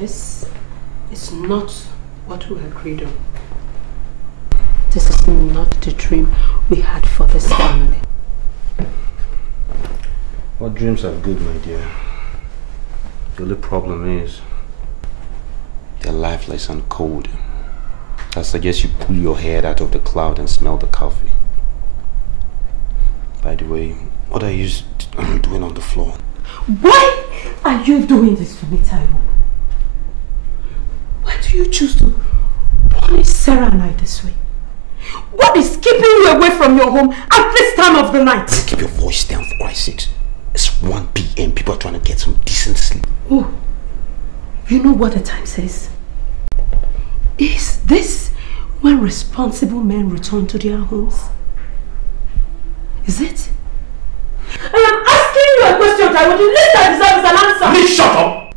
This is not what we agreed on. This is not the dream we had for this family. Well, dreams are good, my dear. The only problem is they're lifeless and cold. I suggest you pull your head out of the cloud and smell the coffee. By the way, what are you doing on the floor? Why are you doing this for me, Taiwo? Why do you choose to punish Sarah and I this way? What is keeping you away from your home at this time of the night? Keep your voice down, for Christ's sake. It's 1 p.m. People are trying to get some decent sleep. Oh, you know what the time says? Is this when responsible men return to their homes? Is it? I am asking you a question, Taiwo. The least I deserve is an answer. Please shut up!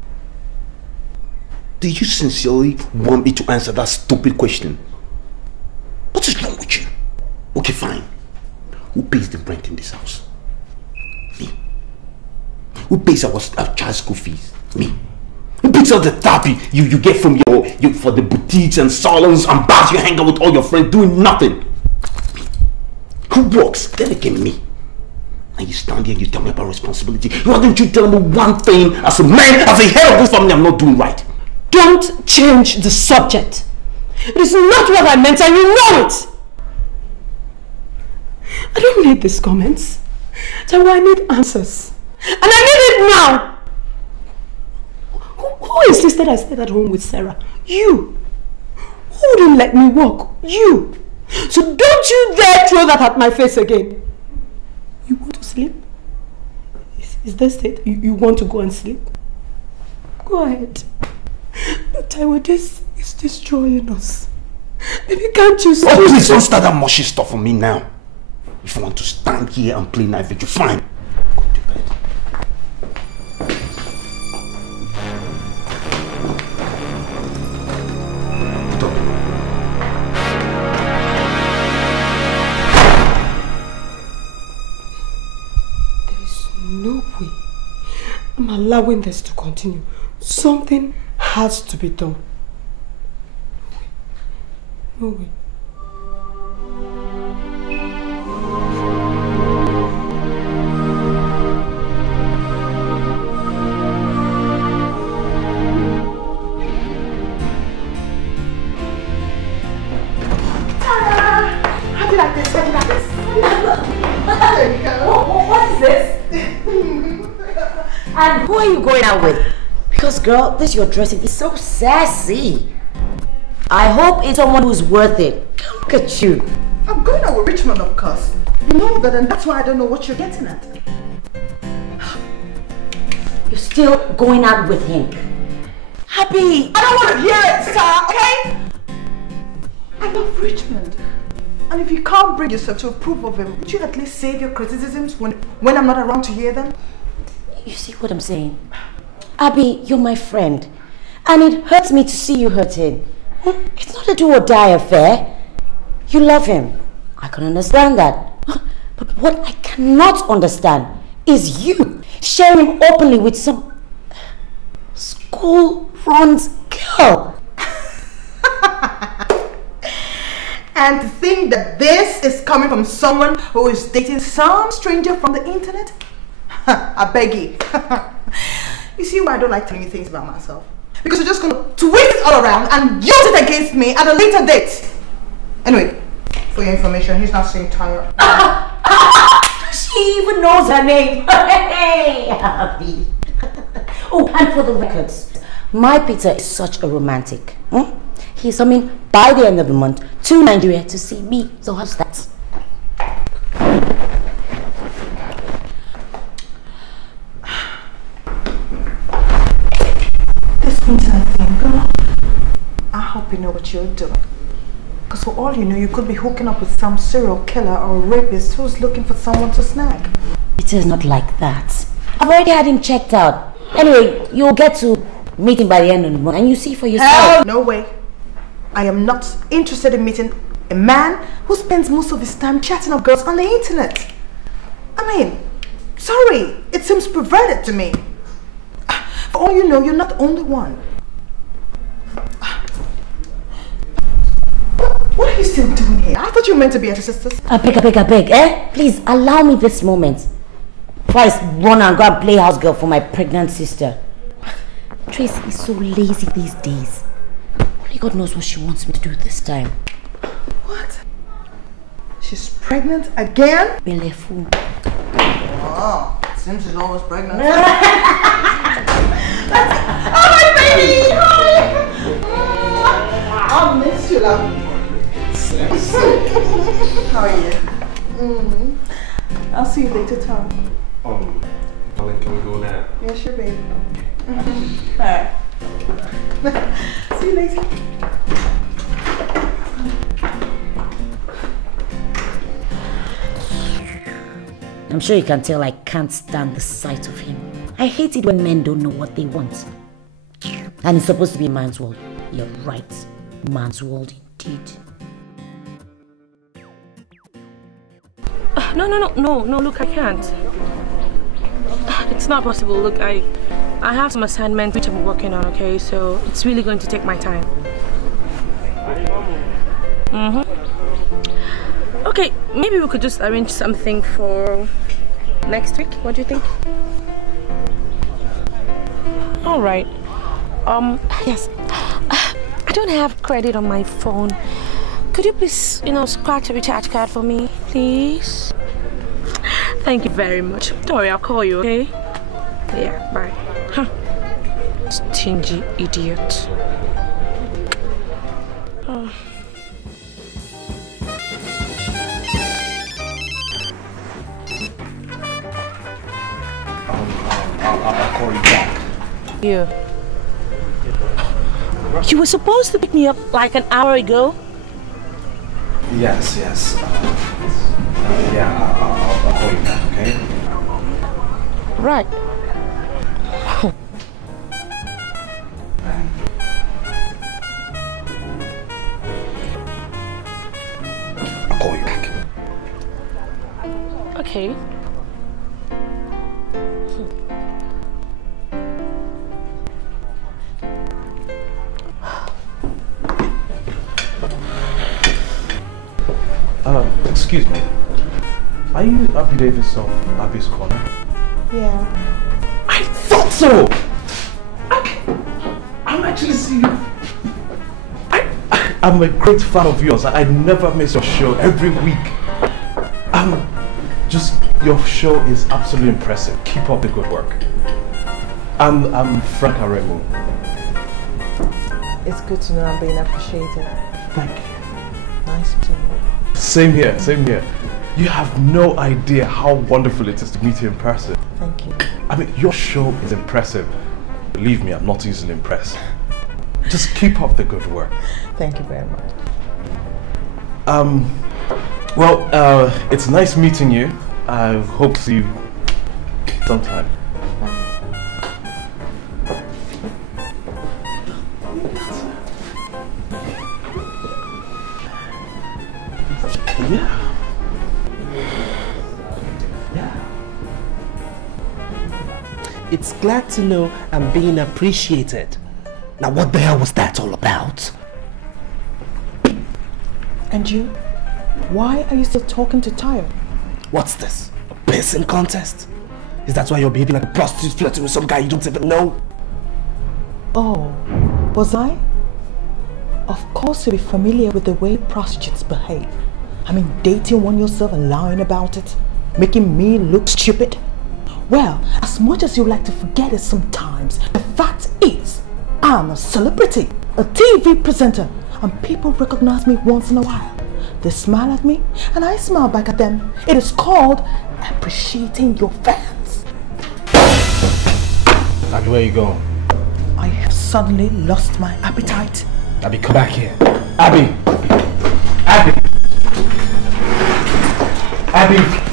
Do you sincerely want me to answer that stupid question? What is wrong with you? Okay, fine. Who pays the rent in this house? Me. Who pays our child's school fees? Me. Who picks up the therapy you get from your for the boutiques and salons and bars you hang out with all your friends doing nothing? Me. Who works? Then again, me. And you stand here and you tell me about responsibility. Why don't you tell me one thing as a man, as a head of this family I'm not doing right? Don't change the subject. It is not what I meant and you know it. I don't need these comments. So I need answers. And I need it now. Who insisted I stayed at home with Sarah? You. Who wouldn't let me walk? You. So don't you dare throw that at my face again. You want to sleep? Is this it? You want to go and sleep? Go ahead. But Taiwo, this is destroying us. Baby, can't you see? Oh, please don't start that mushy stuff on me now. If you want to stand here and play night vigil, fine. Go to bed. There is no way I'm allowing this to continue. Something has to be done. No way. How do you like this? How do you like this? There you go. What is this? And who are you going out with? Because girl, this you're dressing is so sassy. I hope it's someone who's worth it. Look at you. I'm going out with Richmond, of course. You know that, and that's why I don't know what you're getting at. You're still going out with him. Happy. I don't want to hear it, sir, okay? I love Richmond. And if you can't bring yourself to approve of him, would you at least save your criticisms when I'm not around to hear them? You see what I'm saying? Abby, you're my friend. And it hurts me to see you hurting. It's not a do or die affair. You love him. I can understand that. But what I cannot understand is you sharing him openly with some school-runs girl. And to think that this is coming from someone who is dating some stranger from the internet? I beg you. You see why I don't like telling you things about myself? Because you're just going to twist it all around and use it against me at a later date. Anyway, for your information, he's not saying Tyra. She even knows her name. Hey, Abby. Oh, and for the records, my Peter is such a romantic. He's coming by the end of the month to Nigeria to see me. So how's that? This winter thing, girl, I hope you know what you're doing. Because for all you know, you could be hooking up with some serial killer or a rapist who's looking for someone to snag. It is not like that. I've already had him checked out. Anyway, you'll get to meet him by the end of the month and you see for yourself. Hell, no way. I am not interested in meeting a man who spends most of his time chatting up girls on the internet. I mean, sorry, it seems perverted to me. For all you know, you're not the only one. What are you still doing here? I thought you were meant to be at your sister's. I beg, eh? Please, allow me this moment. Before I run and go and play house girl for my pregnant sister. Tracy is so lazy these days. Only God knows what she wants me to do this time. What? She's pregnant again? Belefu. Oh, seems she's always pregnant. Oh, my baby! Hi! I'll miss you, love. How are you? I'll see you later, Tom. Darling, can we go now? Yeah, sure, baby. Alright. See you later. I'm sure you can tell I can't stand the sight of him. I hate it when men don't know what they want. And it's supposed to be a man's world. You're right. Man's world indeed. No, look, I can't. It's not possible. Look, I have some assignments which I'm working on, okay? So it's really going to take my time. Okay, maybe we could just arrange something for next week. What do you think? All right. Yes. I don't have credit on my phone. Could you please, scratch a recharge card for me, please? Thank you very much. Don't worry, I'll call you, okay? Yeah, bye. Huh. Stingy idiot. Oh. I'll call you back. Yeah. You were supposed to pick me up like an hour ago. Yes. I'll call you back, okay? Right. I'll call you back. Okay. Excuse me. Are you Abby Davis of Abby's Corner? Yeah. I thought so! I'm actually seeing you. I'm a great fan of yours. I never miss your show every week. Your show is absolutely impressive. Keep up the good work. I'm Frank Aremu. It's good to know I'm being appreciated. Thank you. Nice to meet you. Same here. You have no idea how wonderful it is to meet you in person. Thank you. I mean, your show is impressive. Believe me, I'm not easily impressed. Just keep up the good work. Thank you very much. It's nice meeting you. I hope to see you sometime. Yeah. It's glad to know I'm being appreciated. Now what the hell was that all about? And you? Why are you still talking to Tayo? What's this? A pissing contest? Is that why you're behaving like a prostitute flirting with some guy you don't even know? Oh, was I? Of course you'll be familiar with the way prostitutes behave. I mean, dating one yourself and lying about it, making me look stupid. Well, as much as you like to forget it sometimes, the fact is, I'm a celebrity, a TV presenter, and people recognize me once in a while. They smile at me, and I smile back at them. It is called appreciating your fans. Abby, where are you going? I have suddenly lost my appetite. Abby, come back here. Abby! Abby! Abby!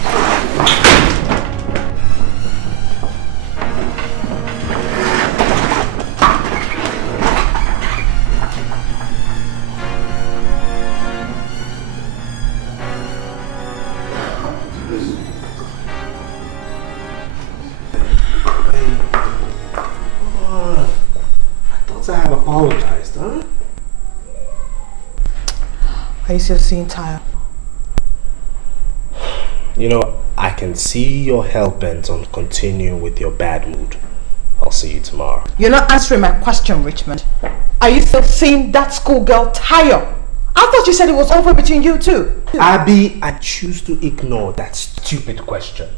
Are you still seeing tired? You know, I can see you're hell-bent on continuing with your bad mood. I'll see you tomorrow. You're not answering my question, Richmond. Are you still seeing that schoolgirl Tayo? I thought you said it was over between you two. Abby, I choose to ignore that stupid question.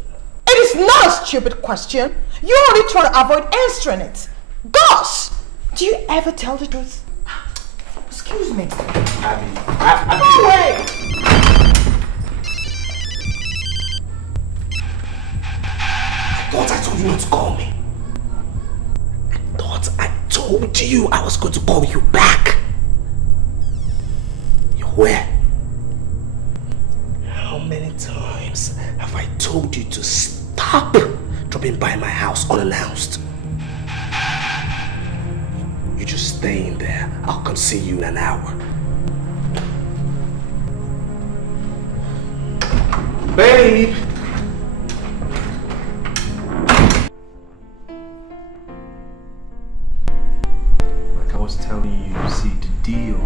It is not a stupid question. You're only trying to avoid answering it. Gosh! Do you ever tell the truth? Excuse me. Abby, Go away! I thought I told you not to call me. I thought I told you I was going to call you back. You're where? How many times have I told you to stop dropping by my house unannounced? You're just staying there. I'll come see you in an hour. Babe! Like I was telling you, see, the deal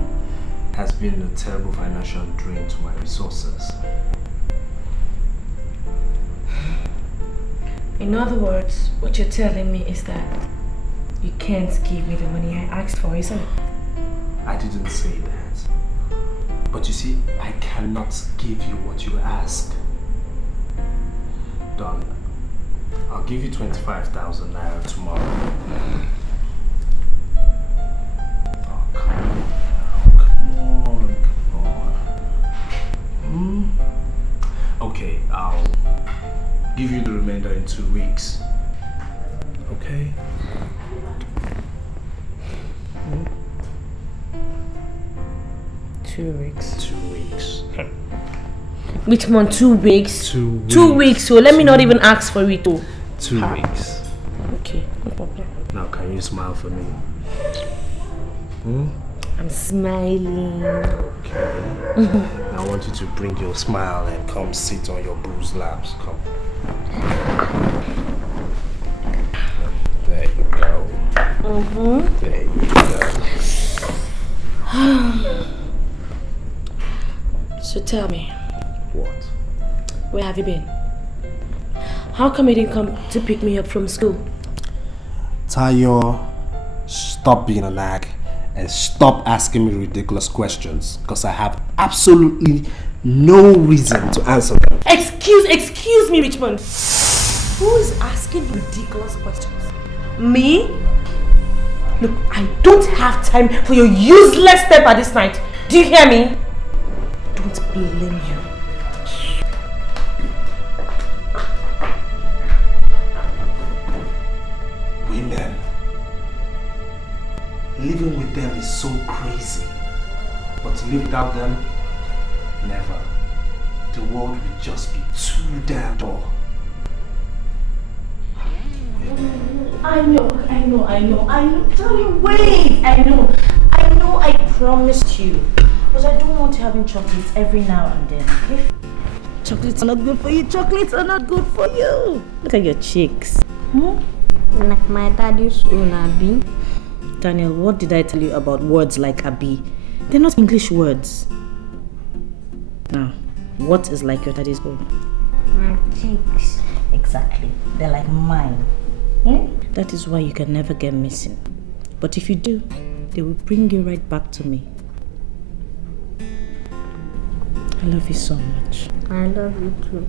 has been a terrible financial drain to my resources. In other words, what you're telling me is that you can't give me the money I asked for, isn't it? I didn't say that. But you see, I cannot give you what you ask. Done. I'll give you 25,000 naira tomorrow. Oh, come on. Okay, I'll give you the remainder in 2 weeks. Okay? Hmm? 2 weeks. 2 weeks. Which month? 2 weeks? 2 weeks. 2 weeks, so let me not even ask for it too. 2 weeks. Okay, no problem. Now can you smile for me? I'm smiling. Okay. I want you to bring your smile and come sit on your bruised laps. Come. There you go. There you go. So tell me. What? Where have you been? How come you didn't come to pick me up from school? Tayo, stop being a nag and stop asking me ridiculous questions, because I have absolutely no reason to answer them. Excuse me, Richmond. Who is asking ridiculous questions? Me? Look, I don't have time for your useless step at this night. Do you hear me? Don't blame you. Women. Living with them is so crazy. But to live without them, never. The world will just be too damn dull. I know. Tell me, wait. I know, I promised you. But I don't want to have chocolates every now and then, okay? Chocolates are not good for you. Chocolates are not good for you. Look at your cheeks. Like my daddy's own Abi. Daniel, what did I tell you about words like Abi? They're not English words. Now, what is like your daddy's own? My cheeks. Exactly. They're like mine. That is why you can never get missing. But if you do, they will bring you right back to me. I love you so much. I love you too.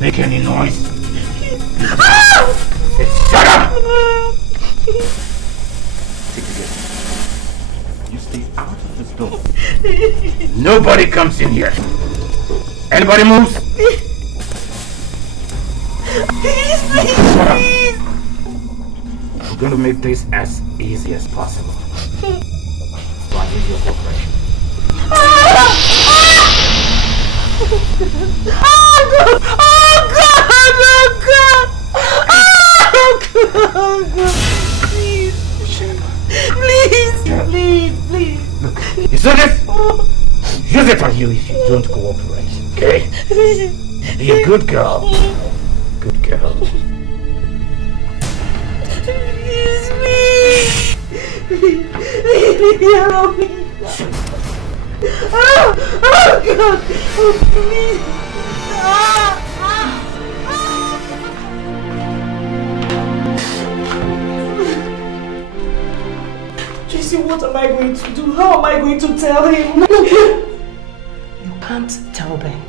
Make any noise. Shut up! Take it easy. You stay out of this door. Nobody comes in here. Anybody moves? Shut up. I'm going to make this as easy as possible. So I need your cooperation. Oh God! Please! girl. Please. Look, you see this? Use it on you if you don't cooperate, okay? Be a good girl. Good girl. Help me. Oh God. Oh, please. Tracy, what am I going to do? How am I going to tell him? You can't tell Ben.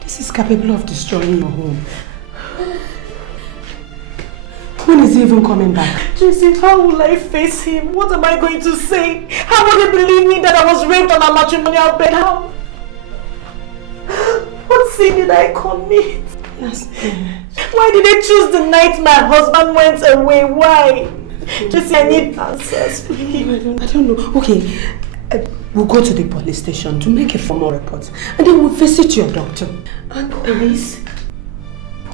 This is capable of destroying your home. When is he even coming back? Tracy, how will I face him? What am I going to say? How will he believe me that I was raped on a matrimonial bed? How? What sin did I commit? Yes. Why did they choose the night my husband went away? Why? Tracy, I need answers, please. I don't know. Okay, we'll go to the police station to make a formal report. And then we'll visit your doctor. And police?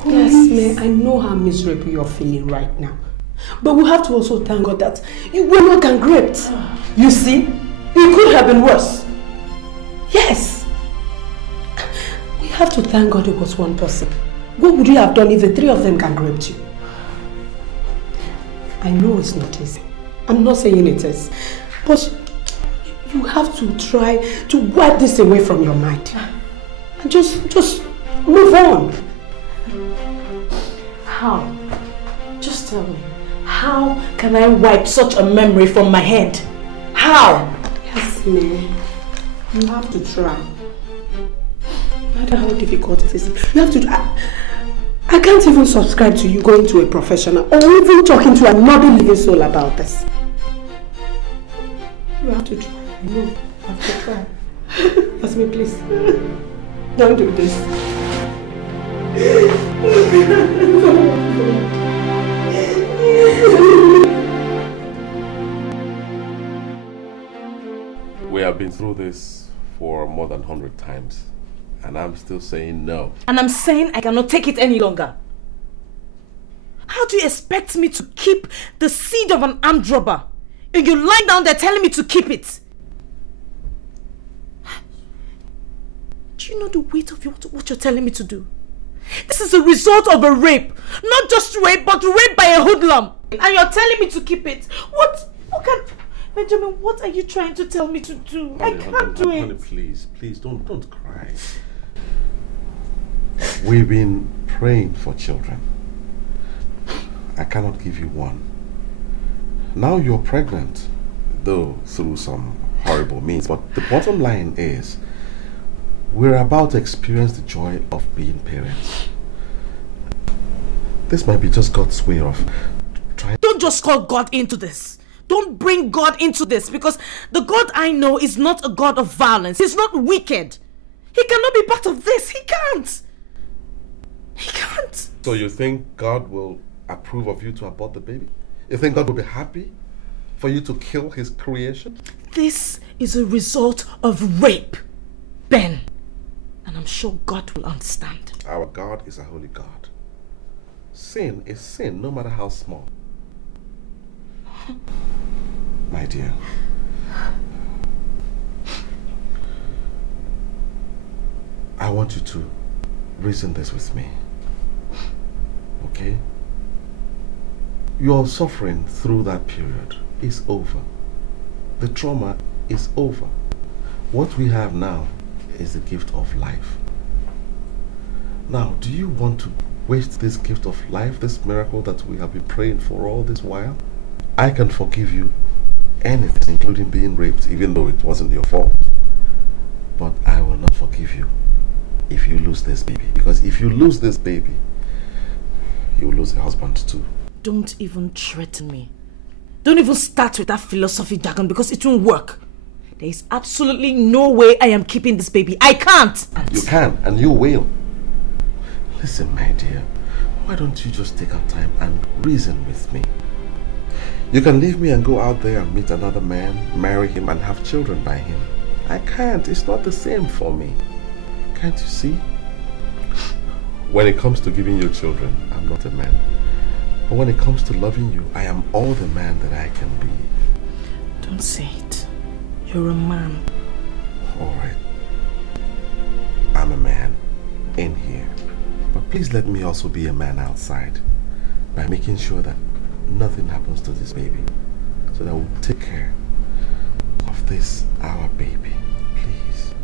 Yes, May, I know how miserable you're feeling right now. But we have to also thank God that you were not gang raped. You see, it could have been worse. Yes. We have to thank God it was one person. What would you have done if the three of them gang raped you? I know it's not easy. I'm not saying it is. But you have to try to wipe this away from your mind. And just move on. How? Just tell me. How can I wipe such a memory from my head? How? Yes, May. You have to try. No matter how difficult it is, you have to. I can't even subscribe to you going to a professional or even talking to another living soul about this. You have to try. No, you have to try. Asmi, please. Don't do this. We have been through this for more than 100 times, and I'm still saying no. And I'm saying I cannot take it any longer. How do you expect me to keep the seed of an armed robber? And you lie down there telling me to keep it? Do you know the weight of what you're telling me to do? This is a result of a rape. Not just rape, but rape by a hoodlum. And you're telling me to keep it. What can... Benjamin, what are you trying to tell me to do? Honey, I can't do it. Honey, please, don't cry. We've been praying for children. I cannot give you one. Now you're pregnant, though through some horrible means. But the bottom line is, we're about to experience the joy of being parents. This might be just God's way of trying. Don't just call God into this. Don't bring God into this, because the God I know is not a God of violence. He's not wicked. He cannot be part of this. He can't. He can't. So you think God will approve of you to abort the baby? You think God will be happy for you to kill his creation? This is a result of rape, Ben. And I'm sure God will understand. Our God is a holy God. Sin is sin, no matter how small. My dear, I want you to reason this with me. Okay? Your suffering through that period is over. The trauma is over. What we have now is the gift of life. Now, do you want to waste this gift of life, this miracle that we have been praying for all this while? I can forgive you anything, including being raped, even though it wasn't your fault. But I will not forgive you if you lose this baby. Because if you lose this baby, you will lose a husband too. Don't even threaten me. Don't even start with that philosophy jargon, because it won't work. There is absolutely no way I am keeping this baby. I can't. You can, and you will. Listen, my dear, why don't you just take our time and reason with me? You can leave me and go out there and meet another man, marry him and have children by him. I can't. It's not the same for me. Can't you see? When it comes to giving you children, I'm not a man. But when it comes to loving you, I am all the man that I can be. Don't say it. You're a man. Alright. I'm a man in here. But please let me also be a man outside by making sure that nothing happens to this baby. So that we'll take care of this, our baby. Please.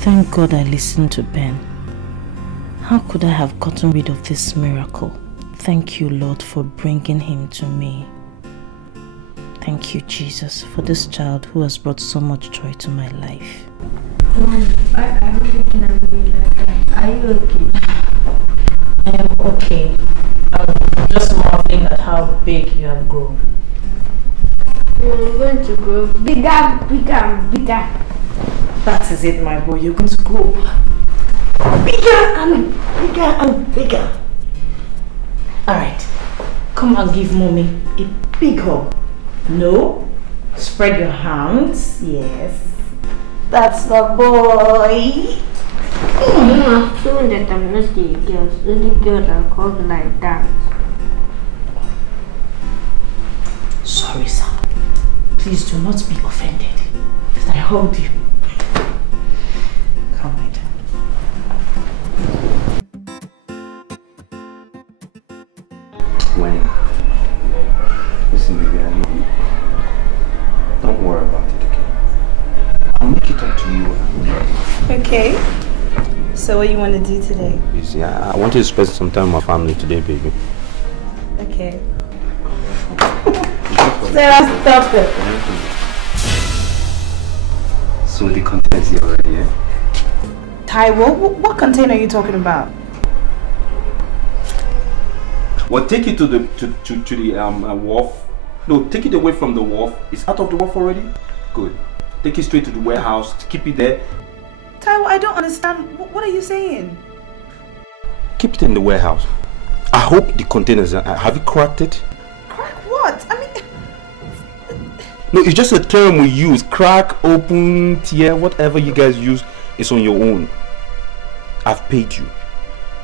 Thank God I listened to Ben. How could I have gotten rid of this miracle? Thank you, Lord, for bringing him to me. Thank you, Jesus, for this child who has brought so much joy to my life. Mom, why are you looking at me like that? Are you okay? I am okay. I'm just marveling at how big you have grown. You're going to grow bigger, bigger, and bigger. That is it, my boy. You're going to grow bigger and bigger and bigger. Alright, come and give mommy a big hug. No, spread your hands. Yes, that's my boy. I'm told that I'm not the girls. Only girls are called like that. Sorry, sir. Please do not be offended that I hugged you. Come, my dear. Wayne, listen, baby, I love you. Don't worry about it, okay? I'll make it up to you. Okay. So what you want to do today? You see, I want to spend some time with my family today, baby. Okay. Sarah, stop it. So the content is here already, eh? Taiwo, what container are you talking about? Well, take it to the wharf. No, take it away from the wharf. It's out of the wharf already? Good. Take it straight to the warehouse. Keep it there. Taiwo, I don't understand. What are you saying? Keep it in the warehouse. I hope the containers have you cracked it? Crack what? I mean... No, it's just a term we use. Crack, open, tear, whatever you guys use is on your own. I've paid you.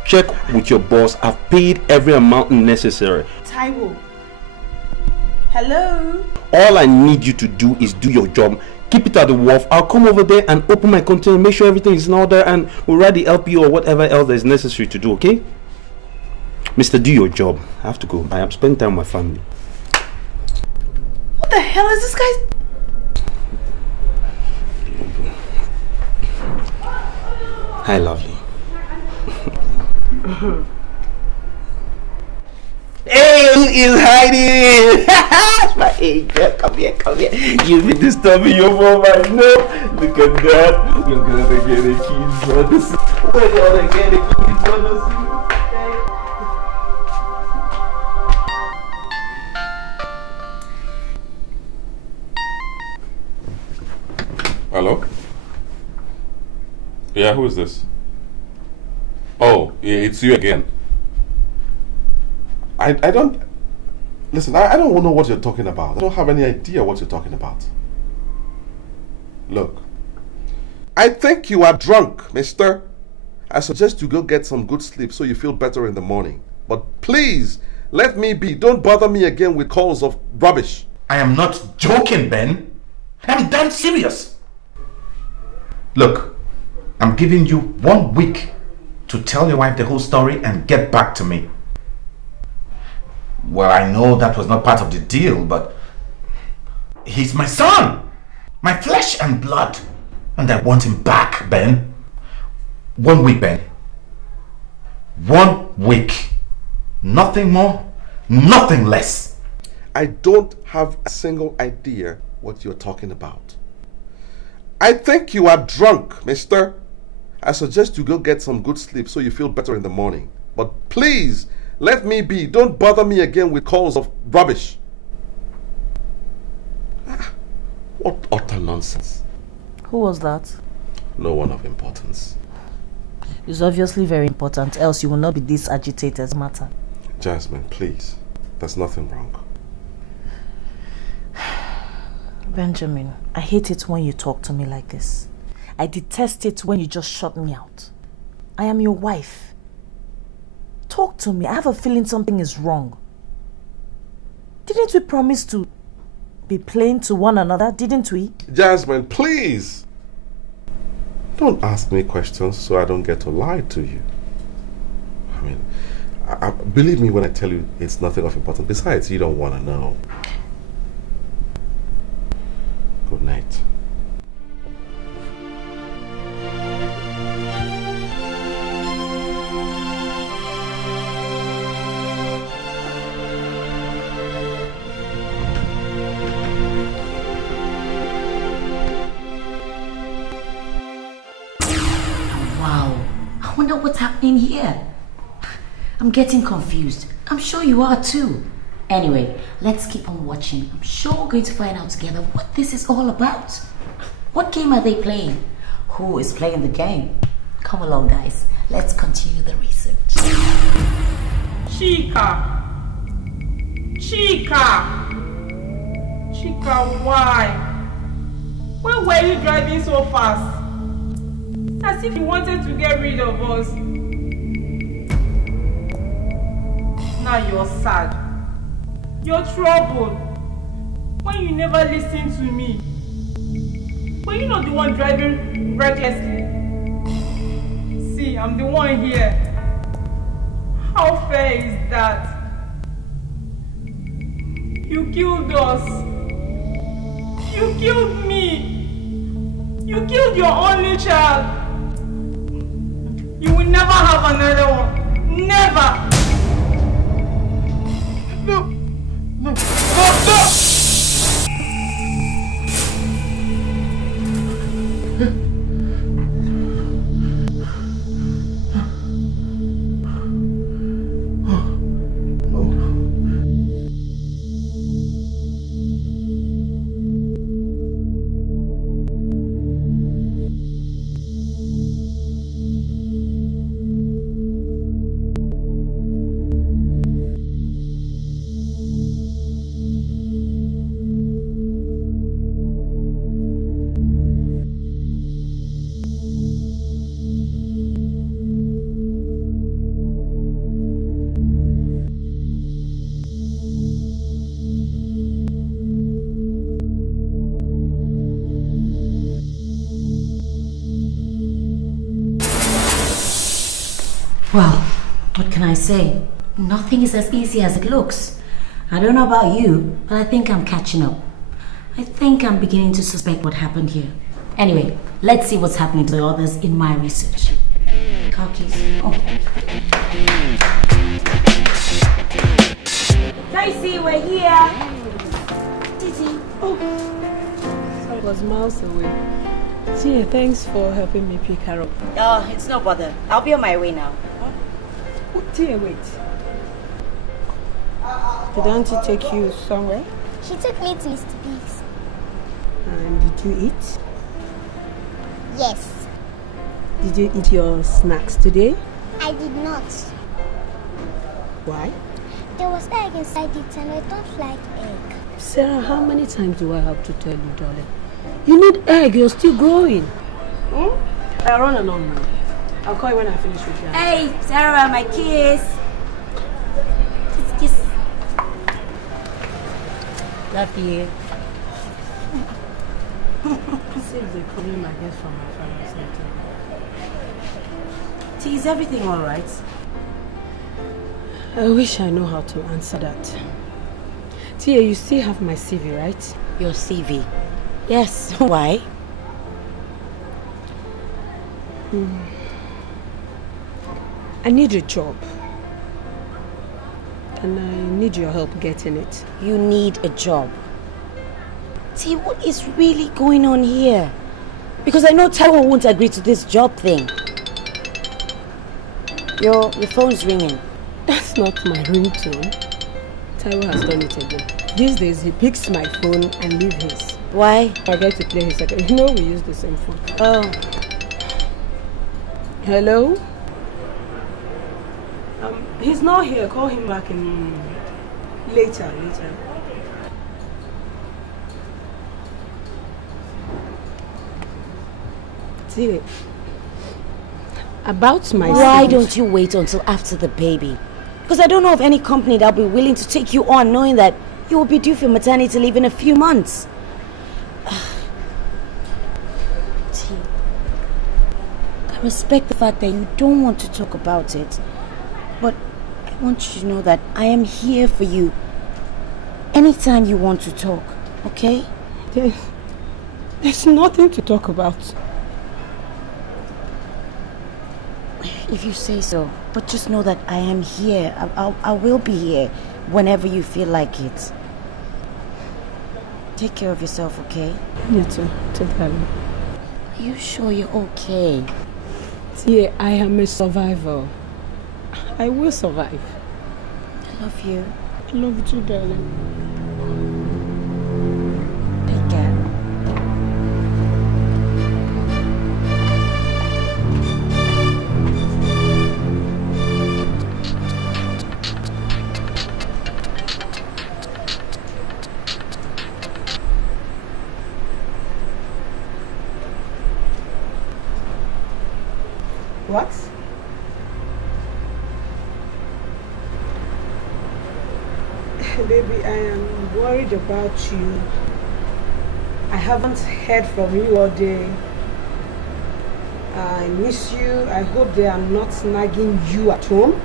Check with your boss. I've paid every amount necessary. Taiwo. Hello? All I need you to do is do your job. Keep it at the wharf. I'll come over there and open my container, make sure everything is in order, and we'll write the LPO or whatever else that is necessary to do, okay? Mister, do your job. I have to go. I am spending time with my family. What the hell is this guy? Hi, lovely. Hey, who is hiding? My angel, come here, come here. You've been disturbing your mom, I know. Look at that. We're gonna get a kid, brothers. We're gonna get a kid, brothers. Hello? Yeah, who is this? Oh, yeah, it's you again. I don't... Listen, I don't know what you're talking about. I don't have any idea what you're talking about. Look, I think you are drunk, mister. I suggest you go get some good sleep so you feel better in the morning. But please, let me be. Don't bother me again with calls of rubbish. I am not joking, Ben. I'm damn serious. Look, I'm giving you 1 week to tell your wife the whole story and get back to me. Well, I know that was not part of the deal, but he's my son, my flesh and blood, and I want him back, Ben. 1 week, Ben. 1 week. Nothing more, nothing less. I don't have a single idea what you're talking about. I think you are drunk, mister. I suggest you go get some good sleep so you feel better in the morning. But please, let me be. Don't bother me again with calls of rubbish. What utter nonsense. Who was that? No one of importance. It's obviously very important, else you will not be this agitated matter. Jasmine, please. There's nothing wrong. Benjamin, I hate it when you talk to me like this. I detest it when you just shut me out. I am your wife. Talk to me. I have a feeling something is wrong. Didn't we promise to be plain to one another, didn't we? Jasmine, please! Don't ask me questions so I don't get to lie to you. I mean, believe me when I tell you it's nothing of importance. Besides, you don't want to know. Good night. I wonder what's happening here. I'm getting confused. I'm sure you are too. Anyway, let's keep on watching. I'm sure we're going to find out together what this is all about. What game are they playing? Who is playing the game? Come along, guys. Let's continue the research. Chika, why? Why were you driving so fast? As if you wanted to get rid of us. Now you're sad. You're troubled. When you never listened to me. Were you not the one driving recklessly? See, I'm the one here. How fair is that? You killed us. You killed me. You killed your only child. You will never have another one. Never. No. Well, what can I say? Nothing is as easy as it looks. I don't know about you, but I think I'm catching up. I think I'm beginning to suspect what happened here. Anyway, let's see what's happening to the others in my research. Car keys. Oh. Tracy, we're here. Titi. Oh. I was miles away. Tia, thanks for helping me pick her up. Oh, it's no bother. I'll be on my way now. Oh, Tia, wait. Did Auntie take you somewhere? She took me to Mr. Biggs. And did you eat? Yes. Did you eat your snacks today? I did not. Why? There was egg inside it and I don't like egg. Sarah, how many times do I have to tell you, darling? You need egg, you're still growing. I run along now. I'll call you when I finish with you. Hey, Sarah, my kiss. Kiss. Love you. See if they're coming, I guess, from my father's side. T, is everything alright? I wish I know how to answer that. Tia, you still have my CV, right? Your CV? Yes. Why? I need a job. And I need your help getting it. You need a job? T, what is really going on here? Because I know Taiwo won't agree to this job thing. Your phone's ringing. That's not my ringtone. Taiwo has done it again. These days he picks my phone and leaves his. Why? I get to play his second. You know we use the same phone. Oh. Hello? He's not here. Call him back in later. See, About my Why son. don't you wait until after the baby? Because I don't know of any company that will be willing to take you on knowing that you will be due for maternity leave in a few months. T, I respect the fact that you don't want to talk about it, but I want you to know that I am here for you anytime you want to talk, okay? There's nothing to talk about. If you say so, but just know that I am here. I will be here whenever you feel like it. Take care of yourself, okay? Yeah, too. Take care. Are you sure you're okay? Yeah, I am a survivor. I will survive. I love you. I love you too, darling. Take care. What? Baby, I am worried about you. I haven't heard from you all day. I miss you. I hope they are not nagging you at home.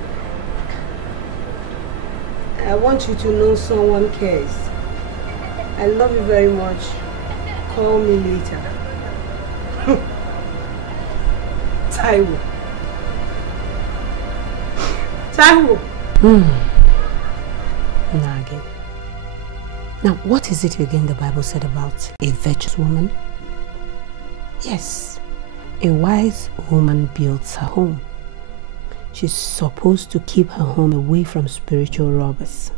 I want you to know someone cares. I love you very much. Call me later. Taiwo. Nagging. Now, what is it again the Bible said about a virtuous woman? Yes, a wise woman builds her home. She's supposed to keep her home away from spiritual robbers.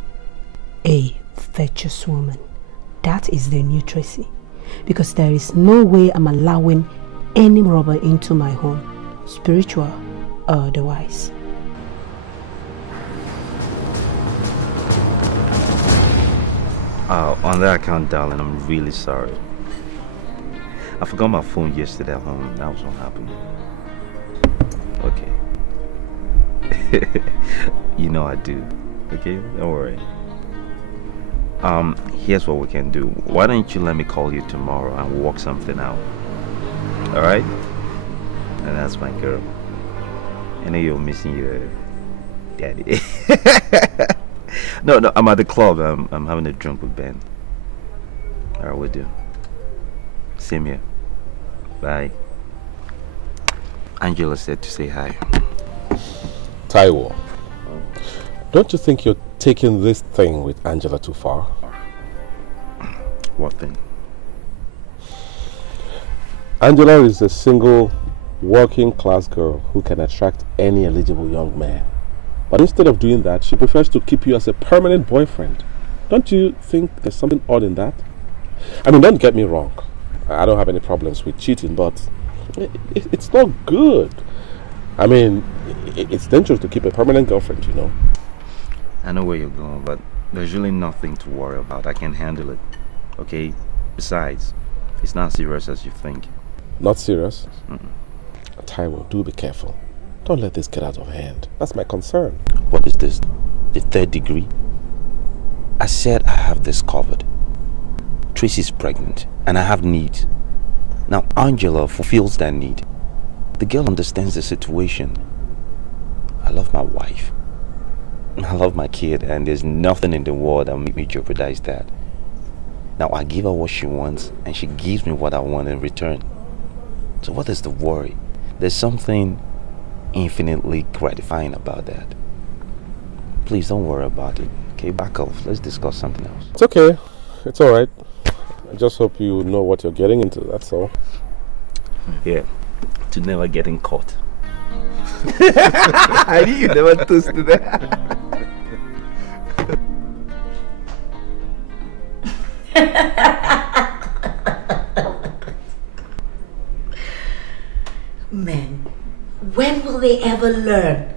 A virtuous woman. That is the new Tracy. Because there is no way I'm allowing any robber into my home, spiritual or otherwise. On that account, darling, I'm really sorry. I forgot my phone yesterday at home. That was what happened. Okay. You know I do. Okay? Don't worry. Here's what we can do. Why don't you let me call you tomorrow and we'll work something out? Alright? And that's my girl. I know you're missing your daddy. No, I'm at the club. I'm having a drink with Ben. Alright, we'll do. Same here. Bye. Angela said to say hi. Taiwo, don't you think you're taking this thing with Angela too far? What thing? Angela is a single, working class girl who can attract any eligible young man. But instead of doing that, she prefers to keep you as a permanent boyfriend. Don't you think there's something odd in that? I mean, don't get me wrong. I don't have any problems with cheating, but it's not good. I mean, it's dangerous to keep a permanent girlfriend, you know. I know where you're going, but there's really nothing to worry about. I can handle it. Okay? Besides, it's not serious as you think. Not serious? Taiwo, do be careful. Don't let this get out of hand. That's my concern. What is this? The third degree? I said I have this covered. Tracy's pregnant and I have needs. Now Angela fulfills that need. The girl understands the situation. I love my wife. I love my kid, and there's nothing in the world that will make me jeopardize that. Now I give her what she wants and she gives me what I want in return. So what is the worry? There's something infinitely gratifying about that. Please don't worry about it. Okay, back off. Let's discuss something else. It's okay. It's alright. I just hope you know what you're getting into, that's all. Yeah, to never getting caught. I knew you never toasted that. Men, when will they ever learn?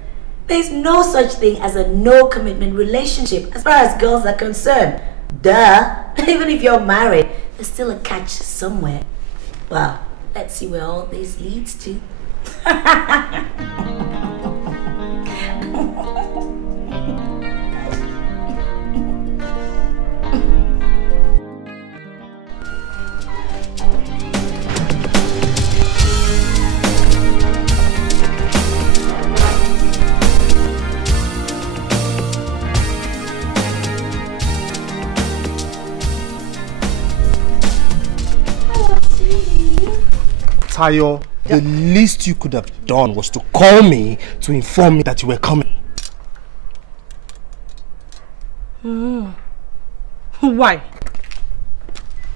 There's no such thing as a no commitment relationship as far as girls are concerned. Duh. Even if you're married, there's still a catch somewhere. Well, let's see where all this leads to. Tayo, the least you could have done was to call me to inform me that you were coming. Why?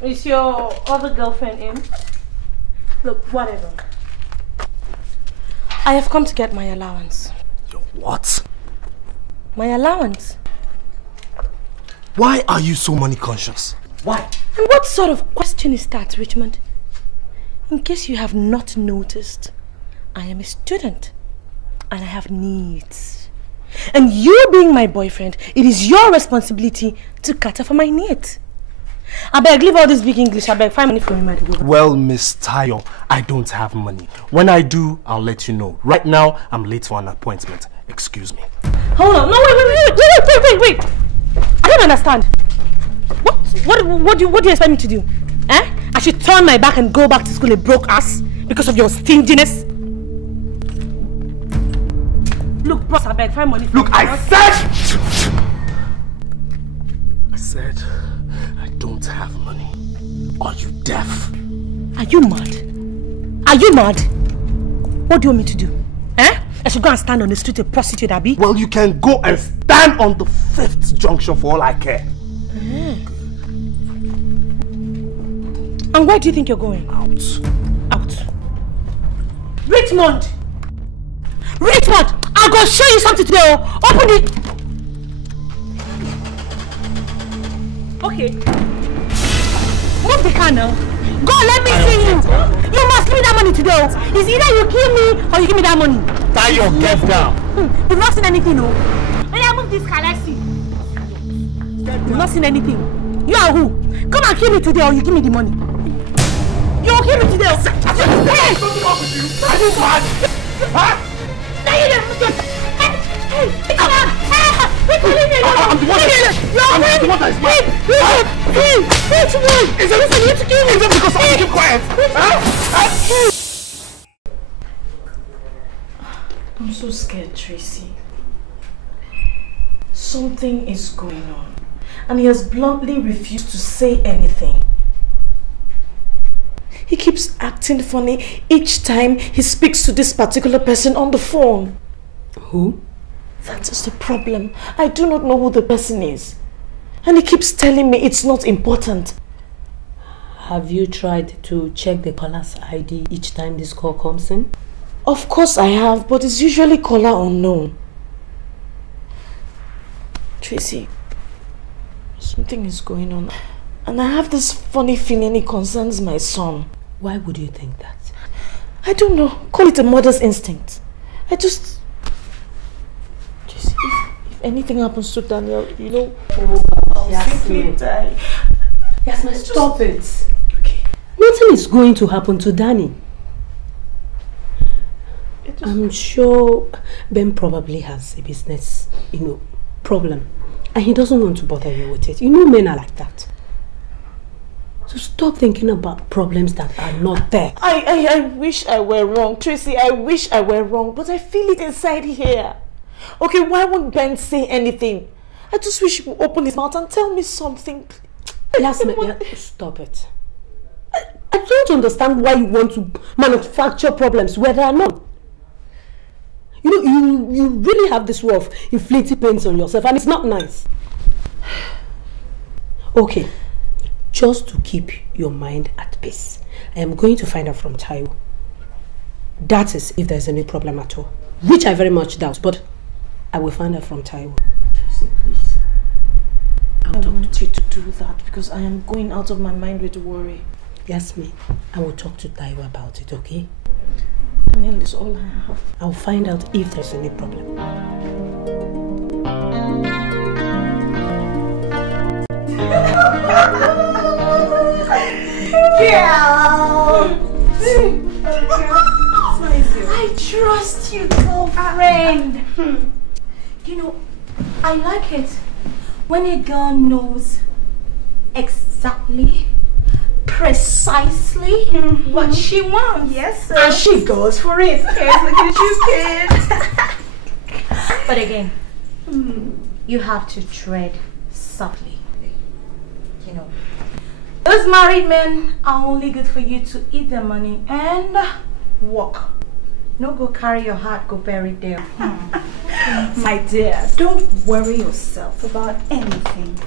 Is your other girlfriend in? Look, whatever. I have come to get my allowance. Your what? My allowance. Why are you so money conscious? Why? And what sort of question is that, Richmond? In case you have not noticed, I am a student and I have needs. And you being my boyfriend, it is your responsibility to cater for my needs. I beg, leave all this big English. I beg, find money for me, my dear. Well, Miss Tayo, I don't have money. When I do, I'll let you know. Right now, I'm late for an appointment. Excuse me. Hold on. No, wait. I don't understand. What do you expect me to do? Eh? I should turn my back and go back to school a broke ass because of your stinginess? Look, boss, I beg, find money for me. Look, I said I don't have money. Are you deaf? Are you mad? Are you mad? What do you want me to do? Eh? I should go and stand on the street a prostitute, Abby? Well, you can go and stand on the 5th junction for all I care. And where do you think you're going? Out. Richmond! I'm gonna show you something today. Open it! Okay. Move the car now. Go, let me see you. You must give me that money today. It's either you kill me or you give me that money. Tayo, get down. You've not seen anything, no? When I move this car, let's see. You've not seen anything. You are who? Come and kill me today or you give me the money. You'll kill me today. Hey! Something wrong with you? Are you mad? Huh? I'm the one that is mad. Is everything you to kill me? Is it because I keep quiet? I'm so scared, Tracy. Something is going on, and he has bluntly refused to say anything. He keeps acting funny each time he speaks to this particular person on the phone. Who? That is the problem. I do not know who the person is. And he keeps telling me it's not important. Have you tried to check the caller's ID each time this call comes in? Of course I have, but it's usually caller unknown. Tracy, something is going on. And I have this funny feeling it concerns my son. Why would you think that? I don't know. Call it a mother's instinct. Tracy, if anything happens to Daniel, you know, I'll simply die. Yasmin, stop it. Okay. Nothing is going to happen to Danny. I'm sure Ben probably has a business, problem. And he doesn't want to bother you with it. You know men are like that. So stop thinking about problems that are not there. I wish I were wrong, Tracy. I wish I were wrong, but I feel it inside here. Okay, why won't Ben say anything? I just wish he would open his mouth and tell me something. Yasmin, stop it. I don't understand why you want to manufacture problems where there are none. You really have this way of inflicting pains on yourself, and it's not nice. Okay. Just to keep your mind at peace, I am going to find out from Tayo. That is, if there's any problem at all, which I very much doubt, but I will find out from Tayo. Tracy, please. I want you to do that because I am going out of my mind with worry. Yasmin, I will talk to Tayo about it, okay? Daniel is all I have. I'll find out if there's any problem. Yeah. I trust you, girlfriend. You know, I like it when a girl knows exactly, precisely what she wants. Yes, sir. And she goes for it. Yes, look at you, kid. But again, you have to tread softly. You know, those married men are only good for you to eat their money and walk. No, go carry your heart, go bury it there. My dear, don't worry yourself about anything.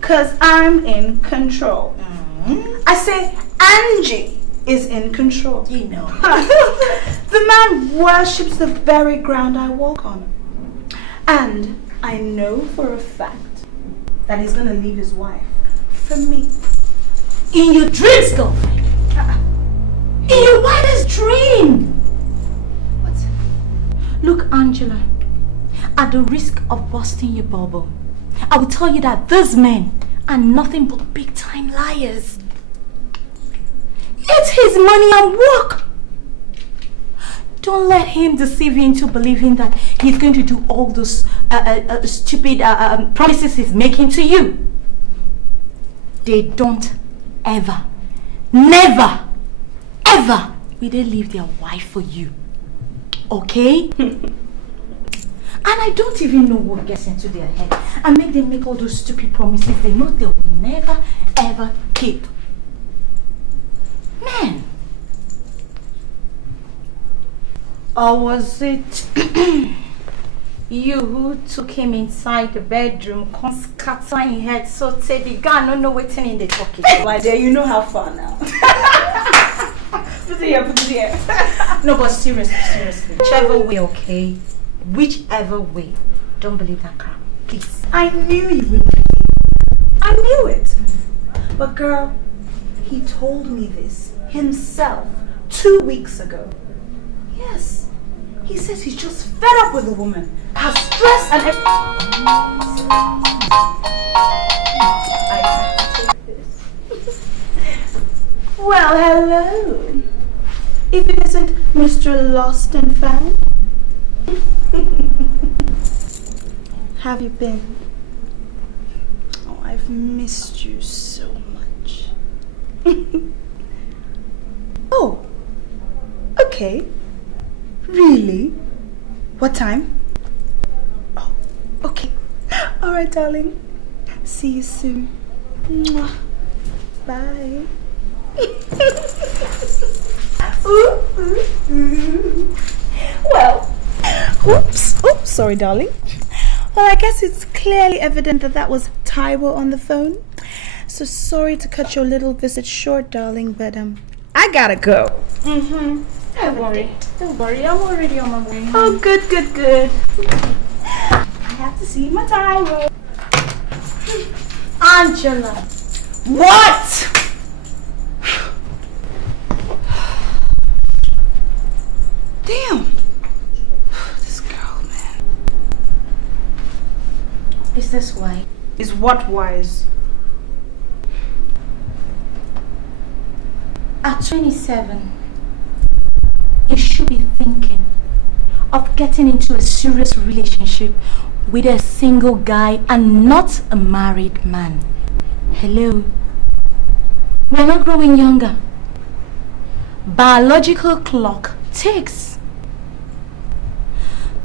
Cause I'm in control. I say Angie is in control. You know. The man worships the very ground I walk on. And I know for a fact that he's gonna leave his wife for me. In your dreams, girlfriend. In your wildest dream. What? Look, Angela, at the risk of busting your bubble, I will tell you that these men are nothing but big-time liars. It's his money and work. Don't let him deceive you into believing that he's going to do all those stupid promises he's making to you. They don't ever, never, ever will they leave their wife for you. Okay? And I don't even know what gets into their head and make them make all those stupid promises they know they will never ever keep. Man. Or was it you who took him inside the bedroom, scattering his head so they began no waiting in the talking? My dear, you know how far now. Put it here, put it here. No, but seriously. Whichever way, okay? Whichever way. Don't believe that crap. Please. I knew you wouldn't believe me. I knew it. But girl, he told me this himself 2 weeks ago. Yes. He says he's just fed up with the woman. Her stress and everything. I have to take this. Well, hello. If it isn't Mr. Lost and Found. Have you been? Oh, I've missed you so much. Oh, okay. Really? What time? Oh, okay. All right, darling. See you soon. Mwah. Bye. Well, oops. Oh, sorry, darling. Well, I guess it's clearly evident that that was Taiwo on the phone. So sorry to cut your little visit short, darling, but I gotta go. Don't worry. I'm already on my way. Oh, good. I have to see my Taiwo. Angela. What? Damn. This girl, man. Is this why? Is what wise? At 27, you should be thinking of getting into a serious relationship with a single guy and not a married man. Hello? We're not growing younger. Biological clock ticks.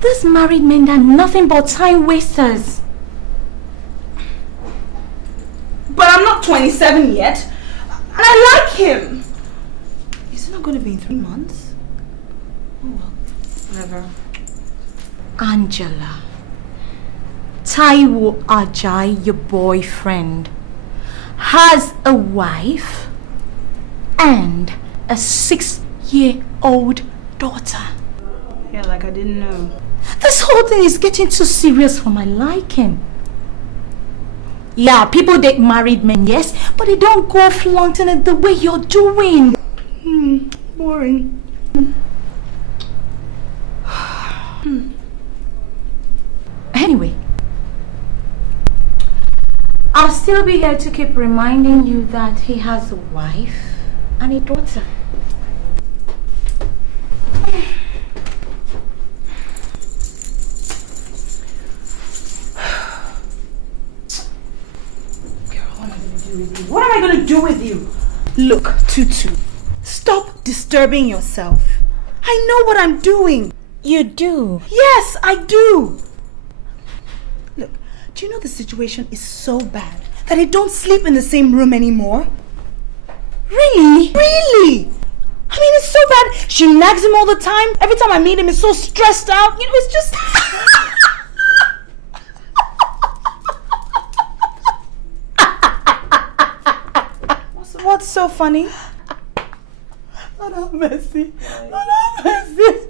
These married men are nothing but time wasters. But I'm not 27 yet. And I like him. Is it not going to be in 3 months? Oh well, whatever. Angela, Taiwo Ajay, your boyfriend, has a wife and a 6-year-old daughter. Yeah, like I didn't know. This whole thing is getting too serious for my liking. Yeah, people date married men, yes, but they don't go flaunting it the way you're doing. Boring. Anyway, I'll still be here to keep reminding you that he has a wife and a daughter. do with you? Look, Tutu, stop disturbing yourself. I know what I'm doing. You do? Yes, I do. Look, do you know the situation is so bad that I don't sleep in the same room anymore? Really? Really? I mean, it's so bad. She nags him all the time. Every time I meet him, he's so stressed out. You know, it's just... What's so funny? Lord have mercy. Lord have mercy.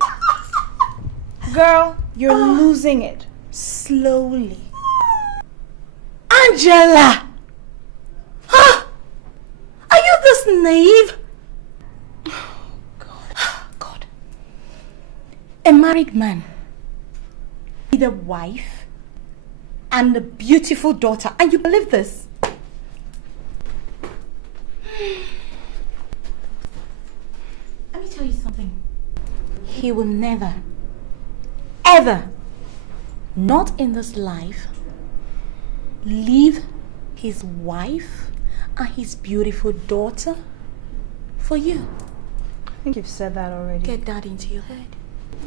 Girl, you're losing it. Slowly. Angela! Huh? Are you this naive? God. A married man with a wife and a beautiful daughter. And you believe this? Let me tell you something. He will never, ever, not in this life, leave his wife and his beautiful daughter for you. I think you've said that already. Get that into your head.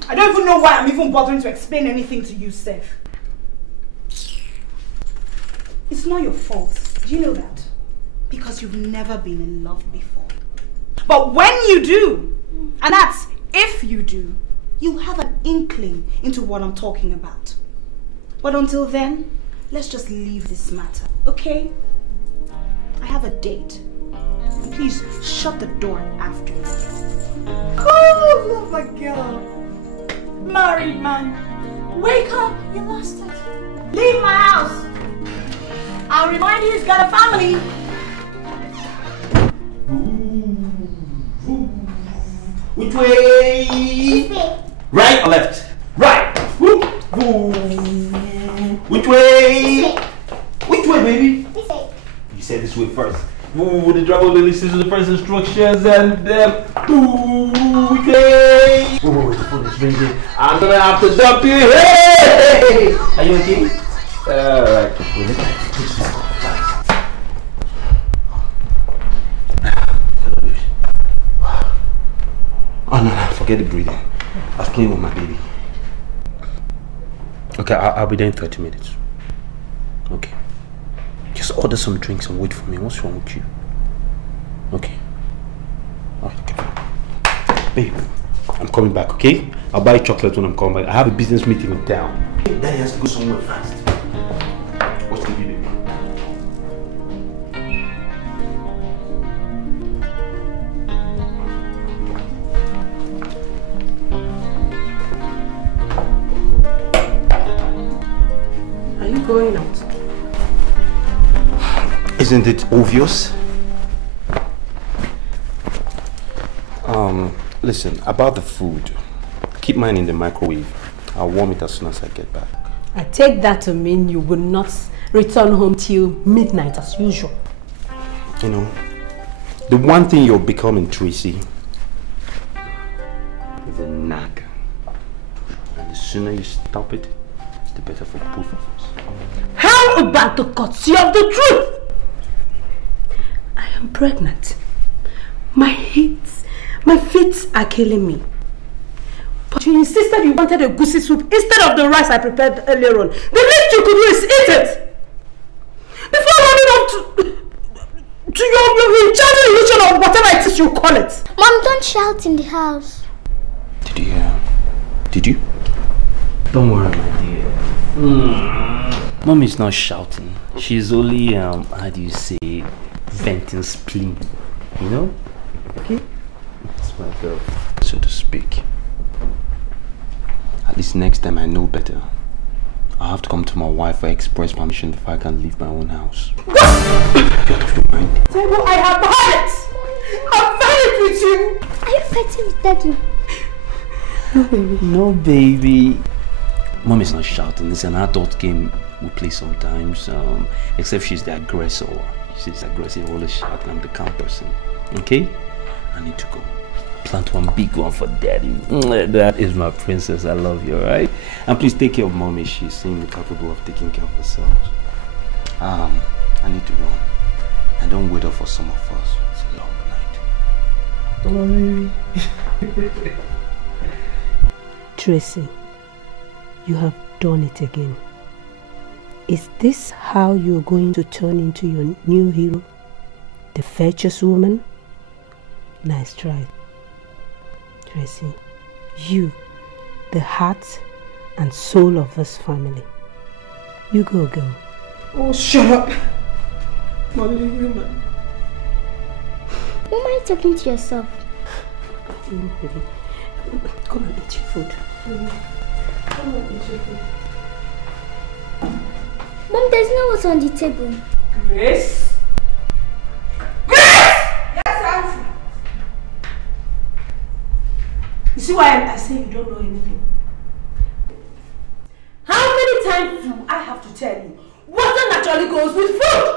I don't even know why I'm even bothering to explain anything to you, Seth. It's not your fault. Do you know that? Because you've never been in love before. But when you do, and that's if you do, you'll have an inkling into what I'm talking about. But until then, let's just leave this matter, okay? I have a date. Please shut the door after me. Oh, love my girl. Married man. Wake up! You lost it. Leave my house. I'll remind you he's got a family. Which way? Right or left? Right. Which way? Which way, baby? You said this way first. The driver will listen to the first instructions and then which way? Wait, the phone is ringing. I'm gonna have to dump you. Hey! Are you okay? Alright. Well, let's push this call fast. Oh no, forget the breathing. I was playing with my baby. Okay, I'll be there in 30 minutes. Okay. Just order some drinks and wait for me. What's wrong with you? Okay. Alright, okay. Babe, I'm coming back, okay? I'll buy chocolate when I'm coming back. I have a business meeting in town. Daddy has to go somewhere fast. What's the video? Are you going out? Isn't it obvious? Listen, about the food, keep mine in the microwave. I'll warm it as soon as I get back. I take that to mean you will not return home till midnight as usual. You know, the one thing you're becoming, Tracy, is a nag. And the sooner you stop it, the better for both of us. How about the courtesy of the truth? I am pregnant. My feet are killing me. But you insisted you wanted a goosey soup instead of the rice I prepared earlier on. The least you could do is eat it! Before running up to your enchanted illusion of whatever it is you call it. Mom, don't shout in the house. Did you? Don't worry, my dear. Mommy's not shouting. She's only, how do you say, venting spleen. You know? Okay? That's my girl, so to speak. At least next time I know better. I'll have to come to my wife for express permission before I can leave my own house. What? Get off your mind. Table, I have had it! I've had it with you! Are you fighting with Daddy? No, baby. No, baby. Mommy's not shouting. It's an adult game we play sometimes. Except she's the aggressor. She's aggressive, always shouting. I'm the calm person. Okay? I need to go. Plant one big one for Daddy. That is my princess. I love you, alright? And please take care of Mommy. She's seemingly capable of taking care of herself. I need to run. And don't wait up for some of us. It's a long night. Don't worry. Tracy, you have done it again. Is this how you're going to turn into your new hero? The virtuous woman? Nice try. Tracy, you, the heart and soul of this family. You go, girl. Oh, shut up. Molly, woman. Who am I talking to yourself? Come and eat your food. Come and eat your food. Mom, there's no what's on the table. Grace? Grace! Yes, Auntie. You see why I say you don't know anything? How many times do I have to tell you? Water naturally goes with food!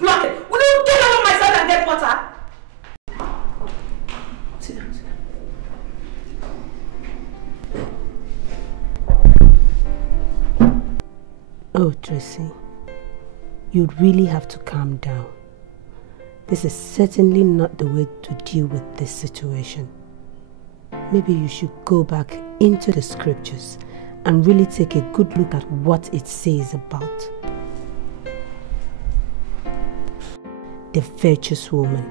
Block it! Will you get out of my side and get water? Sit down, sit down. Oh, Tracy, you'd really have to calm down. This is certainly not the way to deal with this situation. Maybe you should go back into the scriptures and really take a good look at what it says about the virtuous woman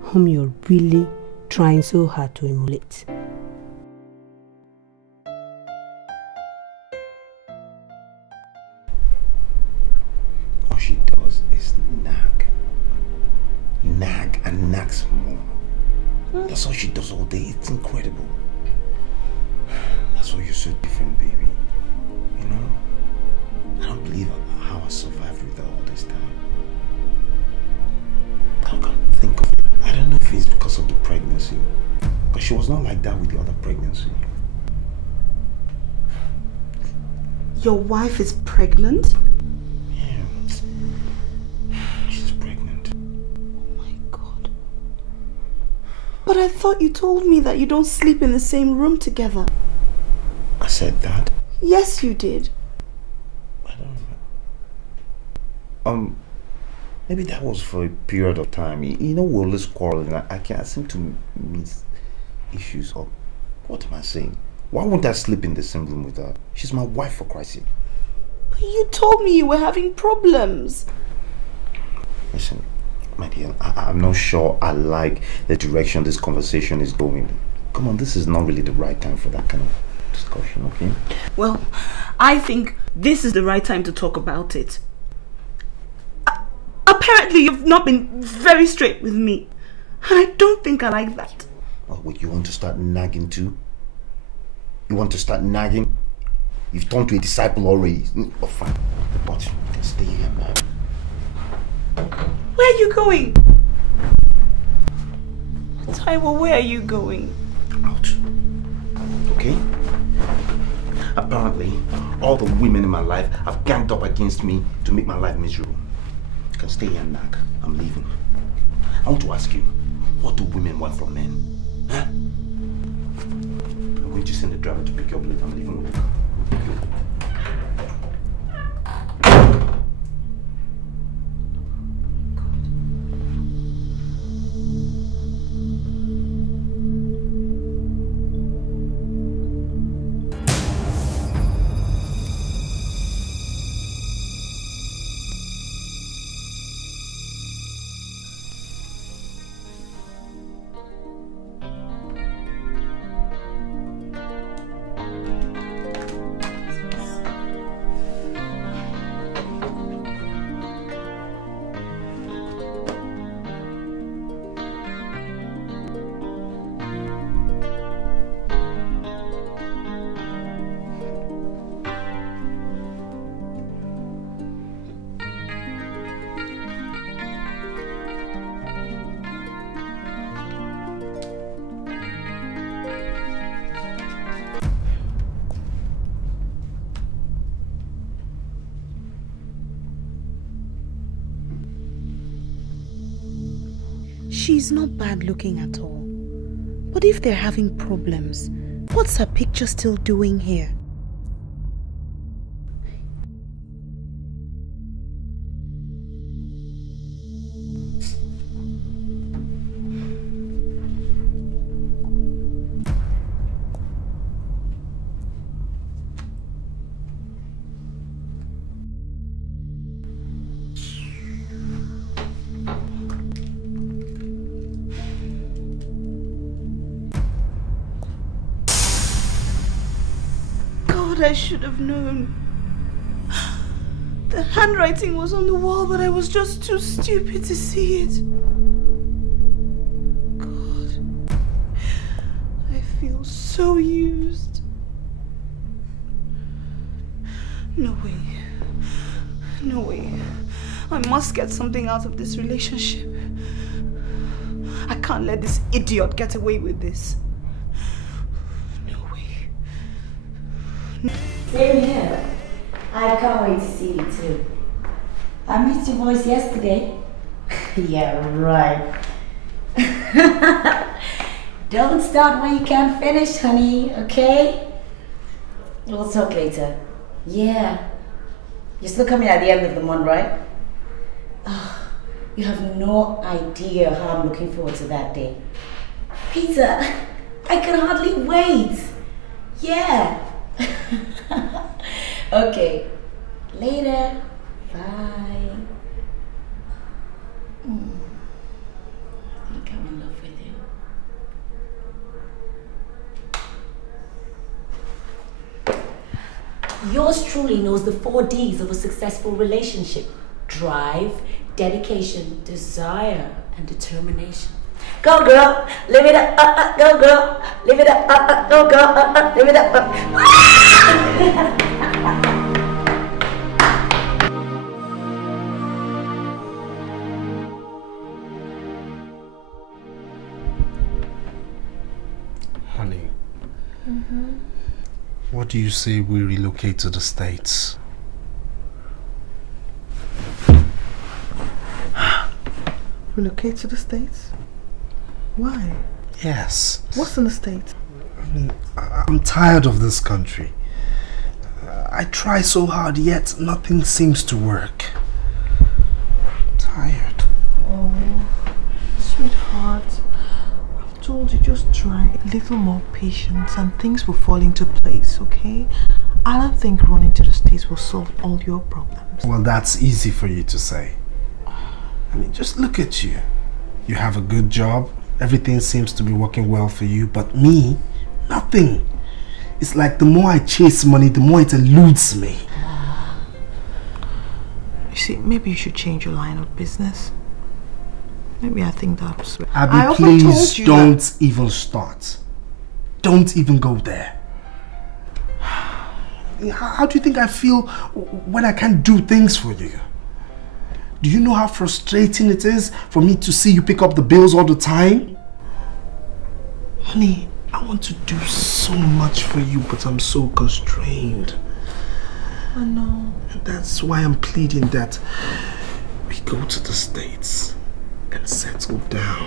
whom you're really trying so hard to emulate. All she does is nag. Nag and nags more. That's all she does all day. It's incredible. That's why you're so different, baby. You know? I don't believe how I survived with her all this time. I can't think of it. I don't know if it's because of the pregnancy. But she was not like that with the other pregnancy. Your wife is pregnant? Yeah. She's pregnant. Oh my God. But I thought you told me that you don't sleep in the same room together. I said that? Yes, you did. I don't know. Maybe that was for a period of time. You know, we're always quarreling. I seem to miss issues. Or what am I saying? Why won't I sleep in the same room with her? She's my wife, for Christ's sake. But you told me you were having problems. Listen, my dear, I'm not sure I like the direction this conversation is going. Come on, this is not really the right time for that kind of discussion, okay? Well, I think this is the right time to talk about it. Apparently, you've not been very straight with me. And I don't think I like that. Oh, wait, you want to start nagging too? You want to start nagging? You've turned to a disciple already. Oh, fine. But you can stay here, man. Where are you going? Taiwo, where are you going? Out. Okay? Apparently, all the women in my life have ganged up against me to make my life miserable. You can stay here and nag. I'm leaving. I want to ask you, what do women want from men? Huh? I'm going to send the driver to pick you up later. I'm leaving. She's not bad looking at all. But if they're having problems, what's her picture still doing here? God, I should have known. The handwriting was on the wall, but I was just too stupid to see it. God, I feel so used. No way. No way. I must get something out of this relationship. I can't let this idiot get away with this. No way. No. Same here. I can't wait to see you too. I missed your voice yesterday. Yeah, right. Don't start when you can't finish, honey, okay? We'll talk later. Yeah. You're still coming at the end of the month, right? Oh, you have no idea how I'm looking forward to that day. Peter, I can hardly wait. Yeah. Okay. Later. Bye. I think I'm in love with you. Yours truly knows the 4 Ds of a successful relationship. Drive, dedication, desire, and determination. Go girl, live it up, go girl, live it up, go girl, live it up. Honey, what do you say we relocate to the States? Relocate to the States? Why? Yes. What's in the States? I mean, I'm tired of this country. I try so hard, yet nothing seems to work. I'm tired. Oh, sweetheart. I've told you, just try a little more patience and things will fall into place, okay? I don't think running to the States will solve all your problems. Well, that's easy for you to say. I mean, just look at you. You have a good job. Everything seems to be working well for you. But me, nothing. It's like the more I chase money, the more it eludes me. You see, maybe you should change your line of business. Maybe I think that's... Abby, please don't even start. Don't even go there. How do you think I feel when I can't do things for you? Do you know how frustrating it is for me to see you pick up the bills all the time? Honey, I want to do so much for you, but I'm so constrained. I know. And that's why I'm pleading that we go to the States and settle down.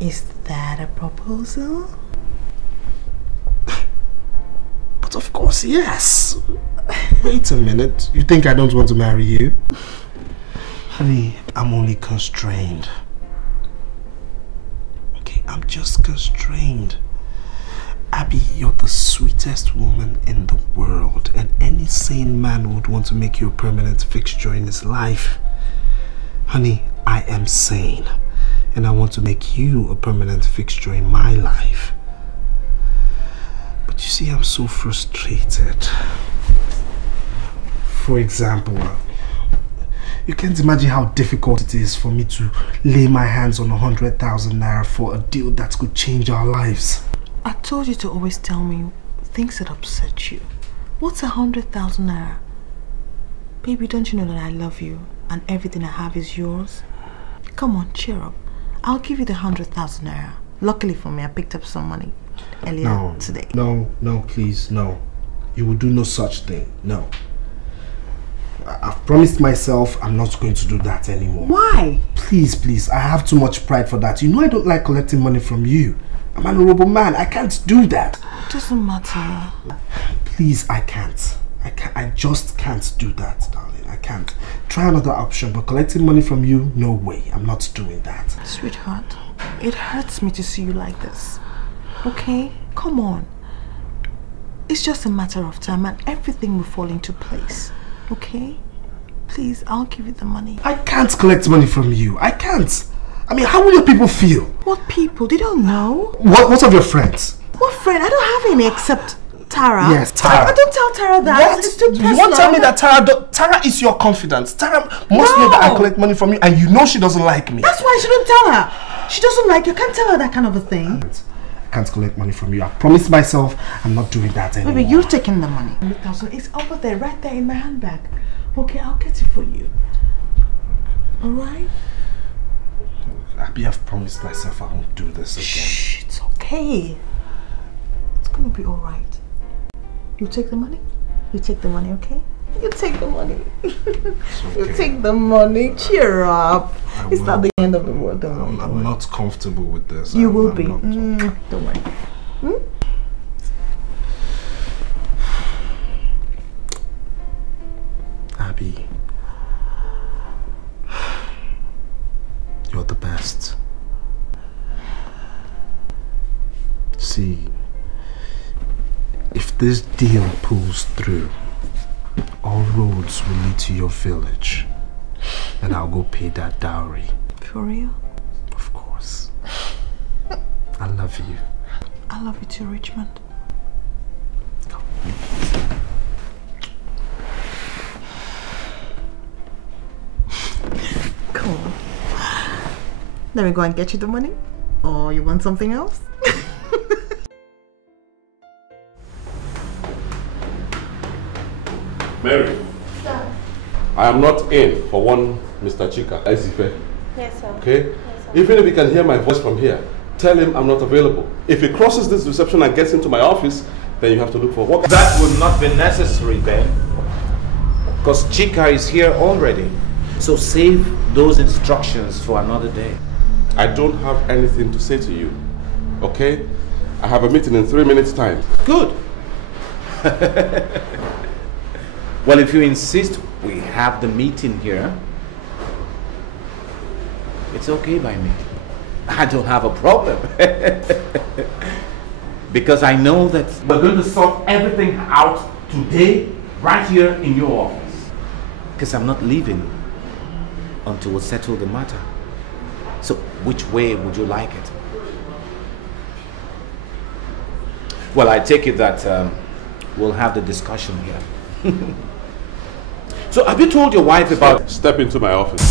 Is that a proposal? But of course, yes. Wait a minute. You think I don't want to marry you? Honey, I'm only constrained. Okay, I'm just constrained. Abby, you're the sweetest woman in the world, and any sane man would want to make you a permanent fixture in his life. Honey, I am sane, and I want to make you a permanent fixture in my life. But you see, I'm so frustrated. For example, you can't imagine how difficult it is for me to lay my hands on 100,000 naira for a deal that could change our lives. I told you to always tell me things that upset you. What's 100,000 naira? Baby, don't you know that I love you and everything I have is yours? Come on, cheer up. I'll give you the 100,000 naira. Luckily for me, I picked up some money earlier today. No, please, no. You will do no such thing, no. I've promised myself I'm not going to do that anymore. Why? Please, I have too much pride for that. You know I don't like collecting money from you. I'm an honorable man. I can't do that. It doesn't matter. Please, I can't. I just can't do that, darling. I can't. Try another option, but collecting money from you, no way. I'm not doing that. Sweetheart, it hurts me to see you like this. Okay? Come on. It's just a matter of time and everything will fall into place. Okay? Please, I'll give you the money. I can't collect money from you. I can't. I mean, how will your people feel? What people? They don't know. What of your friends? What friend? I don't have any except Tara. Yes, Tara. I don't tell Tara that. What? It's too personal. You want to tell me that Tara is your confidant? Tara must know that I collect money from you, and you know she doesn't like me. That's why you shouldn't tell her. She doesn't like you. Can't tell her that kind of a thing. I can't collect money from you. I promised myself I'm not doing that anymore. Baby, you're taking the money. It's over there, right there in my handbag. Okay, I'll get it for you. Alright? Abby, I've promised myself I won't do this again. Shh, it's okay. It's gonna be alright. You take the money? You take the money, okay? You take the money. You take the money. Cheer up. It's not the end of the world. I'm not comfortable with this. You will be. Don't worry. Abby, you're the best. See, if this deal pulls through, all roads will lead to your village, and I'll go pay that dowry. For real? Of course. I love you. I love you too, Richmond. Come on. Let me go and get you the money. Or you want something else? Mary. Sir. I am not in for one Mr. Chika. Yes, sir. Okay? Yes, sir. Even if he can hear my voice from here, tell him I'm not available. If he crosses this reception and gets into my office, then you have to look for work. That would not be necessary, Ben. Because Chika is here already. So save those instructions for another day. I don't have anything to say to you. Okay? I have a meeting in 3 minutes' time. Good. Well, if you insist we have the meeting here, it's okay by me. I don't have a problem. Because I know that we're going to sort everything out today, right here in your office. Because I'm not leaving until we settle the matter. So, which way would you like it? Well, I take it that we'll have the discussion here. So, have you told your wife about... Step into my office.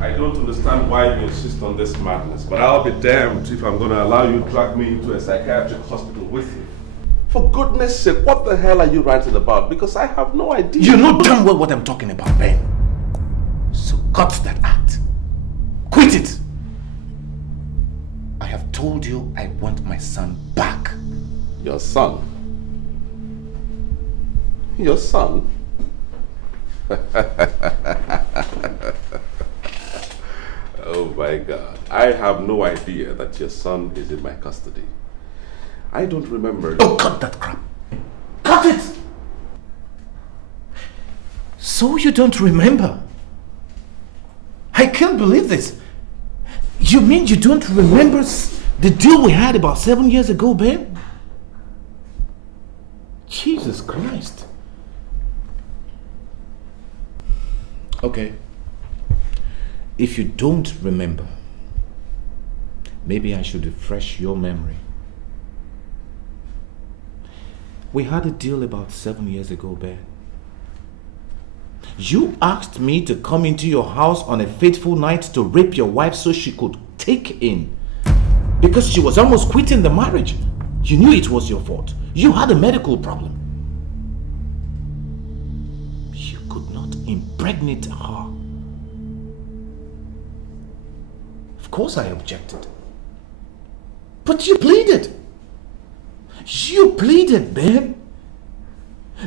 I don't understand why you insist on this madness, but I'll be damned if I'm going to allow you to drag me into a psychiatric hospital with you. For goodness sake, what the hell are you ranting about? Because I have no idea. You know damn well what I'm talking about, Ben. So cut that act. Quit it. I have told you I want my son back. Your son? Your son? Oh my God. I have no idea that your son is in my custody. I don't remember. Oh, cut that crap. Cut it! So you don't remember? I can't believe this. You mean you don't remember the deal we had about 7 years ago, Ben? Jesus Christ. Okay. If you don't remember, maybe I should refresh your memory. We had a deal about 7 years ago, Ben. You asked me to come into your house on a fateful night to rape your wife so she could take in. Because she was almost quitting the marriage. You knew it was your fault. You had a medical problem. You could not impregnate her. Of course I objected. But you pleaded. You pleaded, Ben.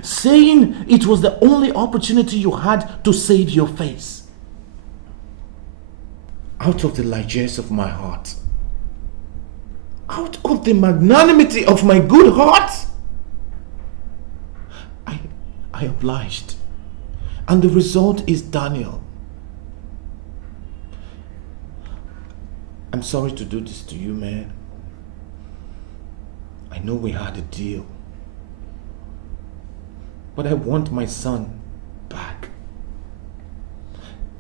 Saying it was the only opportunity you had to save your face. Out of the largesse of my heart. Out of the magnanimity of my good heart. I obliged. And the result is Daniel. I'm sorry to do this to you, man. I know we had a deal. But I want my son back.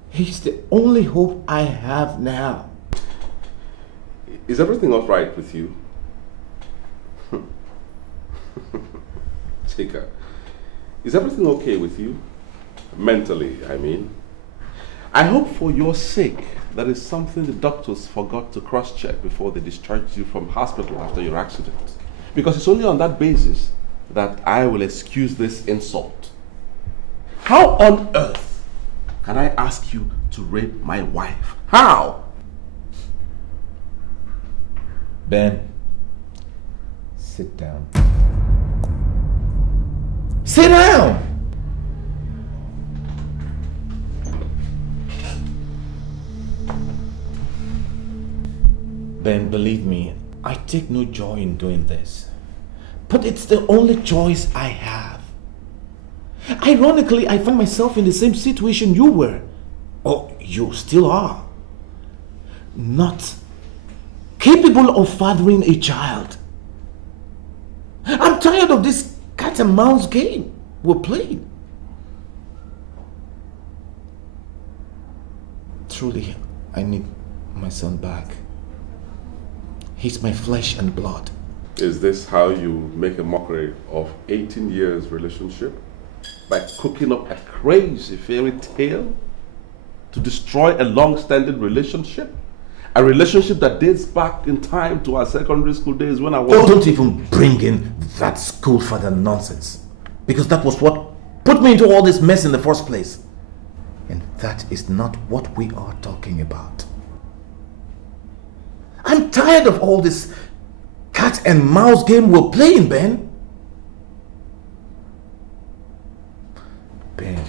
He's the only hope I have now. Is everything all right with you? Chika, is everything okay with you? Mentally, I mean. I hope for your sake that is something the doctors forgot to cross-check before they discharged you from hospital after your accident. Because it's only on that basis that I will excuse this insult. How on earth can I ask you to rape my wife? How? Ben, sit down. Sit down! Ben, believe me, I take no joy in doing this. But it's the only choice I have. Ironically, I find myself in the same situation you were. Or you still are. Not capable of fathering a child. I'm tired of this cat and mouse game we're playing. Truly, I need my son back. He's my flesh and blood. Is this how you make a mockery of 18 years relationship? By cooking up a crazy fairy tale to destroy a long-standing relationship? A relationship that dates back in time to our secondary school days when I was... Oh, don't even bring in that school father nonsense. Because that was what put me into all this mess in the first place. And that is not what we are talking about. I'm tired of all this cat and mouse game we're playing, Ben. Ben,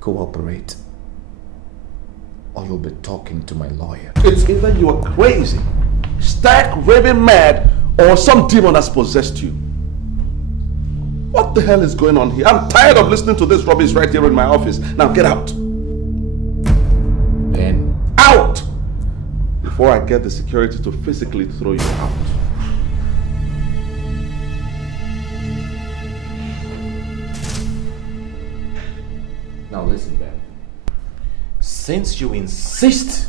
cooperate, or you'll be talking to my lawyer. It's either you are crazy, stark, raving mad, or some demon has possessed you. What the hell is going on here? I'm tired of listening to this rubbish right here in my office. Now get out. Ben. Out! Before I get the security to physically throw you out. Now listen, Ben. Since you insist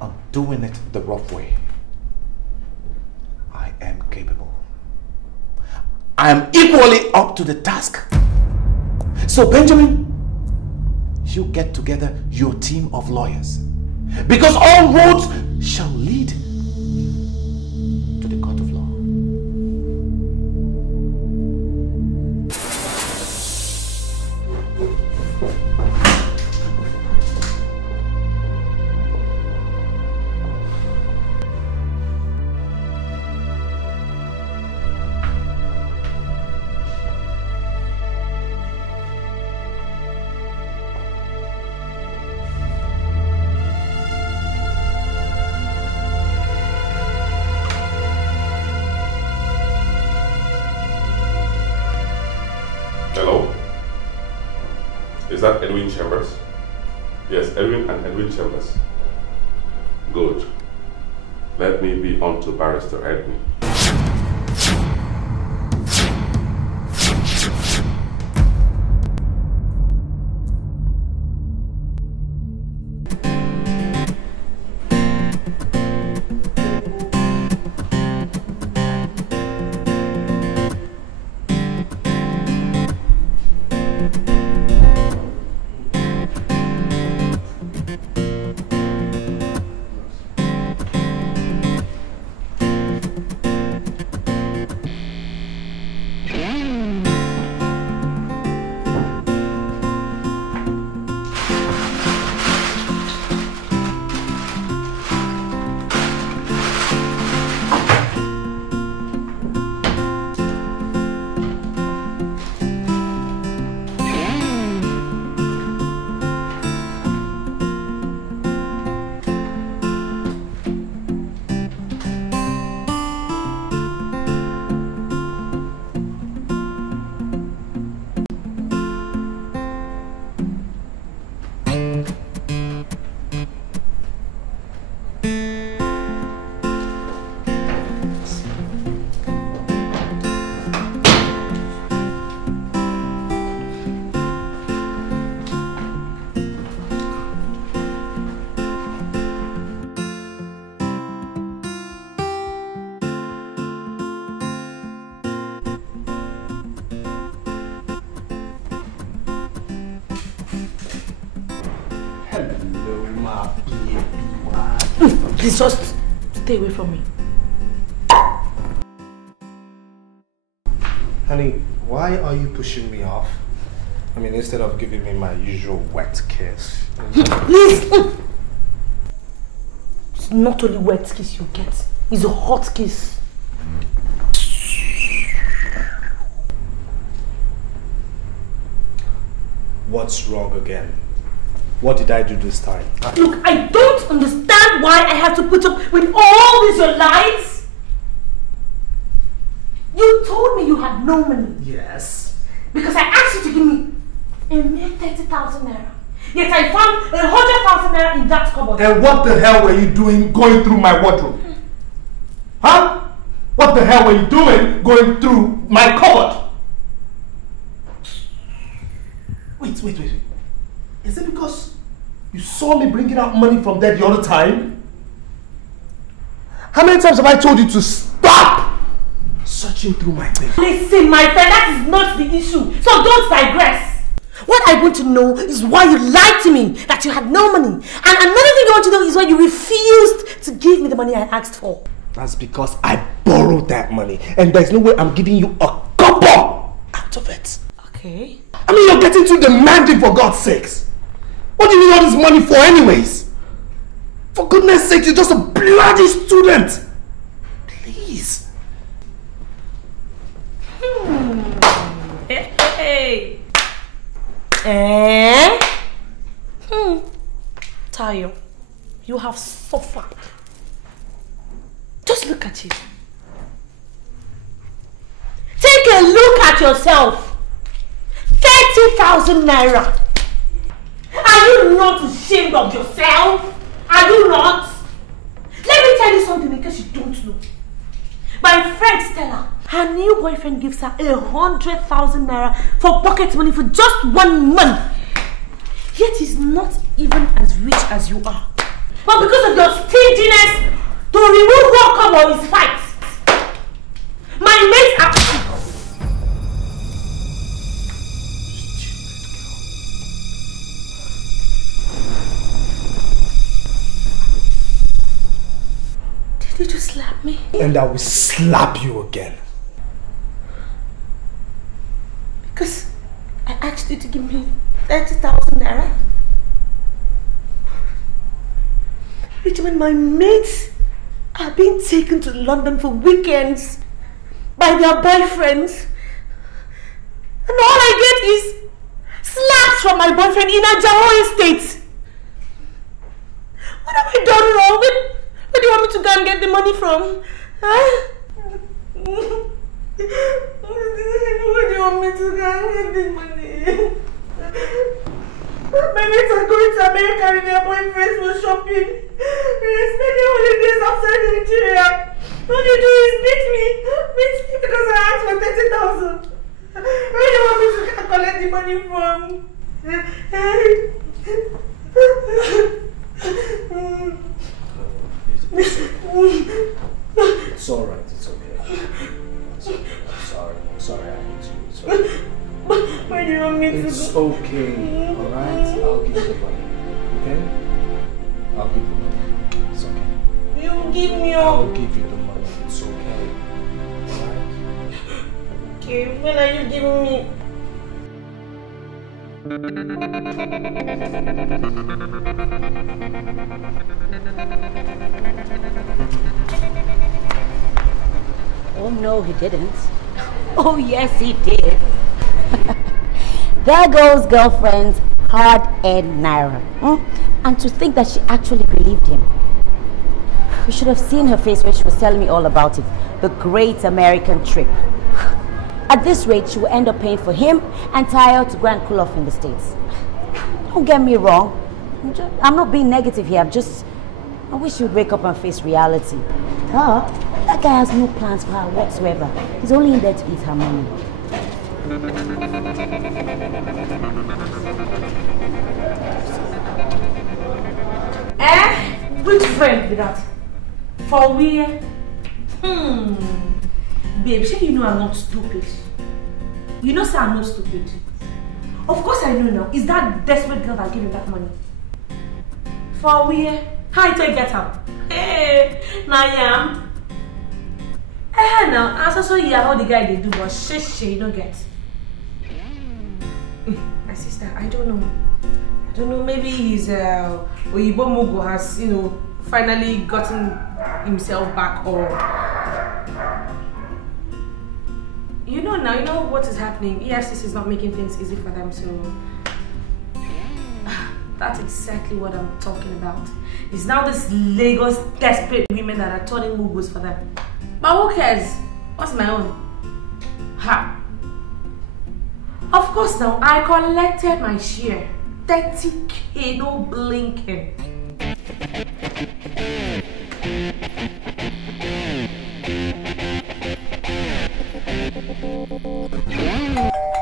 on doing it the rough way, I am capable. I am equally up to the task. So Benjamin, you get together your team of lawyers. Because all roads shall lead to the court of law. Is that Edwin Chambers? Yes, Edwin and Edwin Chambers. Good. Let me be on to Barrister Edwin. Please just stay away from me. Honey, why are you pushing me off? I mean, instead of giving me my usual wet kiss. Please! It's not only wet kiss you get, it's a hot kiss. What's wrong again? What did I do this time? Look, I don't understand why I have to put up with all these your lies. You told me you had no money. Yes. Because I asked you to give me a mere 30,000 naira. Yet I found 100,000 naira in that cupboard. And what the hell were you doing going through my wardrobe? Huh? What the hell were you doing going through my cupboard? Wait. Is it because you saw me bringing out money from there the other time? How many times have I told you to stop searching through my things? Listen, my friend, that is not the issue. So don't digress. What I want to know is why you lied to me that you had no money. And another thing I want to know is why you refused to give me the money I asked for. That's because I borrowed that money. And there's no way I'm giving you a copper out of it. Okay. I mean, you're getting too demanding, for God's sakes. What do you need all this money for anyways? For goodness sake, you're just a bloody student. Please. Hey. Tayo, you have suffered. Just look at you. Take a look at yourself. 30,000 naira. Are you not ashamed of yourself? Are you not? Let me tell you something in case you don't know. My friend Stella, her new boyfriend gives her 100,000 naira for pocket money for just 1 month. Yet he's not even as rich as you are. But because of your stinginess to remove one cover of his fight, my mates are... Did you just slap me? And I will slap you again. Because I asked you to give me 30,000 naira. Which when my mates are being taken to London for weekends by their boyfriends. And all I get is slaps from my boyfriend in Ajaho Estate. What have I done wrong? Where do you want me to go and get the money from? Huh? Where do you want me to go and get the money? My mates are going to America with their boyfriends for shopping. They're spending holidays outside Nigeria. All they do is beat me because I asked for 30,000. Where do you want me to collect the money from? It's alright, it's okay. I'm sorry I hate you. It's okay. Where do you want me to go? It's okay, alright? I'll give you the money, okay? I'll give you the money. It's okay. You give me all. I'll give you the money. It's okay. Alright? Okay, when are you giving me? Oh no, he didn't. Oh yes, he did. There goes girlfriend's hard-earned naira. And to think that she actually believed him. You should have seen her face when she was telling me all about it. The great American trip. At this rate, she will end up paying for him and Tayo to go and cool off in the States. Don't get me wrong. I'm not being negative here. I wish you'd wake up and face reality. That guy has no plans for her whatsoever. He's only in there to eat her money. Which friend did that? For where? Babe, sure you know I'm not stupid. You know say I'm not stupid. Of course I know now. Is that desperate girl that gave him that money? For where? How you get out? Hey, Nayam. Eh, now, as I saw you how the guy they do, but she you don't get. My sister, I don't know. Maybe he's Oyibo Mogo has, finally gotten himself back, or now what is happening. EFCC is not making things easy for them, so that's exactly what I'm talking about. It's now this Lagos desperate women that are turning Mogos for them. But who cares? What's my own? Ha! Of course now, I collected my share. 30K, no blinking.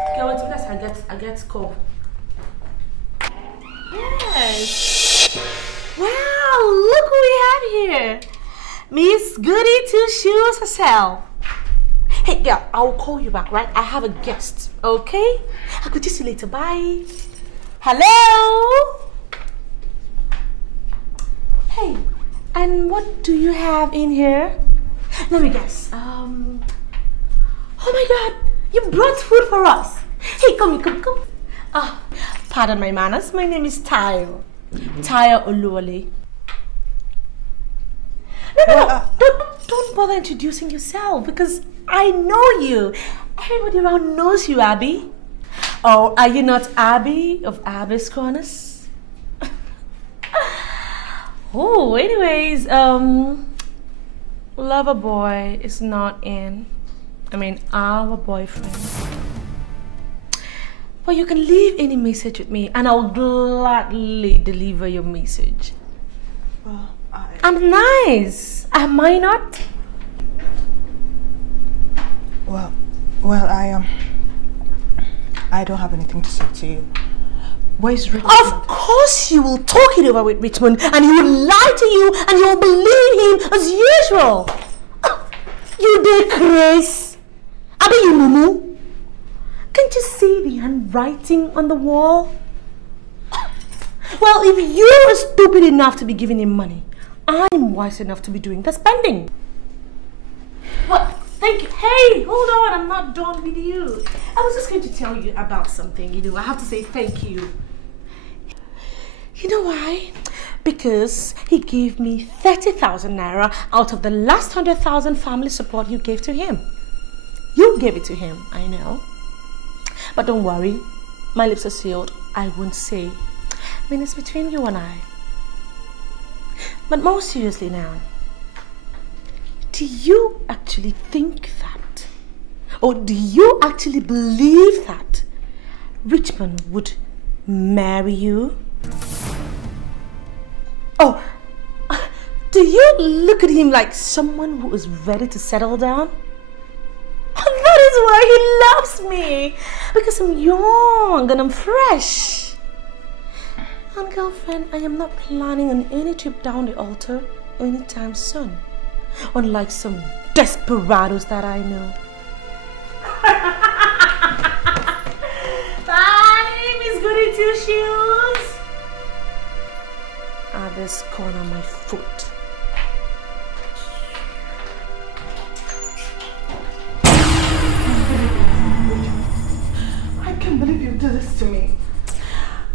Okay, wait till I get call. Yes. Wow, look who we have here. Miss Goody Two Shoes herself. Hey girl, I'll call you back, right? I have a guest, okay? I could see you later, bye. Hello? Hey, and what do you have in here? Let me guess. Oh my god, you brought food for us. Hey, come. Pardon my manners, my name is Tayo Oluwole. No, don't bother introducing yourself because I know you. Everybody around knows you, Abby. Oh, are you not Abby of Abby's Corners? Oh, anyways, lover boy is not in. I mean, our boyfriend. But you can leave any message with me and I'll gladly deliver your message. Well, I'm nice. Am I not? Well, I don't have anything to say to you. Where's Richmond? Of course you will talk it over with Richmond and he will lie to you and you will believe him as usual. You did, Chris. Abi, you mumu. Can't you see the handwriting on the wall? Well, if you are stupid enough to be giving him money, I'm wise enough to be doing the spending. What? Thank you. Hey, hold on. I'm not done with you. I was just going to tell you about something. I have to say thank you. You know why? Because he gave me 30,000 naira out of the last 100,000 family support you gave to him. You gave it to him, I know. But don't worry. My lips are sealed. I won't say. I mean, it's between you and I. But more seriously now, do you actually think that, or do you actually believe that Richmond would marry you? Oh, do you look at him like someone who is ready to settle down? That is why he loves me, because I'm young and I'm fresh. And girlfriend, I am not planning on any trip down the altar anytime soon. Unlike some desperados that I know. Bye, Miss Goody Two Shoes. At this corner of my foot. I can't believe you did this to me.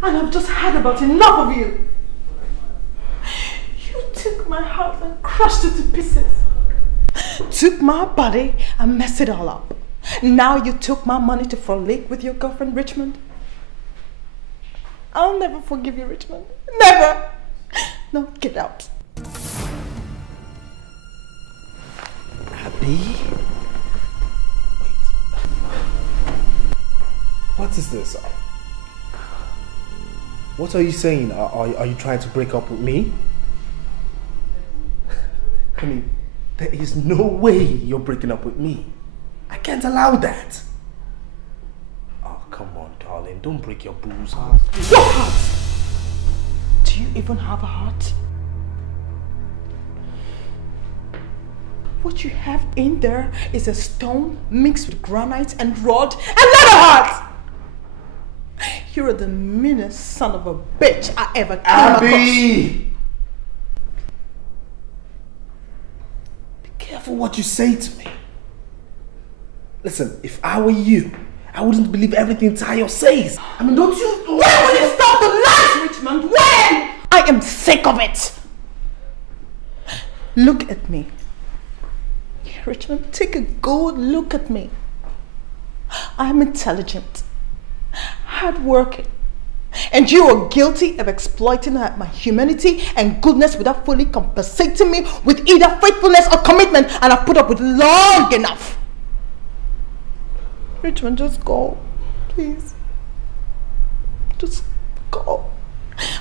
And I've just had about enough of you. You took my heart and crushed it to pieces. Took my body and messed it all up. Now you took my money to frolic with your girlfriend Richmond. I'll never forgive you, Richmond. Never. Now get out. Abby? Wait. What is this? What are you saying? Are you trying to break up with me? I mean, there is no way you're breaking up with me. I can't allow that. Oh, come on, darling. Don't break your boo's heart. What heart? Do you even have a heart? What you have in there is a stone mixed with granite and rock and not a heart! You're the meanest son of a bitch I ever came across. what you say to me. Listen, if I were you, I wouldn't believe everything Tayo says. I mean, don't you... When will you stop the lies, Richmond? When? I am sick of it. Look at me. Richmond, take a good look at me. I'm intelligent, hardworking, and you are guilty of exploiting my humanity and goodness without fully compensating me with either faithfulness or commitment, and I've put up with long enough. Richmond, just go, please. Just go,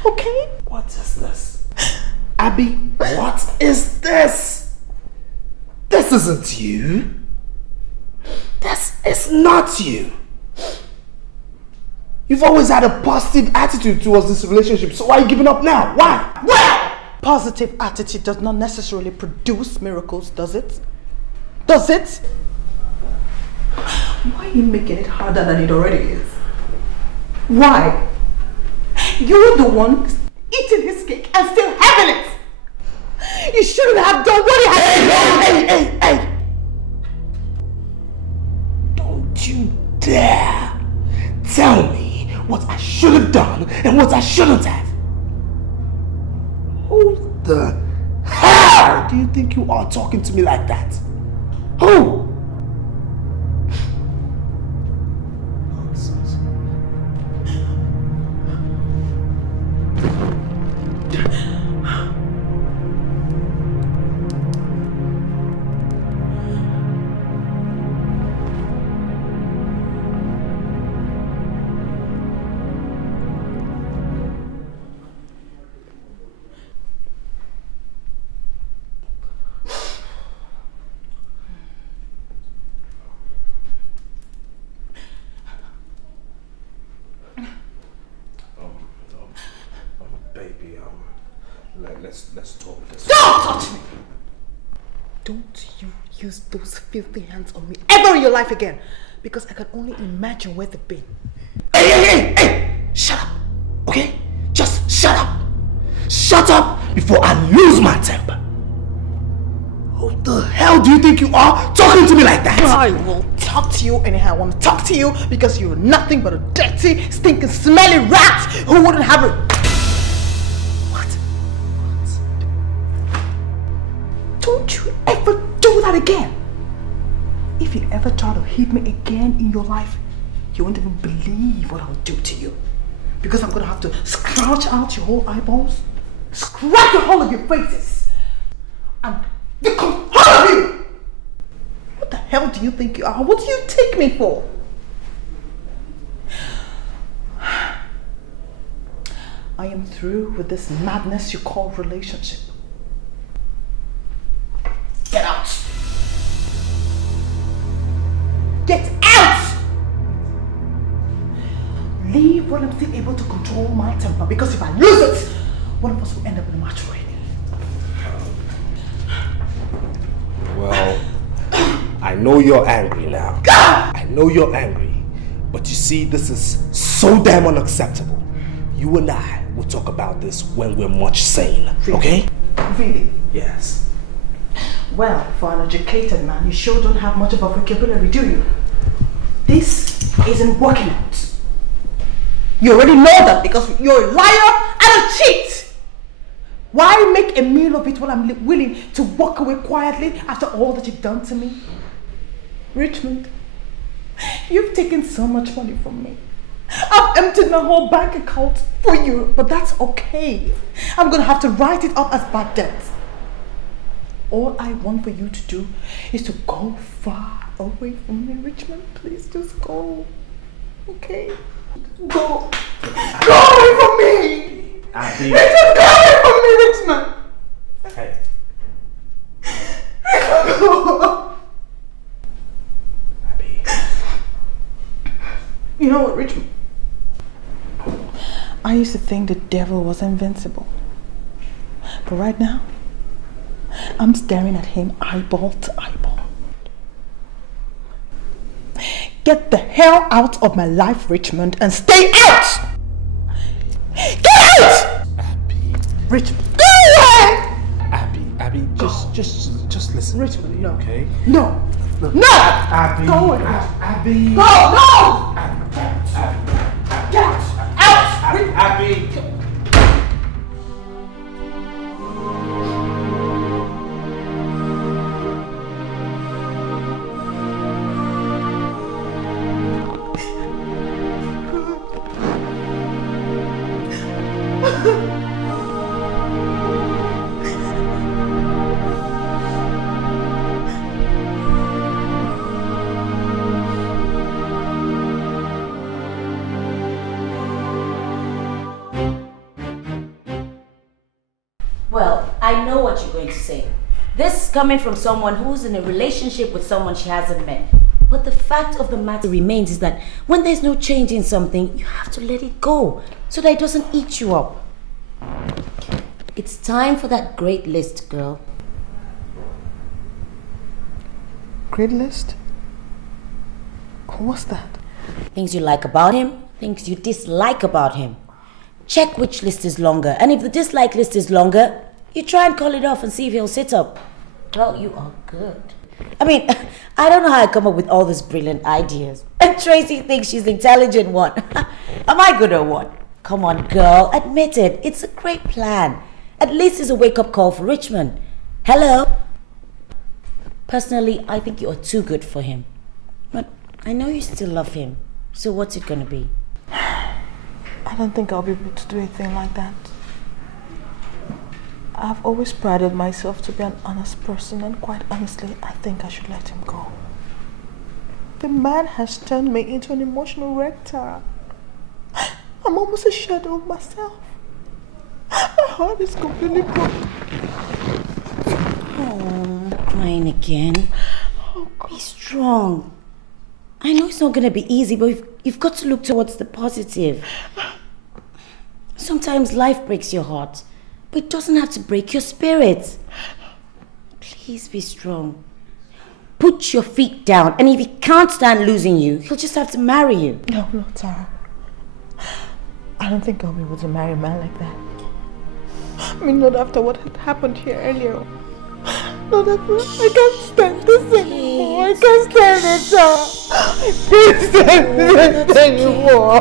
okay? What is this? Abby, what is this? This isn't you. This is not you. You've always had a positive attitude towards this relationship, so why are you giving up now? Why? Well, positive attitude does not necessarily produce miracles, does it? Does it? Why are you making it harder than it already is? Why? You're the one eating his cake and still having it. You shouldn't have done what he had. Hey! Don't you dare tell me what I should have done and what I shouldn't have. Who the hell do you think you are talking to me like that? Who? Let's talk this. Don't touch me! Don't you use those filthy hands on me ever in your life again, because I can only imagine where they've been. Hey! Shut up, okay? Just shut up. Shut up before I lose my temper. Who the hell do you think you are talking to me like that? I will talk to you anyhow I want to talk to you, because you're nothing but a dirty, stinking, smelly rat who wouldn't have a... Don't you ever do that again. If you ever try to hit me again in your life, you won't even believe what I'll do to you. Because I'm going to have to scratch out your whole eyeballs, scratch the whole of your faces, and become all of you. What the hell do you think you are? What do you take me for? I am through with this madness you call relationship. Get out! Get out! Leave when I'm still able to control my temper, because if I lose it, one of us will end up in a match already. Well, I know you're angry now. I know you're angry. But you see, this is so damn unacceptable. You and I will talk about this when we're much sane, okay? Really? Yes. Well, for an educated man, you sure don't have much of a vocabulary, do you? This isn't working out. You already know that because you're a liar and a cheat. Why make a meal of it when I'm willing to walk away quietly after all that you've done to me? Richmond, you've taken so much money from me. I've emptied my whole bank account for you, but that's okay. I'm going to have to write it off as bad debt. All I want for you to do is to go far away from me, Richmond. Please just go. Okay? Go. Go away from me! Abby. Richmond, go away from me, Richmond! Hey. Richmond, go! Abby. You know what, Richmond? I used to think the devil was invincible. But right now, I'm staring at him eyeball to eyeball. Get the hell out of my life, Richmond, and stay out! Get out! Abby. Richmond, go away! Abby, just Just listen. Richmond, no. Okay? No. No. No! Abby. Go away. Abby. Go! No! Get out! Abby. I know what you're going to say. This is coming from someone who's in a relationship with someone she hasn't met. But the fact of the matter remains is that when there's no change in something, you have to let it go so that it doesn't eat you up. It's time for that great list, girl. Great list? What's that? Things you like about him, things you dislike about him. Check which list is longer, and if the dislike list is longer, you try and call it off and see if he'll sit up. Well, you are good. I mean, I don't know how I come up with all these brilliant ideas. And Tracy thinks she's the intelligent one. Am I good or what? Come on, girl, admit it. It's a great plan. At least it's a wake-up call for Richmond. Hello? Personally, I think you are too good for him. But I know you still love him. So what's it gonna be? I don't think I'll be able to do a thing like that. I've always prided myself to be an honest person, and quite honestly, I think I should let him go. The man has turned me into an emotional wreck, Tara. I'm almost a shadow of myself. My heart is completely broken. Oh, crying again. Oh, be strong. I know it's not going to be easy, but you've got to look towards the positive. Sometimes life breaks your heart, but it doesn't have to break your spirit. Please be strong. Put your feet down, and if he can't stand losing you, he'll just have to marry you. No, Tara. I don't think I'll be able to marry a man like that. I mean, not after what had happened here earlier. Not after. I can't stand this anymore. I can't stand it, Tara. I can't stand this anymore.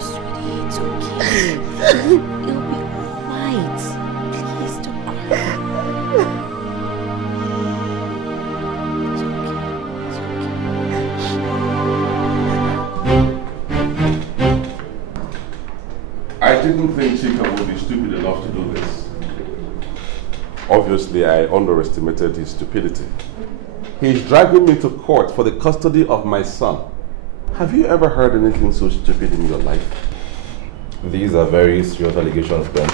Sweetie, it's okay. You'll be alright. Please don't cry. I didn't think Chika would be stupid enough to do this. Obviously, I underestimated his stupidity. He's dragging me to court for the custody of my son. Have you ever heard anything so stupid in your life? These are very serious allegations, Ben.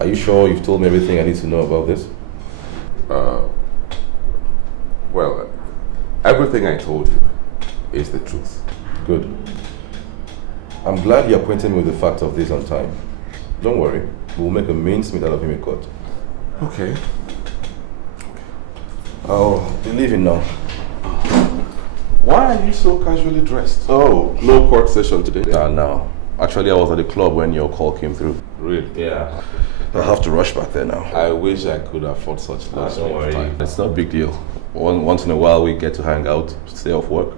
Are you sure you've told me everything I need to know about this? Well, everything I told you is the truth. Good. I'm glad you're acquainting me with the fact of this on time. Don't worry, we'll make a mincemeat out of him in court. Okay. I'll be leaving now. Why are you so casually dressed? Oh, no court session today? No. Actually, I was at the club when your call came through. Really? Yeah. I'll have to rush back there now. I wish I could afford such luxury. It's not a big deal. Once in a while, we get to hang out, stay off work.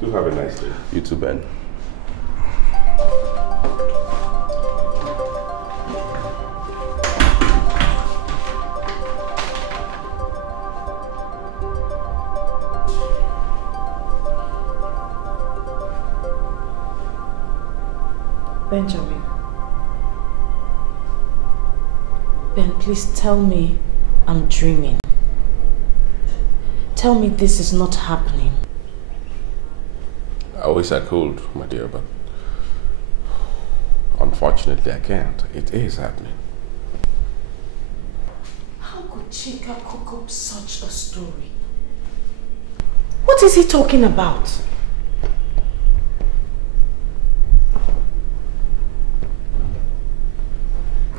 Do have a nice day. You too, Ben. Benjamin. Ben, please tell me I'm dreaming. Tell me this is not happening. I wish I could, my dear, but unfortunately I can't. It is happening. How could Chika cook up such a story? What is he talking about?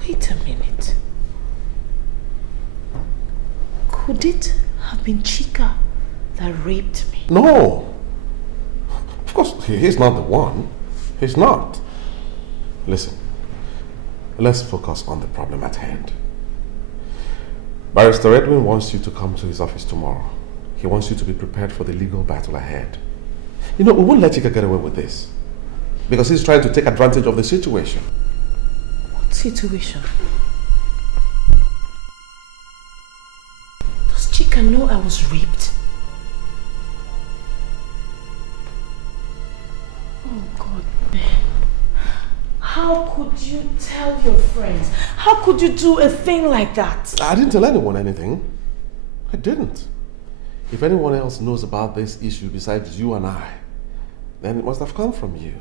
Wait a minute. Could it have been Chika that raped me? No! Of course, he's not the one. He's not. Listen, let's focus on the problem at hand. Barrister Edwin wants you to come to his office tomorrow. He wants you to be prepared for the legal battle ahead. You know, we won't let Iyke get away with this. Because he's trying to take advantage of the situation. What situation? Does Chika know I was raped? Oh God, Ben. How could you tell your friends? How could you do a thing like that? I didn't tell anyone anything. I didn't. If anyone else knows about this issue besides you and I, then it must have come from you.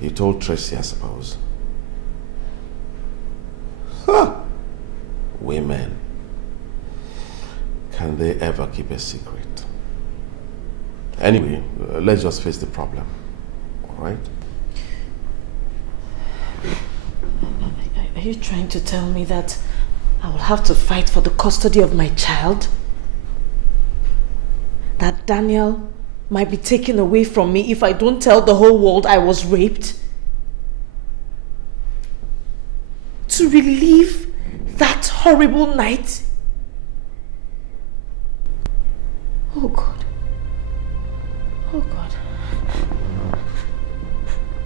You told Tracy, I suppose. Huh. Women. Can they ever keep a secret? Anyway, let's just face the problem. All right? Are you trying to tell me that I will have to fight for the custody of my child? That Daniel might be taken away from me if I don't tell the whole world I was raped? To relive that horrible night? Oh God. Oh God.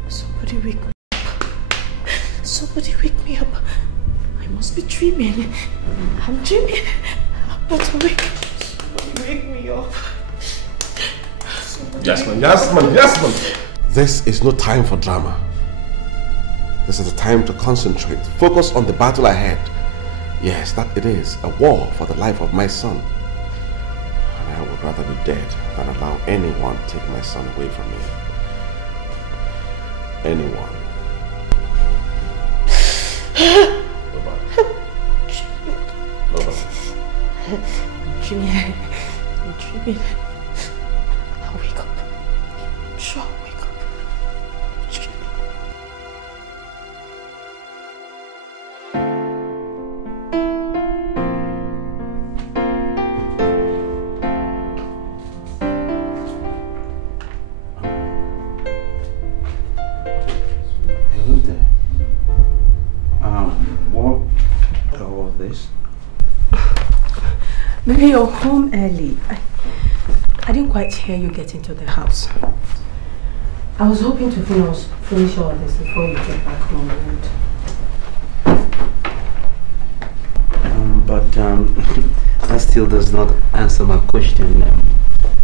Somebody wake me up. Somebody wake me up. I must be dreaming. I'm dreaming. I'm not awake. Somebody wake me up. Yasmin. This is no time for drama. This is the time to concentrate. Focus on the battle ahead. Yes, that it is. A war for the life of my son. And I would rather be dead than allow anyone to take my son away from me. Anyone. I'm dreaming. I'll wake up. I'm sure I'll wake up. I'm dreaming. Hello there. What all of this? Maybe you're home early. I didn't quite hear you get into the house. I was hoping to finish all this before you get back home. But that still does not answer my question.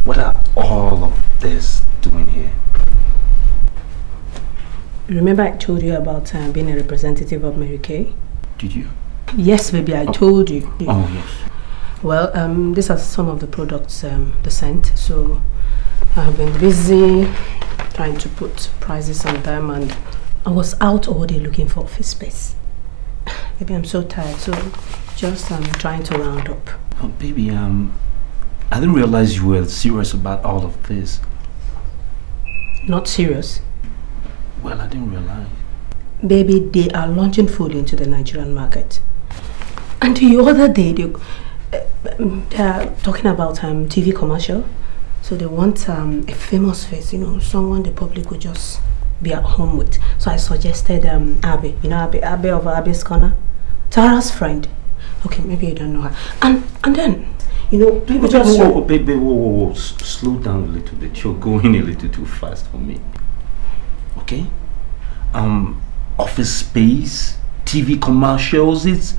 What are all of this doing here? Remember I told you about being a representative of Mary Kay? Did you? Yes, baby, I told you. Oh, yes. Well, these are some of the products they sent, so I've been busy trying to put prices on them, and I was out all day looking for office space. Maybe I'm so tired, so just trying to round up. Oh, baby, I didn't realize you were serious about all of this. Not serious? Well, I didn't realize. Baby, they are launching food into the Nigerian market. And the other day, they're talking about TV commercial. So they want a famous face, you know, someone the public would just be at home with. So I suggested Abby, you know Abby of Abby's Corner? Tara's friend. Okay, maybe you don't know her. And then, you know, people just... Whoa. Slow down a little bit. You're going a little too fast for me. Okay? Office space, TV commercials,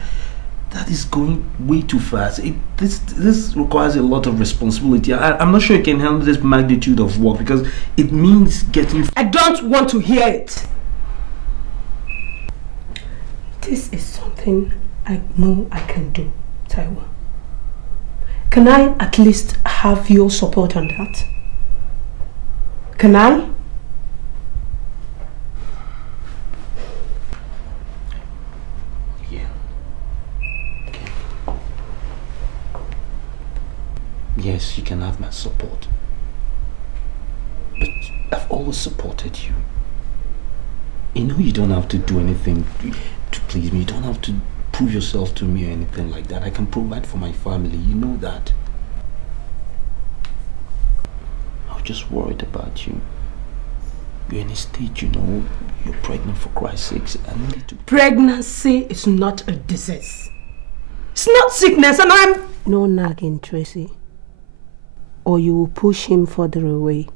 that is going way too fast. This requires a lot of responsibility. I'm not sure you can handle this magnitude of work because it means getting... I don't want to hear it. This is something I know I can do, Taiwo. Can I at least have your support on that? Can I? Yes, you can have my support. But I've always supported you. You know you don't have to do anything to please me. You don't have to prove yourself to me or anything like that. I can provide for my family. You know that. I was just worried about you. You're in a state, you know, you're pregnant for Christ's sakes. I need to... Pregnancy is not a disease. It's not sickness and I'm... No nagging, Tracy. Or you will push him further away.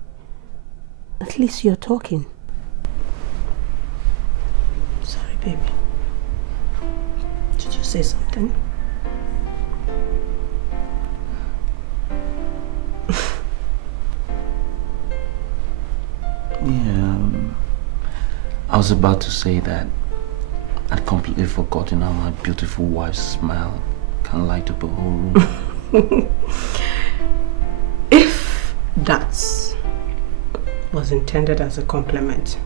At least you're talking. Sorry, baby. Did you say something? Yeah, I was about to say that I'd completely forgotten how my beautiful wife's smile can light up a whole room. If that was intended as a compliment,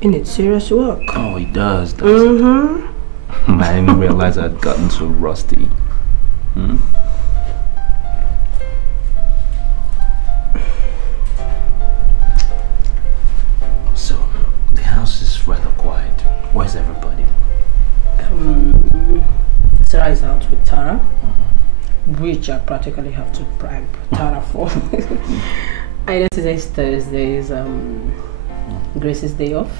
it needs serious work. Oh, it does, doesn't it? I didn't realize I'd gotten so rusty. So, the house is rather quiet. Where's everybody? Sarah is out with Tara, which I practically have to bribe Tara for. I know today's Thursday is Grace's day off,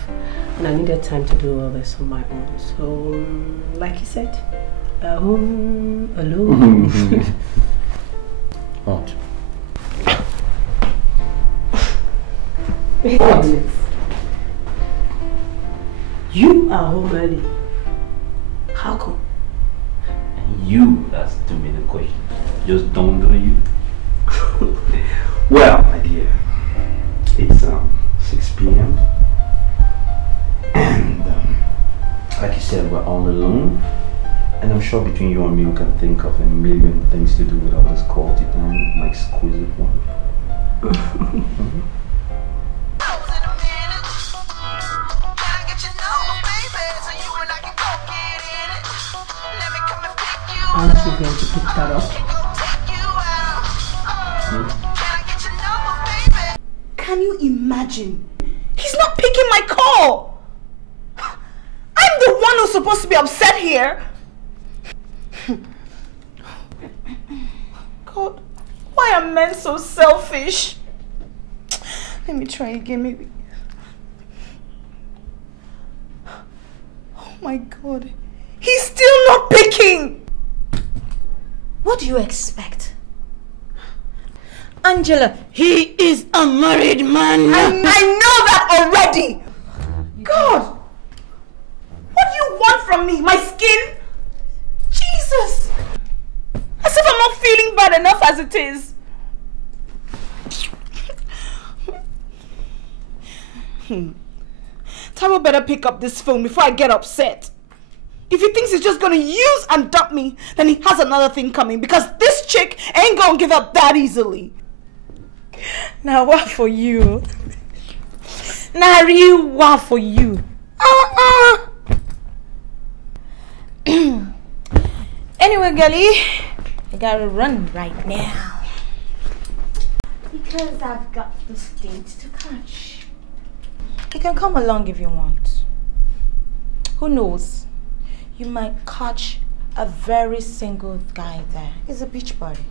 and I needed time to do all this on my own. So, like you said, home alone. What? You are home early. How come? And you asked me the question. Just dawned on you. Well, my dear, it's 6 p.m. And like you said, we're all alone. And I'm sure between you and me, we can think of a million things to do with all this quality time, my exquisite one. Aren't you going to pick that up? Can you imagine? He's not picking my call! I'm the one who's supposed to be upset here! God, why are men so selfish? Let me try again, maybe. Oh my God, he's still not picking! What do you expect? Angela, he is a married man. I know that already! God! What do you want from me? My skin? Jesus! As if I'm not feeling bad enough as it is. Taro better pick up this phone before I get upset. If he thinks he's just gonna use and dump me, then he has another thing coming, because this chick ain't gonna give up that easily. Now what for you? Now real what for you? Anyway, girlie, I gotta run right now. Because I've got the stage to catch. You can come along if you want. Who knows? You might catch a very single guy there. It's a beach party.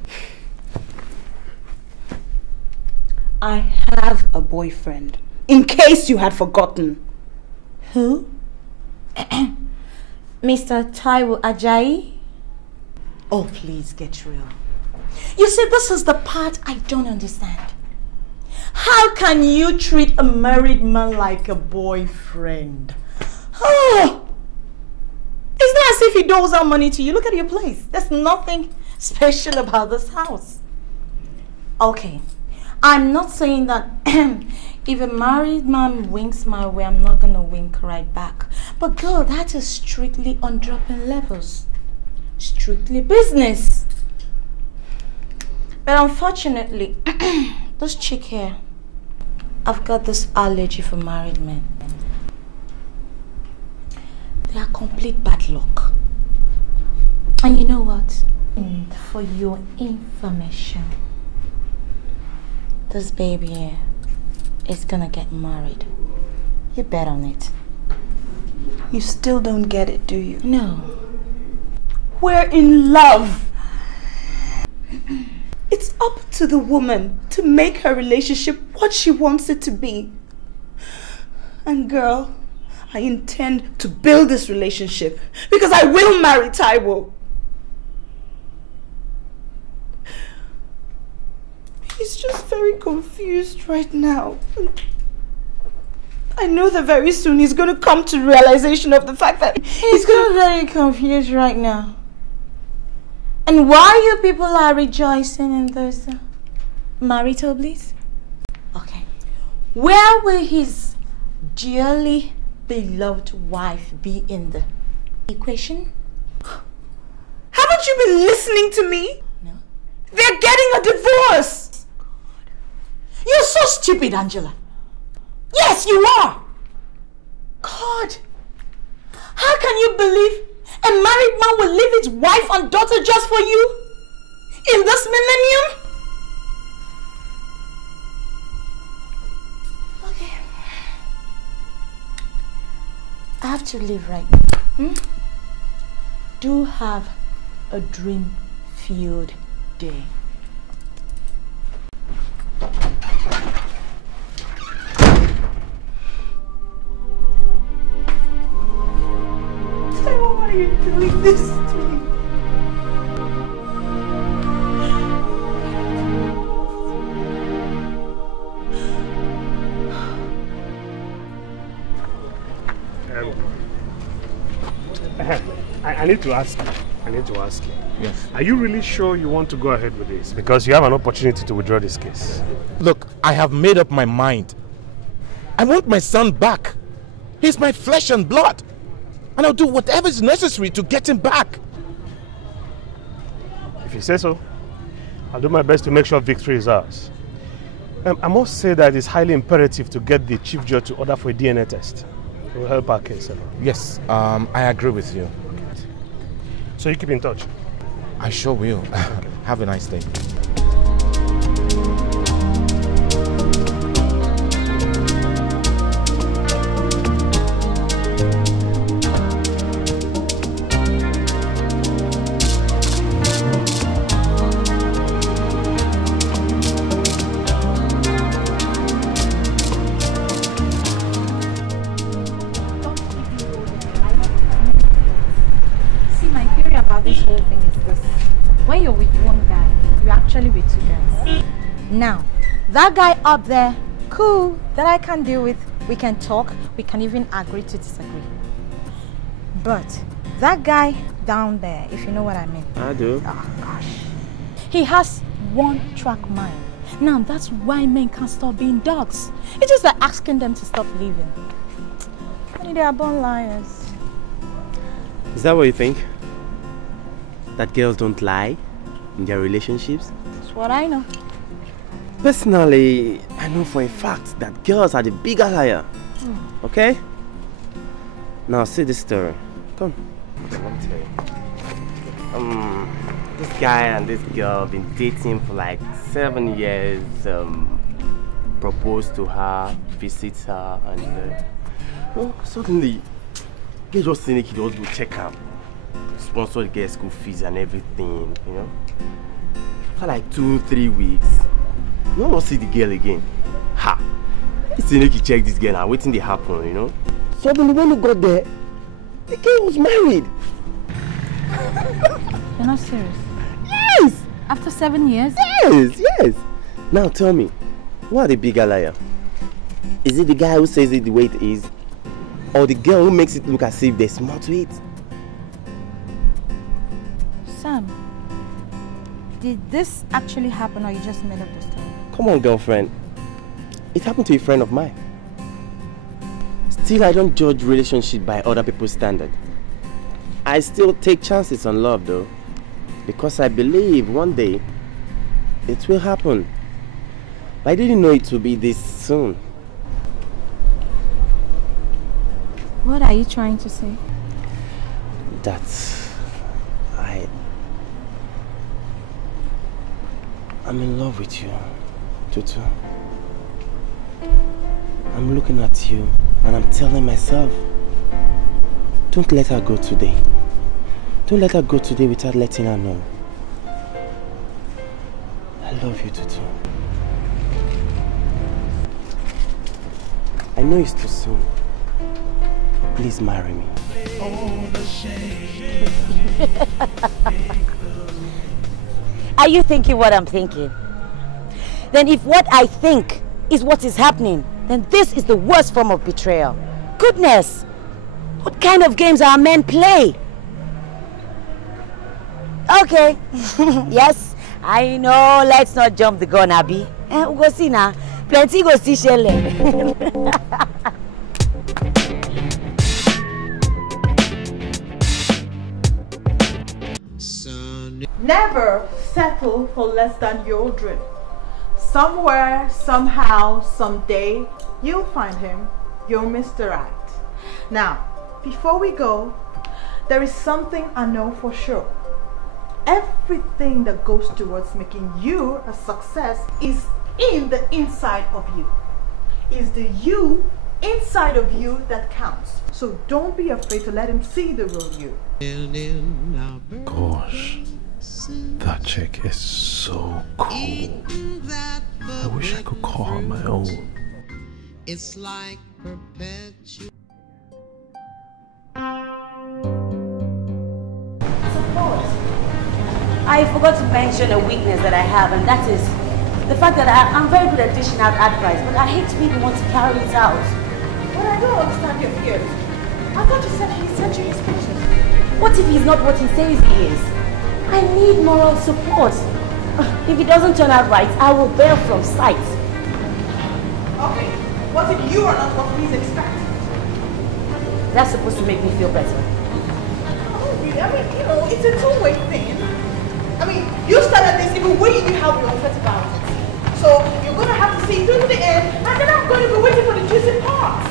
I have a boyfriend, in case you had forgotten. Who? Mr. Taiwo Ajayi? Oh, please get real. You see, this is the part I don't understand. How can you treat a married man like a boyfriend? Oh! It's not as if he doles out money to you. Look at your place. There's nothing special about this house. Okay, I'm not saying that if a married man winks my way, I'm not gonna wink right back. But girl, that is strictly on dropping levels. Strictly business. But unfortunately, this chick here, I've got this allergy for married men. They are complete bad luck. And you know what? And for your information, this baby here is gonna get married. You bet on it. You still don't get it, do you? No. We're in love. It's up to the woman to make her relationship what she wants it to be. And girl, I intend to build this relationship because I will marry Taiwo. He's just very confused right now. I know that very soon he's going to come to realization of the fact that he's still very confused right now. And while you people are rejoicing in this marital bliss, okay, where will his dearly beloved wife be in the equation? Haven't you been listening to me? No. They're getting a divorce. You're so stupid, Angela. Yes, you are. God, how can you believe a married man will leave his wife and daughter just for you? In this millennium? Okay. I have to leave right now. Do have a dream-filled day. Why are you doing this to me? I need to ask you. Yes. Are you really sure you want to go ahead with this? Because you have an opportunity to withdraw this case. Look, I have made up my mind. I want my son back. He's my flesh and blood. And I'll do whatever is necessary to get him back. If you say so, I'll do my best to make sure victory is ours. I must say that it's highly imperative to get the chief judge to order for a DNA test. It will help our case. Yes, I agree with you. So you keep in touch? I sure will. Have a nice day. Now, that guy up there, cool, that I can deal with. We can talk, we can even agree to disagree. But that guy down there, if you know what I mean. I do. Oh gosh. He has one-track mind. Now that's why men can't stop being dogs. It's just like asking them to stop living. And they are born liars. Is that what you think? That girls don't lie in their relationships? That's what I know. Personally, I know for a fact that girls are the bigger liar. Okay? Now see this story. Come. Let me tell you. This guy and this girl have been dating for like 7 years. Proposed to her, visit her, and suddenly they just think he just go check her, sponsor the girl's school fees and everything, you know. For like 2-3 weeks. No one see the girl again. Ha! It's like he check this girl now, waiting to happen, you know. Suddenly when he got there, the girl was married. You're not serious? Yes! After 7 years? Yes! Now tell me, who are the bigger liar? Is it the guy who says it the way it is? Or the girl who makes it look as if there's more to it? Sam, did this actually happen or you just made up the story? Come on, girlfriend. It happened to a friend of mine. Still, I don't judge relationship by other people's standard. I still take chances on love though. Because I believe one day it will happen. But I didn't know it would be this soon. What are you trying to say? That I'm in love with you, Tutu. I'm looking at you and I'm telling myself, don't let her go today. Don't let her go today without letting her know. I love you, Tutu. I know it's too soon. Please marry me. Are you thinking what I'm thinking? then if what I think is what is happening, then this is the worst form of betrayal. Goodness! What kind of games are men play? Okay. Yes, I know. Let's not jump the gun, Abby. We'll go see now. Plenty go see Shelley. Never settle for less than your dream. Somewhere, somehow, someday, you'll find him. You'll Mr. Right. Now, before we go, there is something I know for sure. Everything that goes towards making you a success is in the inside of you. It's the you inside of you that counts. So don't be afraid to let him see the real you. Gosh, that chick is so cool. I wish I could call her my own. It's like perpetual. I forgot to mention a weakness that I have, and that is the fact that I'm very good at dishing out advice, but I hate to be the one to carry it out. But I don't understand your fears. I thought you said he sent you his pictures. What if he's not what he says he is? I need moral support. If it doesn't turn out right, I will bail from sight. Okay, what if you are not what he's expecting? That's supposed to make me feel better. Oh, really? I mean, you know, it's a two-way thing. I mean, you started this even when you have your offense about it. So you're going to have to see through to the end, and then I'm going to be waiting for the juicy parts.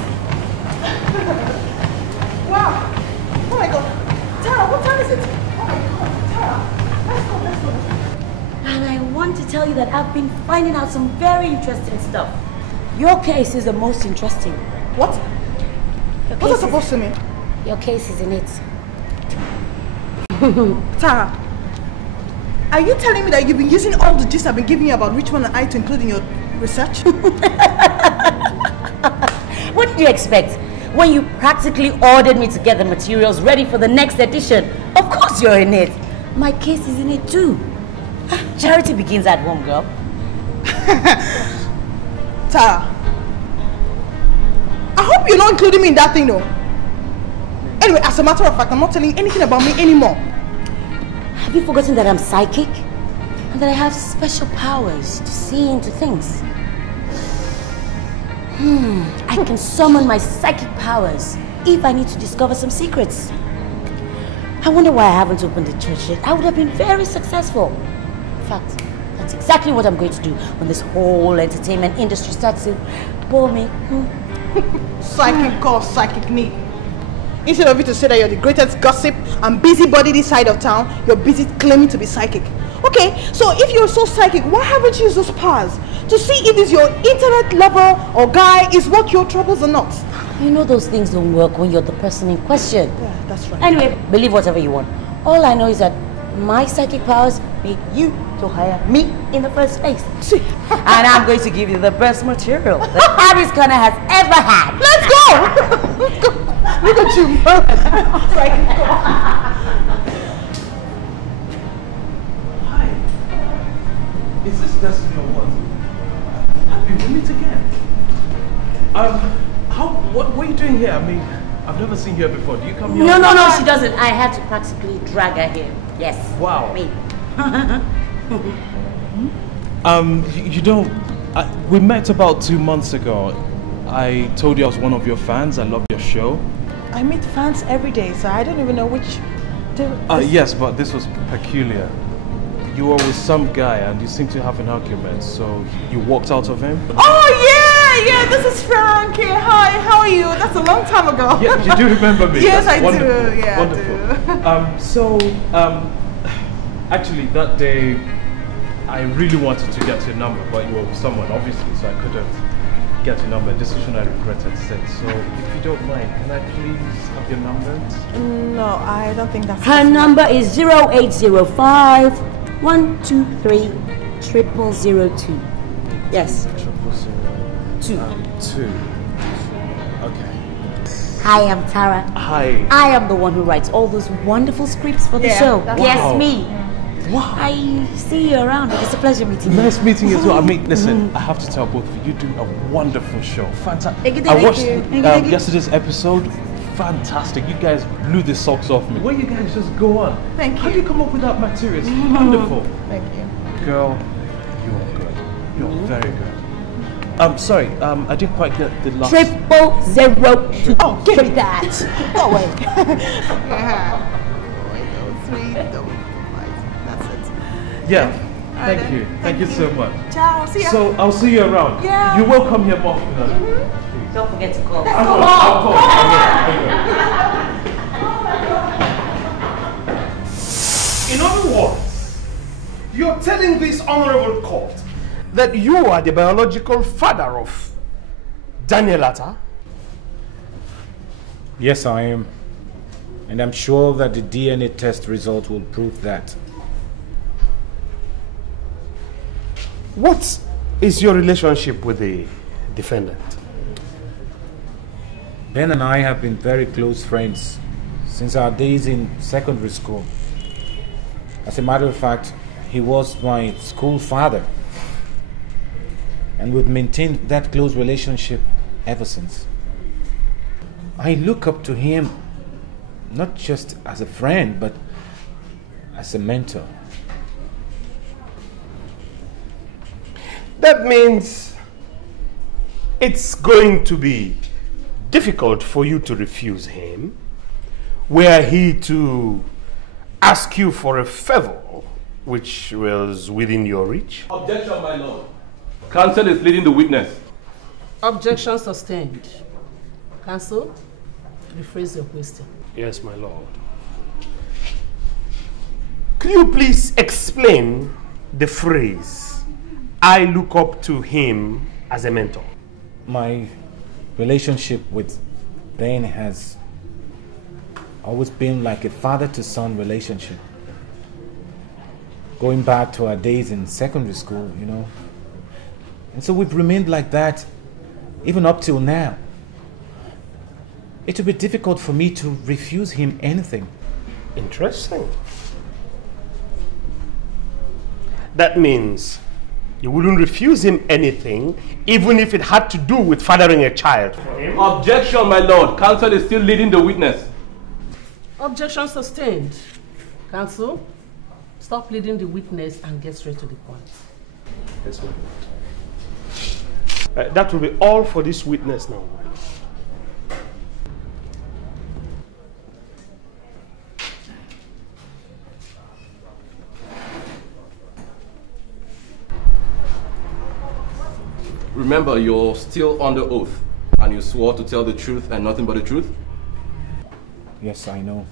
Wow. Oh my God. Tara, what time is it? Oh my God. Tara, let's go. And I want to tell you that I've been finding out some very interesting stuff. Your case is the most interesting. What? What is supposed to mean? Your case is in it. Tara, are you telling me that you've been using all the gist I've been giving you about Richmond and I to include in your research? What did you expect? When you practically ordered me to get the materials ready for the next edition, of course you're in it. My case is in it too. Charity begins at home, girl. Tara, I hope you're not including me in that thing though. Anyway, as a matter of fact, I'm not telling you anything about me anymore. Have you forgotten that I'm psychic? And that I have special powers to see into things? I can summon my psychic powers if I need to discover some secrets. I wonder why I haven't opened the church yet. I would have been very successful. In fact, that's exactly what I'm going to do when this whole entertainment industry starts to bore me. Psychic cause psychic need. Instead of you to say that you're the greatest gossip and busybody this side of town, you're busy claiming to be psychic. Okay, so if you're so psychic, why haven't you used those powers to see if it's your internet lover or guy is what your troubles or not? You know those things don't work when you're the person in question. Yeah, that's right. Anyway, believe whatever you want. All I know is that my psychic powers made you to hire me in the first place. And I'm going to give you the best material that Abby's Corner has ever had. Let's go! Let's go! Look at you, psychic call. Hi. Is this Destiny or what? Happy we meet again. What are you doing here? I mean, I've never seen you here before. Do you come here? No, she doesn't. I had to practically drag her here. Yes. Wow. Me. We met about 2 months ago. I told you I was one of your fans. I love your show. I meet fans every day, so I don't even know which... Yes, but this was peculiar. You were with some guy and you seemed to have an argument, so you walked out of him? Oh, yeah, this is Frank. Yeah, hi, how are you? That's a long time ago. Yeah, you do remember me? Yes, That's I do. Yeah, wonderful. I do. Actually, that day, I really wanted to get your number, but you were with someone, obviously, so I couldn't get your number. A decision I regretted since. So, if you don't mind, can I please have your number? No, I don't think that's... Her number is 0805 123 0002. Yes. 002. Okay. Hi, I'm Tara. Hi. I am the one who writes all those wonderful scripts for the show. Wow. Yes, me. Wow. I see you around. It's a pleasure meeting you. Nice meeting you as well. I mean, listen, I have to tell both of you, you do a wonderful show. Fantastic. I watched yesterday's episode. Fantastic. You guys blew the socks off me. Where you guys just go on? Thank you. How do you come up with that material? It's wonderful. Thank you. Girl, you're good. You're very good. Sorry, I didn't quite get the last... 002. Oh, give me that. Go away. That's it. Yeah. Thank you. Thank you so much. Ciao. See ya. So, I'll see you around. Yeah. You will come here more often. Don't forget to call. I will. In other words, you're telling this honorable court that you are the biological father of Daniel Atta? Yes, I am. And I'm sure that the DNA test result will prove that. What is your relationship with the defendant? Ben and I have been very close friends since our days in secondary school. As a matter of fact, he was my school father. And we've maintained that close relationship ever since. I look up to him not just as a friend, but as a mentor. That means it's going to be difficult for you to refuse him, were he to ask you for a favor which was within your reach. Objection, my lord. Counsel is leading the witness. Objection sustained. Counsel, rephrase your question. Yes, my lord. Could you please explain the phrase, I look up to him as a mentor? My relationship with Ben has always been like a father-to-son relationship. Going back to our days in secondary school, you know. And so we've remained like that even up till now. It would be difficult for me to refuse him anything. Interesting. That means you wouldn't refuse him anything, even if it had to do with fathering a child. Objection, my lord. Counsel is still leading the witness. Objection sustained. Counsel, stop leading the witness and get straight to the point. Yes, my lord. That will be all for this witness now. Remember, you're still under oath, and you swore to tell the truth and nothing but the truth? Yes, I know.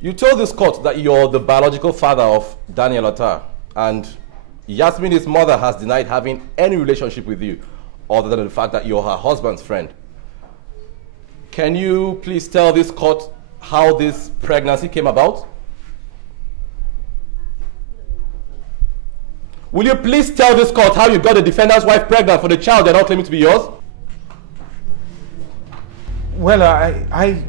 You told this court that you're the biological father of Daniel Atta, and Yasmin, his mother, has denied having any relationship with you, other than the fact that you're her husband's friend. Can you please tell this court how this pregnancy came about? Will you please tell this court how you got the defendant's wife pregnant for the child they're not claiming to be yours? Well, I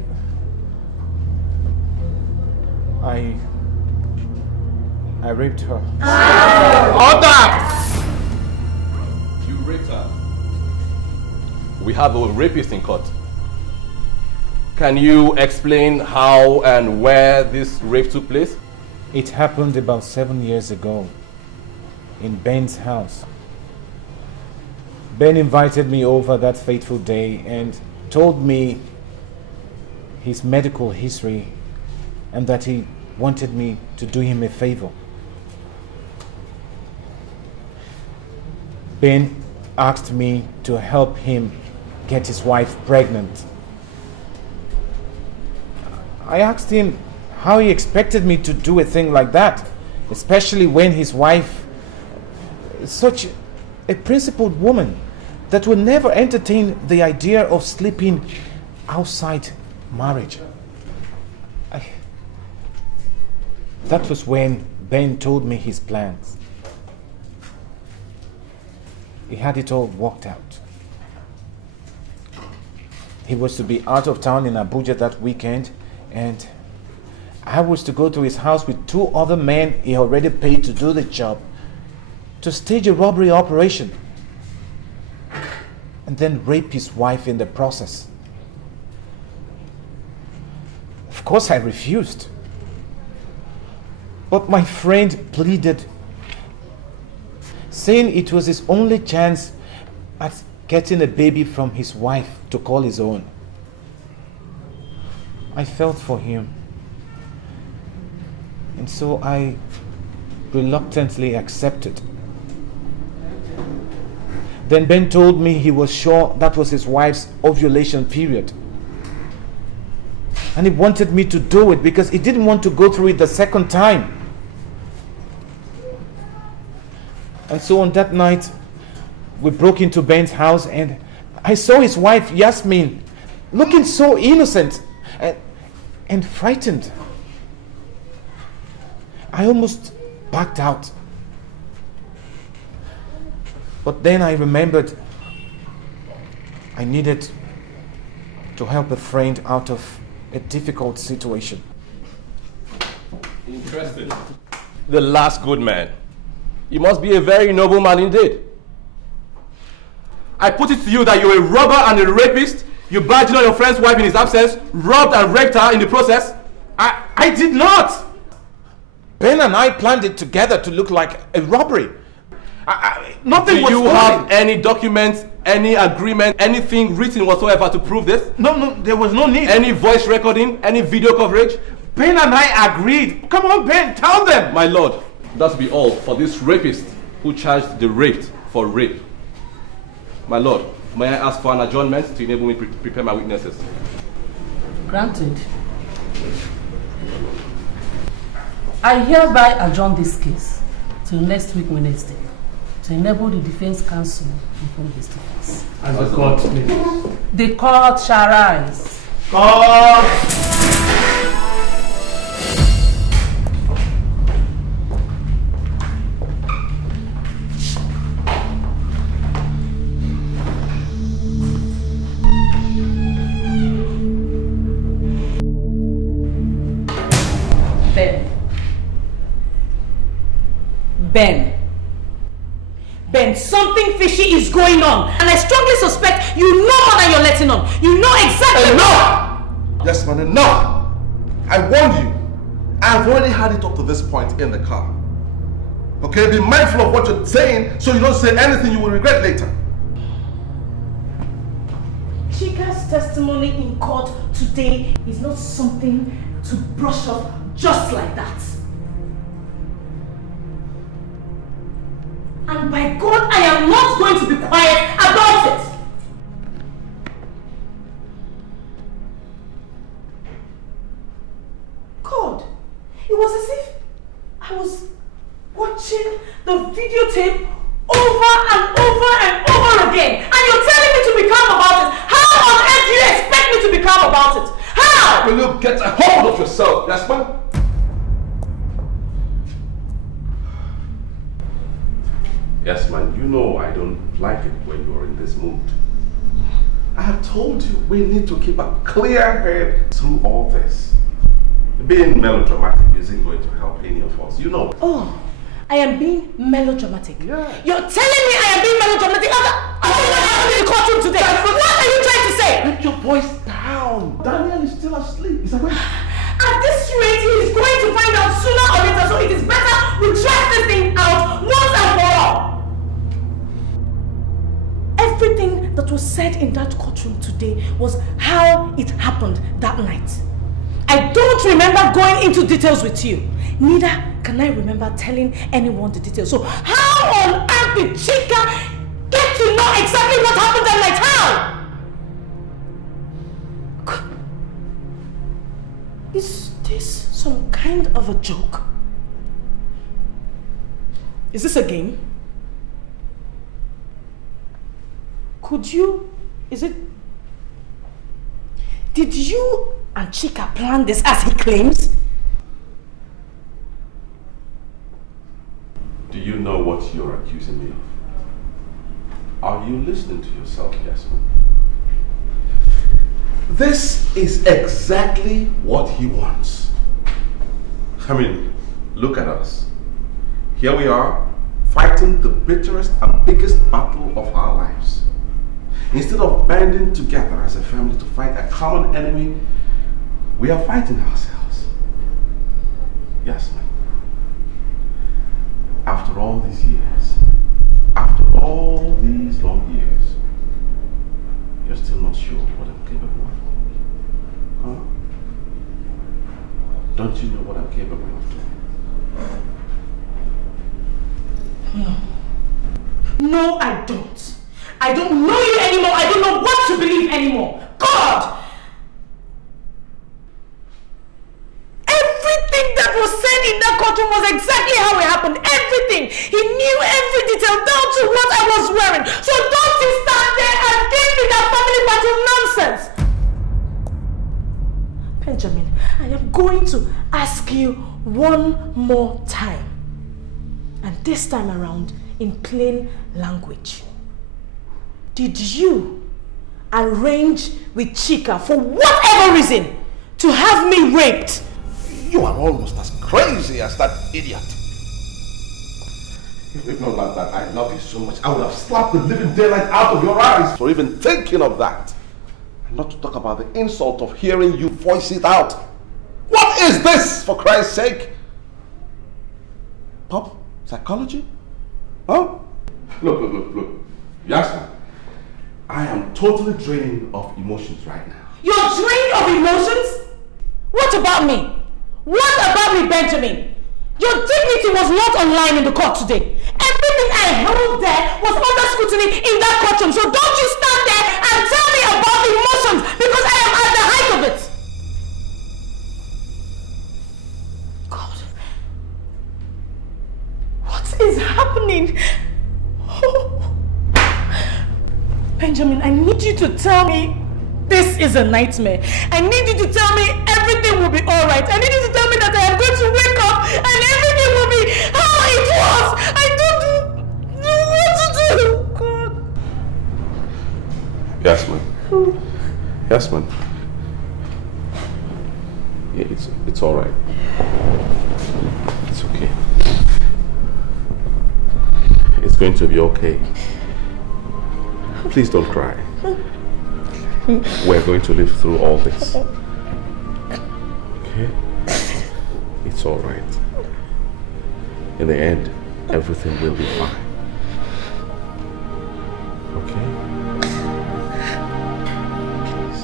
raped her. Order! You raped her. We have a rapist in court. Can you explain how and where this rape took place? It happened about 7 years ago in Ben's house. Ben invited me over that fateful day and told me his medical history and that he wanted me to do him a favor. Ben asked me to help him get his wife pregnant. I asked him how he expected me to do a thing like that, especially when his wife is such a principled woman that would never entertain the idea of sleeping outside marriage. That was when Ben told me his plans. He had it all worked out. He was to be out of town in Abuja that weekend, and I was to go to his house with 2 other men he already paid to do the job, to stage a robbery operation, and then rape his wife in the process. Of course, I refused. But my friend pleaded, saying it was his only chance at getting a baby from his wife to call his own. I felt for him, and so I reluctantly accepted. Then Ben told me he was sure that was his wife's ovulation period. And he wanted me to do it because he didn't want to go through it the second time. And so on that night, we broke into Ben's house and I saw his wife, Yasmin, looking so innocent and frightened. I almost backed out. But then I remembered I needed to help a friend out of a difficult situation. Interesting. The last good man. You must be a very noble man indeed. I put it to you that you're a robber and a rapist. You badged on your friend's wife in his absence, robbed and raped her in the process. I did not. Ben and I planned it together to look like a robbery. Nothing was Do you stolen. have any documents, any agreement, anything written whatsoever to prove this? No, there was no need. Any voice recording, any video coverage? Ben and I agreed. Come on, Ben, tell them. My lord, that be all for this rapist who charged the raped for rape. My lord, may I ask for an adjournment to enable me to prepare my witnesses? Granted. I hereby adjourn this case till next week Wednesday to enable the defense counsel to hold his defense. As the court please. The court shall rise. Court! Ben, something fishy is going on, and I strongly suspect you know more than you're letting on. You know exactly. Enough! Yes, man, enough! I warned you. I've already had it up to this point in the car. Okay, be mindful of what you're saying so you don't say anything you will regret later. Chika's testimony in court today is not something to brush off just like that. And by God, I am not going to be quiet about it. God, it was as if I was watching the videotape over and over and over again. And you're telling me to be calm about it. How on earth do you expect me to be calm about it? How? Will you get a hold of yourself, Yasmin? Yes, man, you know I don't like it when you're in this mood. I have told you we need to keep a clear head through all this. Being melodramatic isn't going to help any of us, you know. Oh, I am being melodramatic. Yeah. You're telling me I am being melodramatic? I'm in the courtroom today. What are you trying to say? Put your voice down. Daniel is still asleep. He's awake. At this rate, he is going to find out sooner or later, so it is better we track this thing out once and for all. Everything that was said in that courtroom today was how it happened that night. I don't remember going into details with you. Neither can I remember telling anyone the details. So how on earth did Chika get to know exactly what happened that night? How? Is this some kind of a joke? Is this a game? Could you... Did you and Chika plan this as he claims? Do you know what you're accusing me of? Are you listening to yourself, Yasmin? This is exactly what he wants. I mean, look at us. Here we are, fighting the bitterest and biggest battle of our lives. Instead of banding together as a family to fight a common enemy, we are fighting ourselves. Yes, ma'am. After all these years, after all these long years, you're still not sure what I'm capable of. Huh? Don't you know what I'm capable of doing? No. No, I don't. I don't know you anymore. I don't know what to believe anymore. God! Everything that was said in that courtroom was exactly how it happened. Everything. He knew every detail down to what I was wearing. So don't you stand there and give me that family battle nonsense. Benjamin, I am going to ask you one more time. And this time around, in plain language. Did you arrange with Chika for whatever reason to have me raped? You are almost as crazy as that idiot. If it not like that, I love you so much, I would have slapped the living daylight out of your eyes for even thinking of that. And not to talk about the insult of hearing you voice it out. What is this, for Christ's sake? Pop? Psychology? Huh? Look. Yasmin, I am totally drained of emotions right now. You're drained of emotions? What about me? What about me, Benjamin? Your dignity was not online in the court today. Everything I held there was under scrutiny in that courtroom. So don't you stand there and tell me about emotions, because I am at the height of it. God. What is happening? Oh. Benjamin, I need you to tell me this is a nightmare. I need you to tell me everything will be alright. I need you to tell me that I am going to wake up and everything will be how it was. I don't know what to do. God. Yasmin. Yeah, it's alright. It's okay. It's going to be okay. Please don't cry. We're going to live through all this. Okay? It's all right. In the end, everything will be fine. Okay? Please.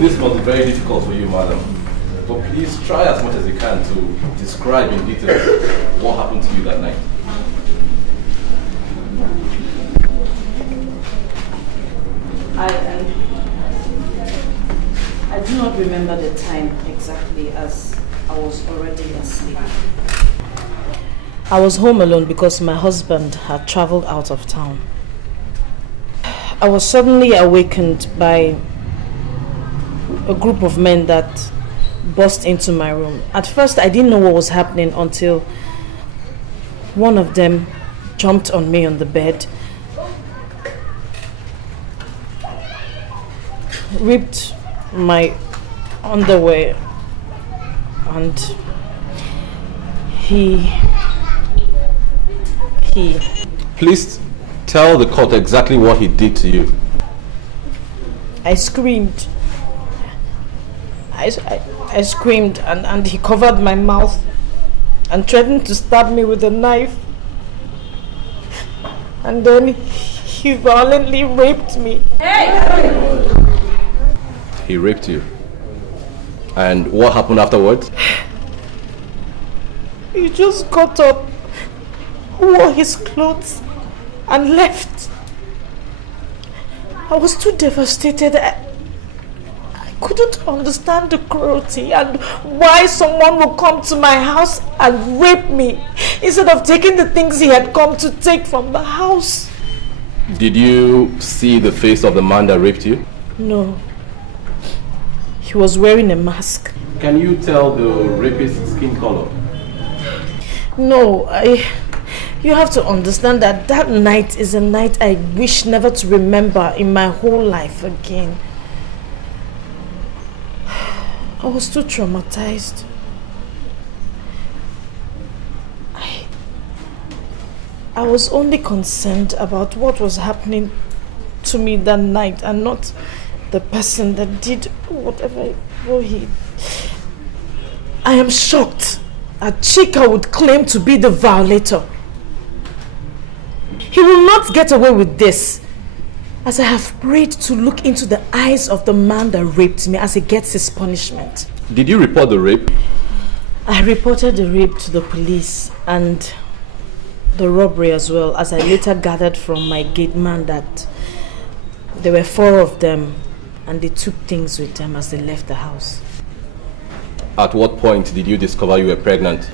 This must be very difficult for you, madam. But please try as much as you can to describe in detail what happened to you that night. I do not remember the time exactly, as I was already asleep. I was home alone because my husband had traveled out of town. I was suddenly awakened by a group of men that burst into my room. At first, I didn't know what was happening until one of them jumped on me on the bed, ripped my underwear, and he... Please tell the court exactly what he did to you. I screamed. I screamed and he covered my mouth and threatened to stab me with a knife. And then he violently raped me. Hey! He raped you. And what happened afterwards? He just got up, wore his clothes and left. I was too devastated. I couldn't understand the cruelty and why someone would come to my house and rape me instead of taking the things he had come to take from the house. Did you see the face of the man that raped you? No. He was wearing a mask. Can you tell the rapist's skin color? No, you have to understand that that night is a night I wish never to remember in my whole life again. I was too traumatized. I was only concerned about what was happening to me that night and not the person that did whatever he... I am shocked that Chika would claim to be the violator. He will not get away with this, as I have prayed to look into the eyes of the man that raped me as he gets his punishment. Did you report the rape? I reported the rape to the police and the robbery as well, as I later gathered from my gate man that there were 4 of them and they took things with them as they left the house. At what point did you discover you were pregnant?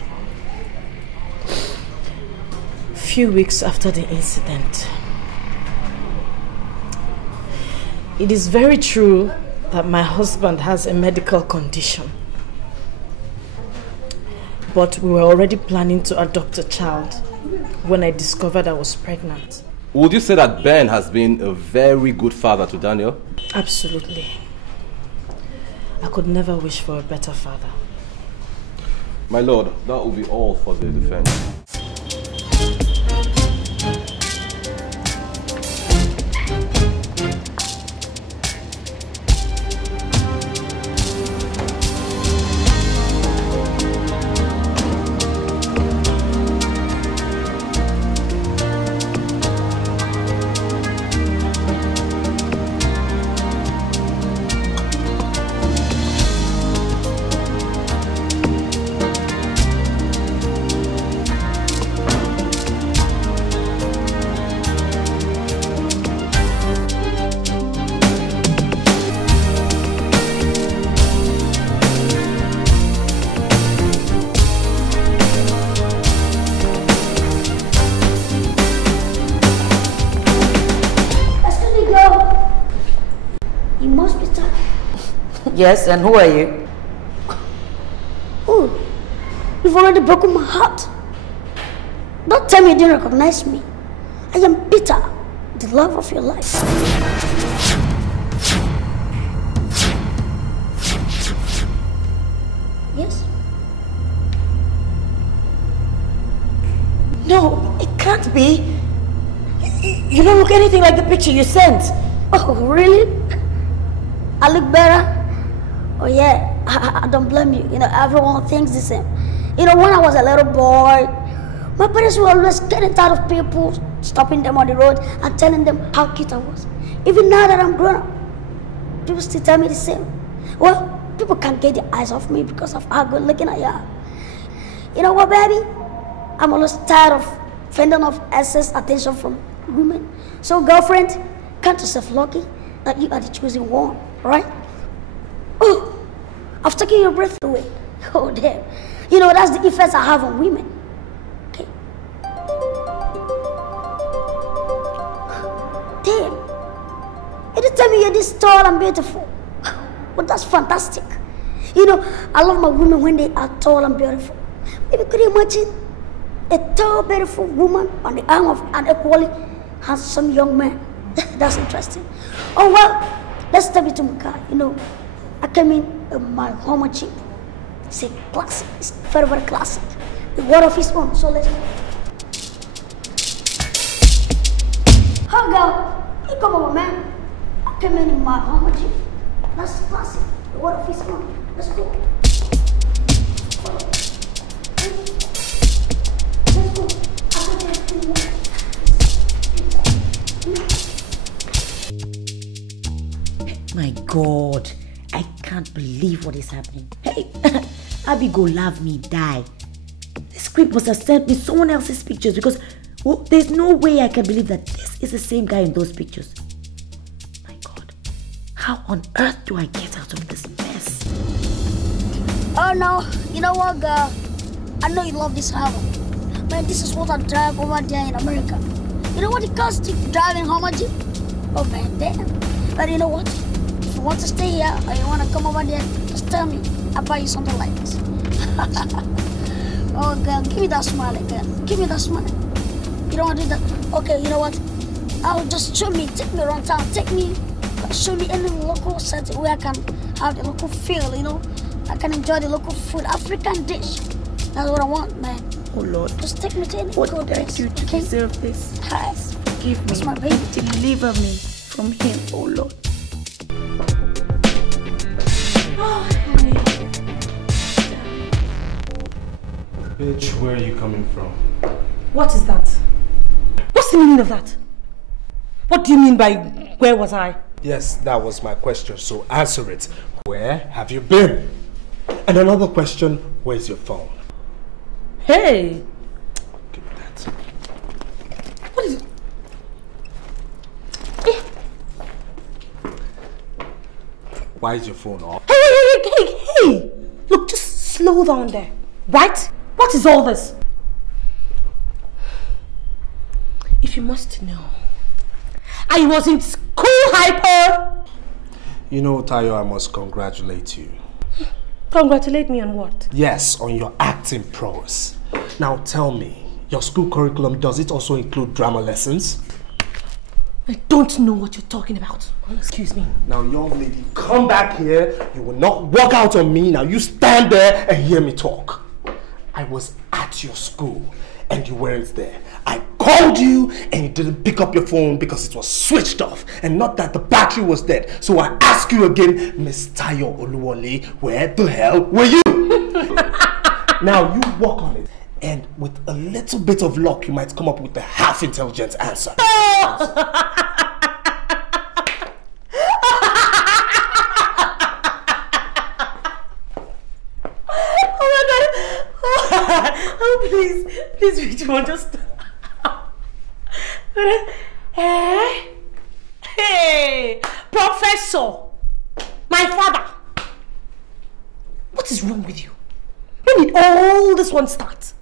Few weeks after the incident. It is very true that my husband has a medical condition, but we were already planning to adopt a child when I discovered I was pregnant. Would you say that Ben has been a very good father to Daniel? Absolutely. I could never wish for a better father. My lord, that will be all for the defense. Yes, and who are you? Oh, you've already broken my heart. Don't tell me you didn't recognize me. I am Peter, the love of your life. Yes? No, it can't be. You don't look anything like the picture you sent. Oh, really? I look better? Oh yeah, I don't blame you. You know, everyone thinks the same. You know, when I was a little boy, my parents were always getting tired of people stopping them on the road and telling them how cute I was. Even now that I'm grown up, people still tell me the same. Well, people can't get their eyes off me because of how good looking I am. You know what, baby? I'm always tired of fending off excess attention from women. So, girlfriend, count yourself lucky that you are the chosen one, right? Oh, I've taken your breath away. Oh, damn. You know, that's the effects I have on women. Okay. Damn. You didn't tell me you're this tall and beautiful. But that's fantastic. You know, I love my women when they are tall and beautiful. Maybe could you imagine a tall, beautiful woman on the arm of an equally handsome young man? That's interesting. Oh, well, let's step into my car. You know, I came in my Homer Jeep. It's a classic. It's very, very classic. The word of his own. So let's go. Oh, girl, you come over, man. I came in my Homer Jeep. That's classic. The word of his own. Let's go. Let's go. My God, I can't believe what is happening. Hey, Abby go love me, die. The script must have sent me someone else's pictures because there's no way I can believe that this is the same guy in those pictures. My God, how on earth do I get out of this mess? Oh no, you know what, girl? I know you love this album. Man, this is what I drive over there in America. You know what it costs to drive in Homer Jeep? Oh man, damn. But you know what? If you want to stay here or you want to come over there, just tell me. I'll buy you something like this. Oh girl, give me that smile again. Give me that smile. You don't want to do that? Okay, you know what? I'll just take me around town. Show me any local setting where I can have the local feel, you know? I can enjoy the local food, African dish. That's what I want, man. Oh Lord. Just take me to any What good did I place, do to okay? deserve this? Yes. Forgive me. That's my baby. Deliver me from him, oh Lord. Oh, Bitch, where are you coming from? What is that? What's the meaning of that? What do you mean by where was I? Yes, that was my question, so answer it. Where have you been? And another question, where's your phone? Hey! Give me that. What is it? Why is your phone off? Hey! Look, just slow down there, right? What is all this? If you must know, I was in school hyper. You know, Tayo, I must congratulate you. Congratulate me on what? Yes, on your acting prowess. Now tell me, your school curriculum, does it also include drama lessons? I don't know what you're talking about. Excuse me. Now, young lady, come back here. You will not walk out on me. Now, you stand there and hear me talk. I was at your school and you weren't there. I called you and you didn't pick up your phone because it was switched off and not that the battery was dead. So I ask you again, Miss Tayo Oluwole, where the hell were you? Now, you work on it. And with a little bit of luck, you might come up with a half-intelligent answer. Oh, please, Richard, just Hey, Professor, my father. What is wrong with you? When did all this one start?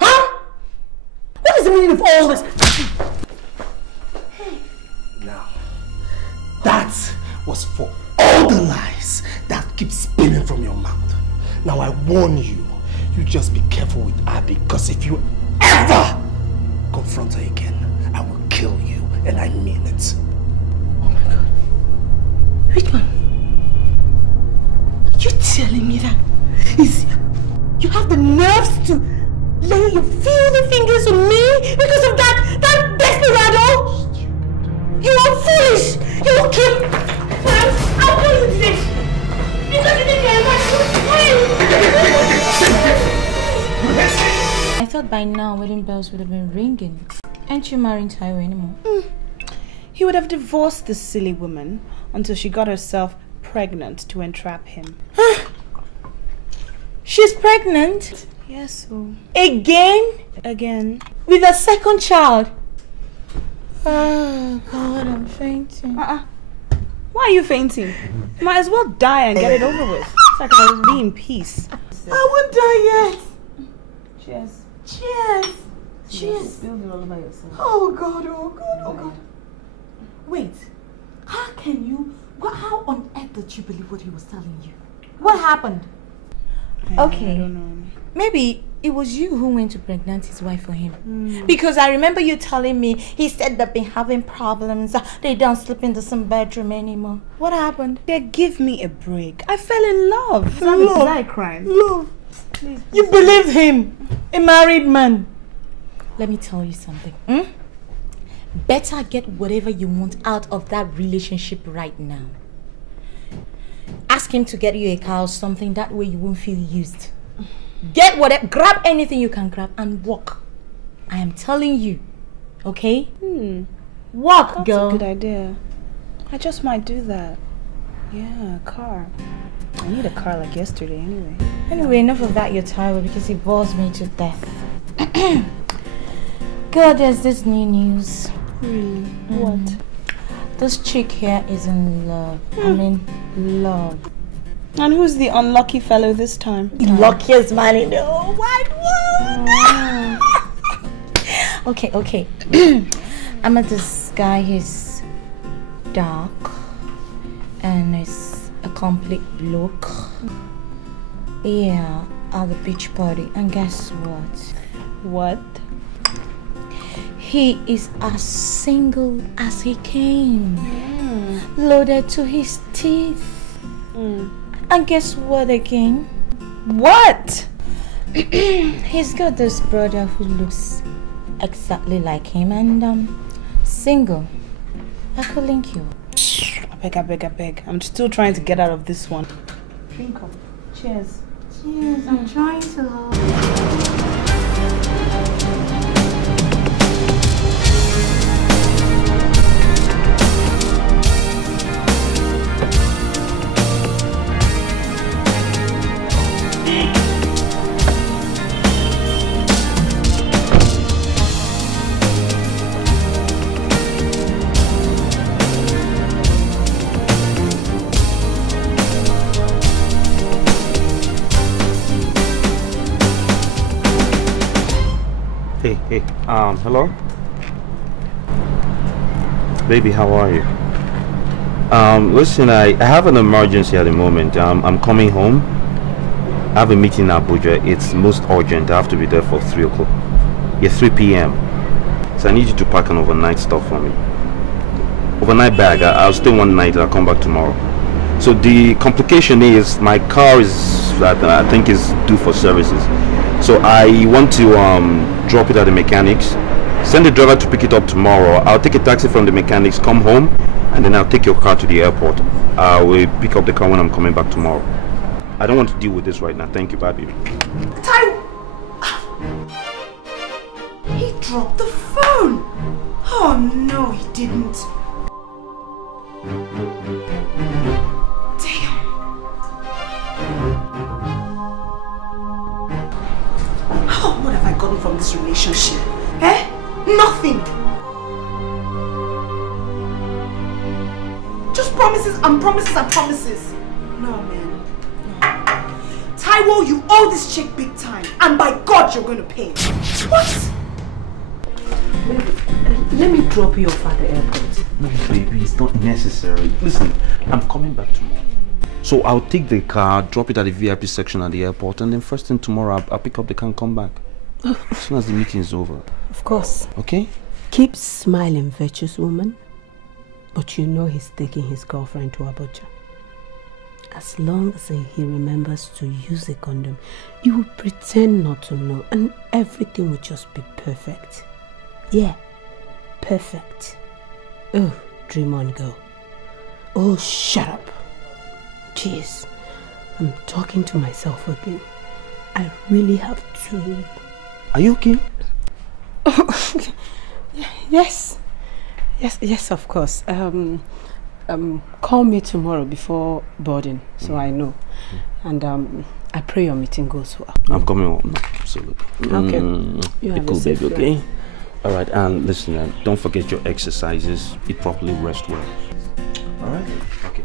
Huh? What is the meaning of all this? Now, that was for all the lies that keep spilling from your mouth. Now I warn you, you just be careful with Abby, because if you ever confront her again, I will kill you, and I mean it. Oh my God. Richman, are you telling me that you have the nerves to lay your filthy fingers on me because of that desperado? You are foolish! You will kill... I'll kill you today! Because you think I thought by now wedding bells would have been ringing. Aren't you marrying Tayo anymore? He would have divorced this silly woman until she got herself pregnant to entrap him. She's pregnant? Yes, so... Again? With a second child? Oh God, I'm fainting. Why are you fainting? You might as well die and get it over with. It's like I will be in peace. I won't die yet. Cheers. Cheers. Cheers. Spilled it all over yourself. Oh God, oh God, oh God. Wait, how on earth did you believe what he was telling you? What happened? Okay, I don't know. Maybe it was you who went to pregnant his wife for him. Because I remember you telling me he said they've been having problems. They don't sleep in the same bedroom anymore. What happened? Yeah, give me a break. I fell in love. Love. Was I crying? Love. Please. You believed him, a married man. Let me tell you something. Better get whatever you want out of that relationship right now. Ask him to get you a car or something, that way you won't feel used. Get whatever, grab anything you can grab and walk. I am telling you, okay? Walk, That's girl. a good idea. I just might do that. Yeah, a car. I need a car like yesterday anyway. Anyway, enough of that, you're tired because it bores me to death. Girl, there's this new news. Really? What? This chick here is in love. I mean, love. And who's the unlucky fellow this time? The luckiest man in the whole wide world. Okay. I met this guy, he's dark and he's a complete bloke. Yeah, at the beach party. And guess what? What? He is as single as he came. Loaded to his teeth. And guess what again? What? He's got this brother who looks exactly like him and single. I could link you. I beg. I'm still trying to get out of this one. Drink up. Cheers. Cheers, I'm trying to. Hey, hello? Baby, how are you? Listen, I have an emergency at the moment. I'm coming home. I have a meeting in Abuja. It's most urgent. I have to be there for 3 o'clock. Yeah, 3 p.m. So I need you to pack an overnight stuff for me. Overnight bag. I'll stay one night. I'll come back tomorrow. So the complication is my car I think is due for services. So I want to drop it at the mechanics. Send the driver to pick it up tomorrow. I'll take a taxi from the mechanics, come home, and then I'll take your car to the airport. I will pick up the car when I'm coming back tomorrow. I don't want to deal with this right now. Thank you, bye, baby. He dropped the phone. Oh no, he didn't. Damn. Oh, what have I gotten from this relationship? Eh? Nothing. Just promises and promises and promises. No, man. No. Taiwo, you owe this chick big time. And by God, you're going to pay. What? Let me drop you off at the airport. No, baby, it's not necessary. Listen, I'm coming back tomorrow. So I'll take the car, drop it at the VIP section at the airport, and then first thing tomorrow, I'll pick up the car and come back. As soon as the meeting is over. Of course. Okay? Keep smiling, virtuous woman. But you know he's taking his girlfriend to Abuja. As long as he remembers to use a condom, you will pretend not to know, and everything will just be perfect. Yeah, perfect. Oh, dream on, girl. Oh, shut up. Jeez, I'm talking to myself again. I really have to... Are you okay? Yes, of course. Call me tomorrow before boarding, so I know. And I pray your meeting goes well. I'm coming home. No, absolutely. Okay. You have cool, a safe baby, okay? Alright, and listen, don't forget your exercises. Eat properly, rest well. Alright? Okay.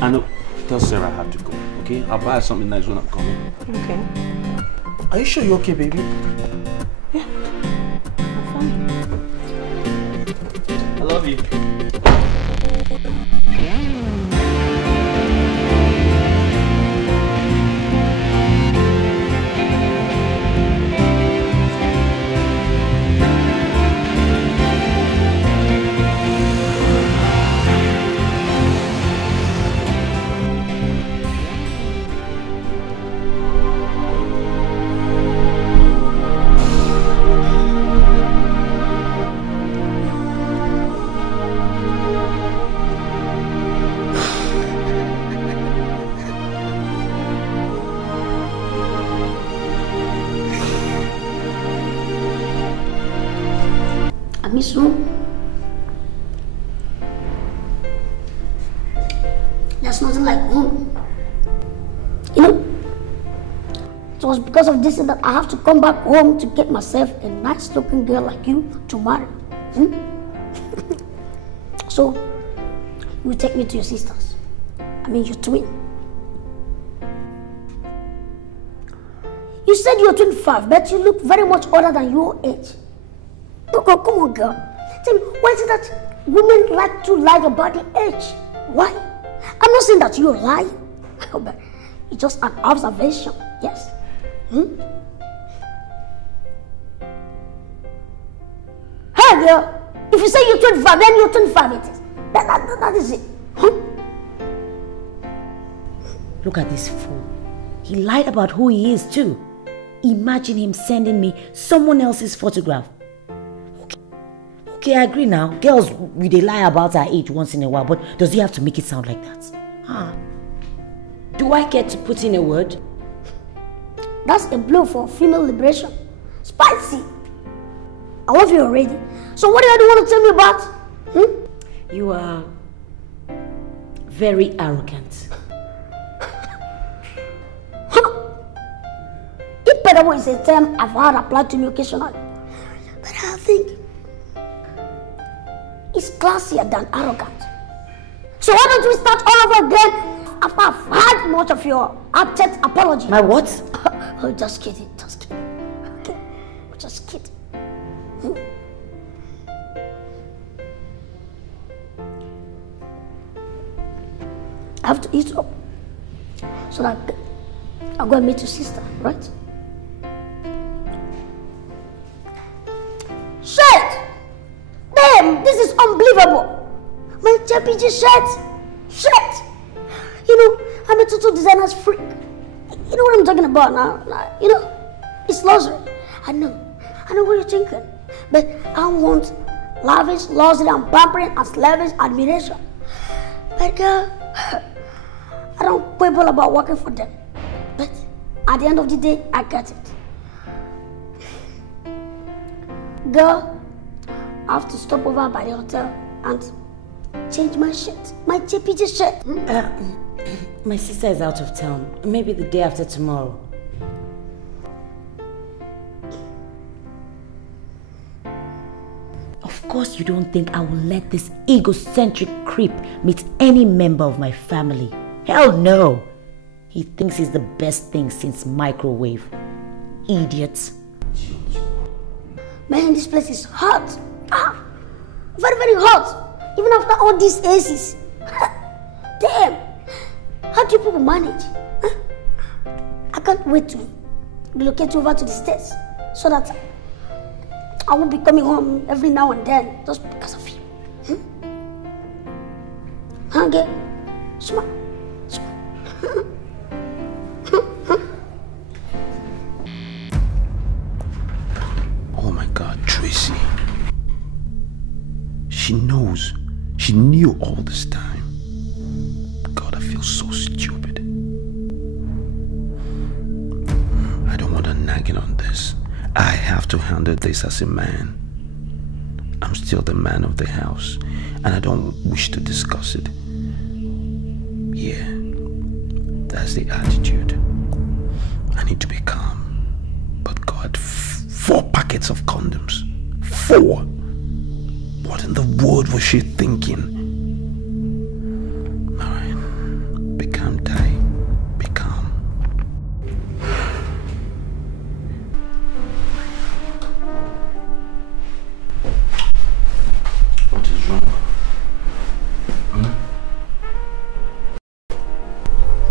And tell Sarah I have to go, okay? I'll buy her something nice when I'm coming. Okay. Are you sure you're okay, baby? Yeah. I'm fine. I love you. Imasuen. There's nothing like home. You know, it was because of this that I have to come back home to get myself a nice looking girl like you to marry. So, you take me to your sisters. I mean your twin. You said you're 25, but you look very much older than your age. Come on, girl. Tell me, why is it that women like to lie about their age? Why? I'm not saying that you lie, but it's just an observation, yes? Hey, girl, if you say you're 25, then you're 25 it is. That is it. Look at this fool. He lied about who he is too. Imagine him sending me someone else's photograph. Okay, I agree now. Girls, they lie about our age once in a while, but does he have to make it sound like that? Do I get to put in a word? That's a blow for female liberation. Spicy. I love you already. So what do you want to tell me about? You are very arrogant. Impedable is a term I've heard applied to me occasionally. But I think it's classier than arrogant. So why don't we start all over again after I've had much of your abject apology? My what? Oh, just kidding, just kidding. Okay, just kidding. I have to eat up so that I'll go and meet your sister, right? Shit! Damn, this is unbelievable. My JPG shirt. Shit! You know, I'm a total designer's freak. You know what I'm talking about now? You know, it's luxury. I know what you're thinking. But I want lavish, luxury, and pampering and lavish admiration. But girl, I don't quibble about working for them. But at the end of the day, I get it. Girl, I have to stop over by the hotel and change my shirt, my JPG shirt. My sister is out of town. Maybe the day after tomorrow. Of course you don't think I will let this egocentric creep meet any member of my family. Hell no! He thinks he's the best thing since microwave. Idiot. Man, this place is hot. Very, very hot. Even after all these ACs. Damn. How do you people manage? I can't wait to relocate over to the States so that I won't be coming home every now and then just because of you. Okay? Smart. Oh my God, Tracy. She knows. She knew all this time. God, I feel so stupid. I don't want her nagging on this. I have to handle this as a man. I'm still the man of the house, and I don't wish to discuss it. Yeah, that's the attitude. I need to be calm. But God, 4 packets of condoms. 4! What in the world was she thinking? Alright, be calm, Daddy. Be calm. What is wrong?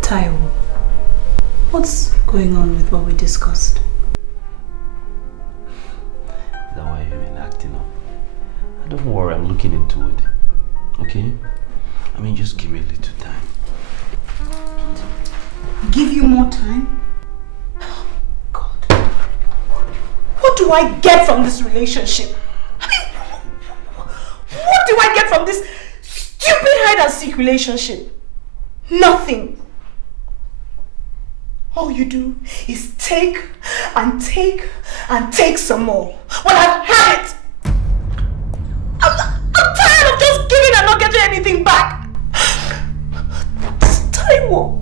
Taiwo, what's going on with what we discussed? Is that why you've been acting up? Don't worry, I'm looking into it. Okay? I mean, just give me a little time. Give you more time? Oh, God. What do I get from this relationship? I mean, what do I get from this stupid hide-and-seek relationship? Nothing. All you do is take and take and take some more. Well, I've had it. I'm tired of just giving and not getting anything back. Taiwo.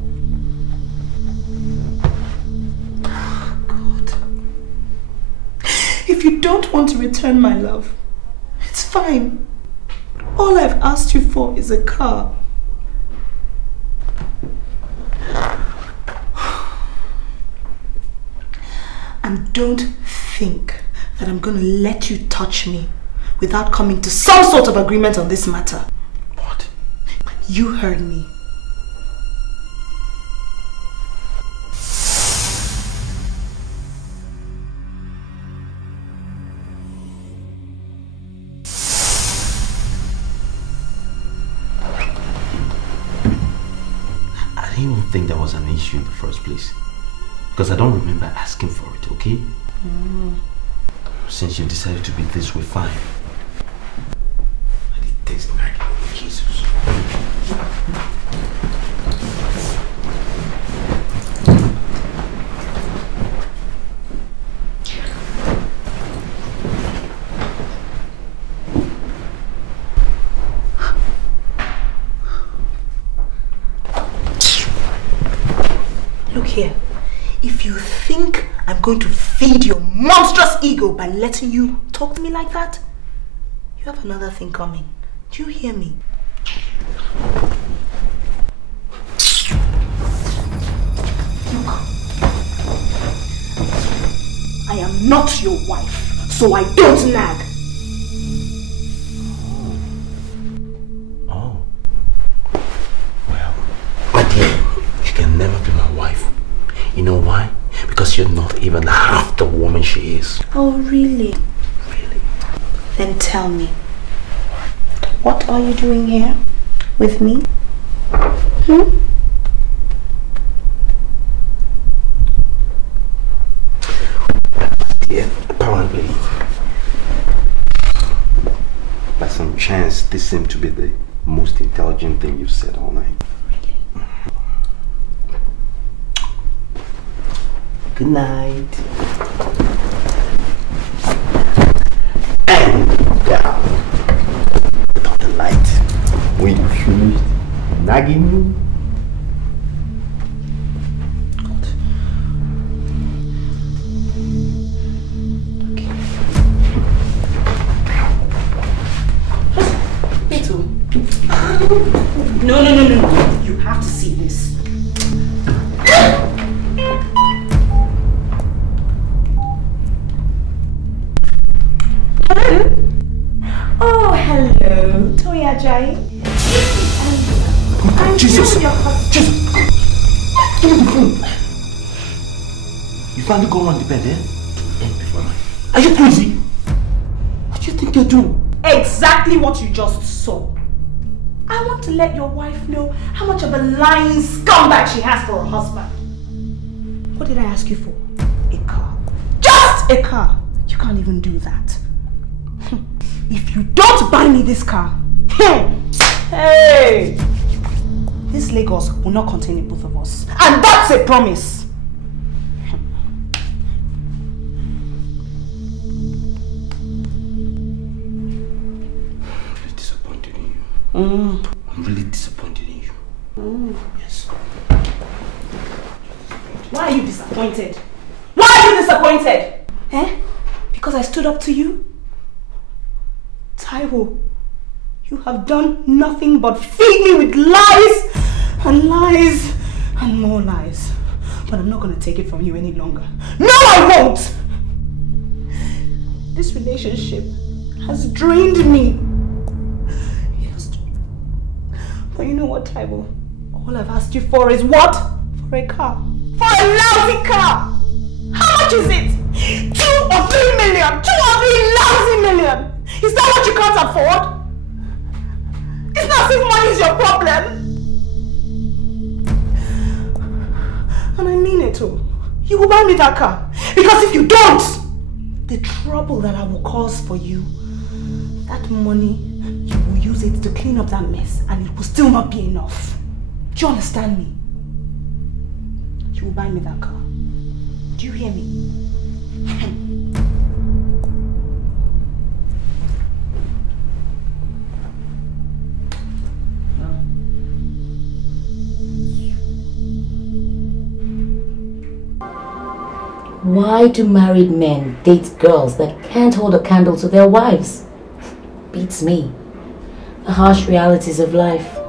God. If you don't want to return my love, it's fine. All I've asked you for is a car. And don't think that I'm going to let you touch me without coming to some sort of agreement on this matter. What? You heard me. I didn't even think that was an issue in the first place. Because I don't remember asking for it, okay? Since you decided to be this way, fine. I did taste Maggie. Jesus. Look here. If you think I'm going to feed your monstrous ego by letting you talk to me like that, you have another thing coming. Do you hear me? Look, I am not your wife, so I don't nag. Oh. Well, my dear, you can never be my wife. You know why? Because you're not even half the woman she is. Oh, really? Really? Then tell me, what are you doing here with me? Yeah, apparently, by some chance, this seemed to be the most intelligent thing you've said all night. Good night. And down. Put on the light. When you finished nagging me. Me too. No. You have to see this. Oh, hello, Toya Jai. Jesus! Jesus! Give me the phone! You finally go on the bed, eh? Are you crazy? What do you think you're doing? Exactly what you just saw. I want to let your wife know how much of a lying scumbag she has for her husband. What did I ask you for? A car. Just a car! You can't even do that. If you don't buy me this car, hey! This Lagos will not contain the both of us. And that's a promise! I'm really disappointed in you. I'm really disappointed in you. Yes. Why are you disappointed? Why are you disappointed? Eh? Because I stood up to you? Taiwo, you have done nothing but feed me with lies and lies and more lies. But I'm not going to take it from you any longer. No, I won't! This relationship has drained me. Yes. But you know what, Taiwo? All I've asked you for is what? For a car. For a lousy car! How much is it? 2 or 3 million? 2 or 3 lousy million? Is that what you can't afford? It's not as if money is your problem. And I mean it too. You will buy me that car. Because if you don't, the trouble that I will cause for you, that money, you will use it to clean up that mess and it will still not be enough. Do you understand me? You will buy me that car. Do you hear me? Why do married men date girls that can't hold a candle to their wives? Beats me. The harsh realities of life.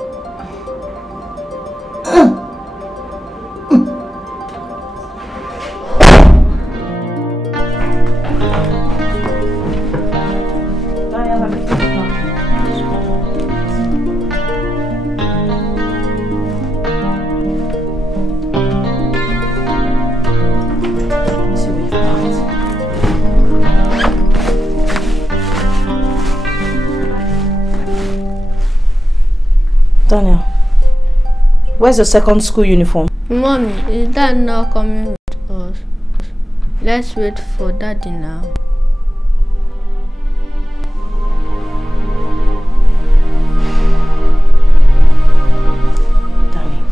Where's your second school uniform? Mommy, is Dad not coming with us? Let's wait for Daddy now. Darling,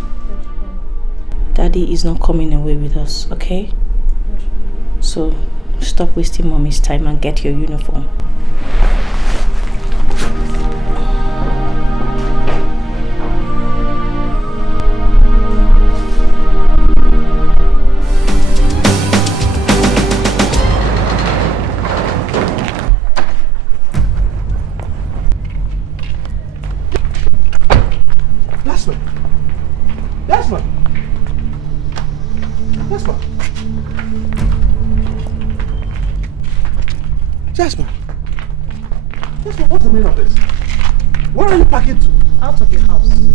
Daddy is not coming away with us, okay? So stop wasting Mommy's time and get your uniform.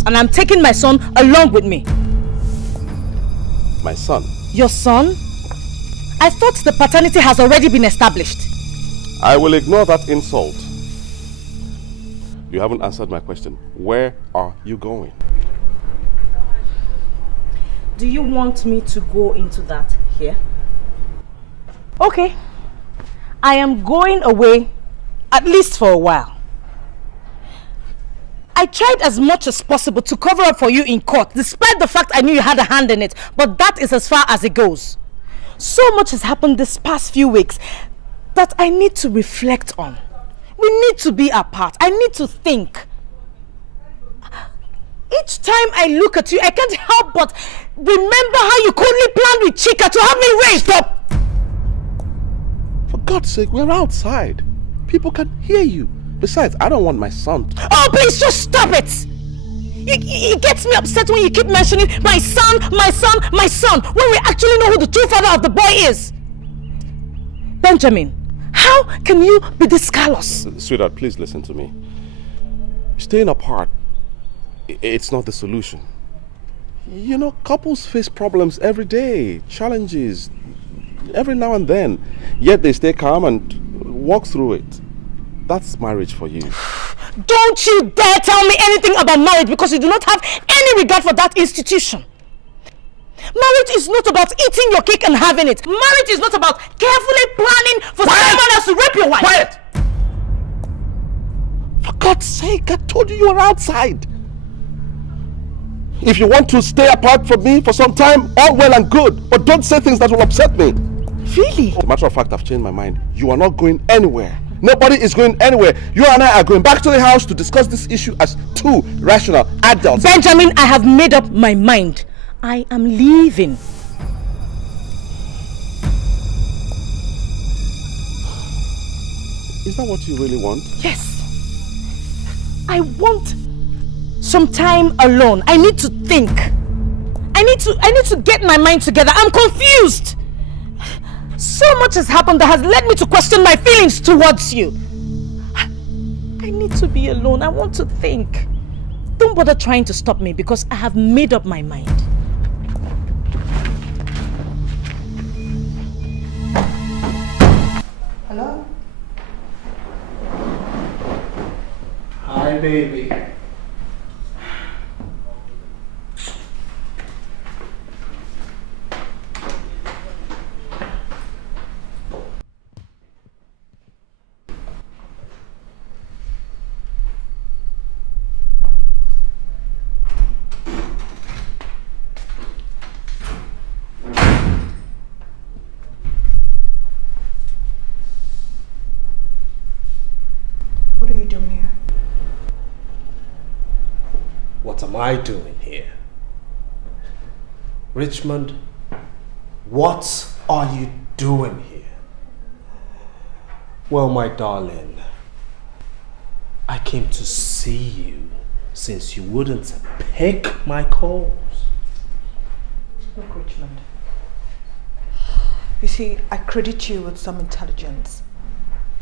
And I'm taking my son along with me. My son? Your son? I thought the paternity has already been established. I will ignore that insult. You haven't answered my question. Where are you going? Do you want me to go into that here? Okay. I am going away, at least for a while. I tried as much as possible to cover up for you in court, despite the fact I knew you had a hand in it, but that is as far as it goes. So much has happened this past few weeks that I need to reflect on. We need to be apart. I need to think. Each time I look at you, I can't help but remember how you coldly planned with Chika to have me raised. Stop! For God's sake, we're outside. People can hear you. Besides, I don't want my son to... Oh, please, just stop it! It gets me upset when you keep mentioning my son, my son, my son, when we actually know who the true father of the boy is. Benjamin, how can you be this callous? Sweetheart, please listen to me. Staying apart, it's not the solution. You know, couples face problems every day, challenges, every now and then. Yet they stay calm and walk through it. That's marriage for you. Don't you dare tell me anything about marriage because you do not have any regard for that institution. Marriage is not about eating your cake and having it. Marriage is not about carefully planning for someone else to rape your wife. Quiet! For God's sake, I told you were outside. If you want to stay apart from me for some time, all well and good. But don't say things that will upset me. Really? As a matter of fact, I've changed my mind. You are not going anywhere. Nobody is going anywhere. You and I are going back to the house to discuss this issue as two rational adults. Benjamin, I have made up my mind. I am leaving. Is that what you really want? Yes. I want some time alone. I need to think. I need to get my mind together. I'm confused. So much has happened that has led me to question my feelings towards you. I need to be alone. I want to think. Don't bother trying to stop me because I have made up my mind. Hello? Hi, baby. What am I doing here? Richmond, what are you doing here? Well, my darling, I came to see you since you wouldn't pick my calls. Look, Richmond. You see, I credit you with some intelligence.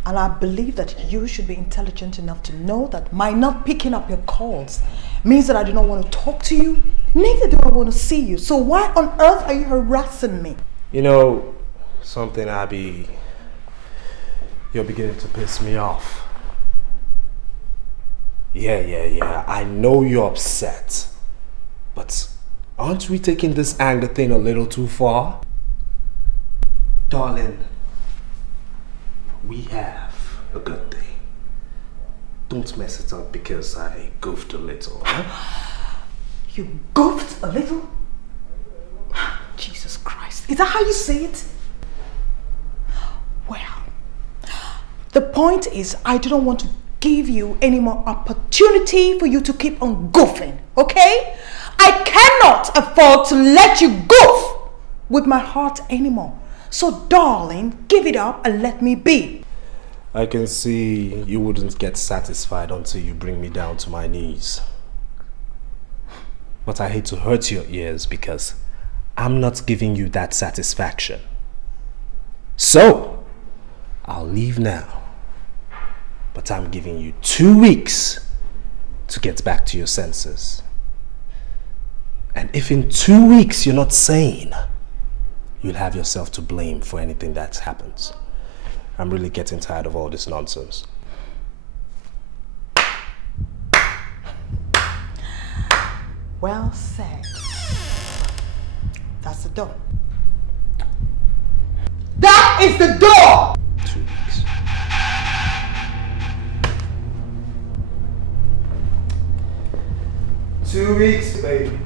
And I believe that you should be intelligent enough to know that my not picking up your calls means that I do not want to talk to you, neither do I want to see you. So why on earth are you harassing me? You know, something, Abby, you're beginning to piss me off. Yeah, I know you're upset, but Aren't we taking this anger thing a little too far? Darling, we have a good day. Don't mess it up because I goofed a little. Huh? You goofed a little? Jesus Christ. Is that how you say it? Well, the point is I don't want to give you any more opportunity for you to keep on goofing, okay? I cannot afford to let you goof with my heart anymore. So darling, give it up and let me be. I can see you wouldn't get satisfied until you bring me down to my knees. But I hate to hurt your ears because I'm not giving you that satisfaction. So, I'll leave now. But I'm giving you 2 weeks to get back to your senses. And if in 2 weeks you're not sane, you'll have yourself to blame for anything that happens. I'm really getting tired of all this nonsense. Well said. That's the door. That is the door! 2 weeks. Two weeks, baby.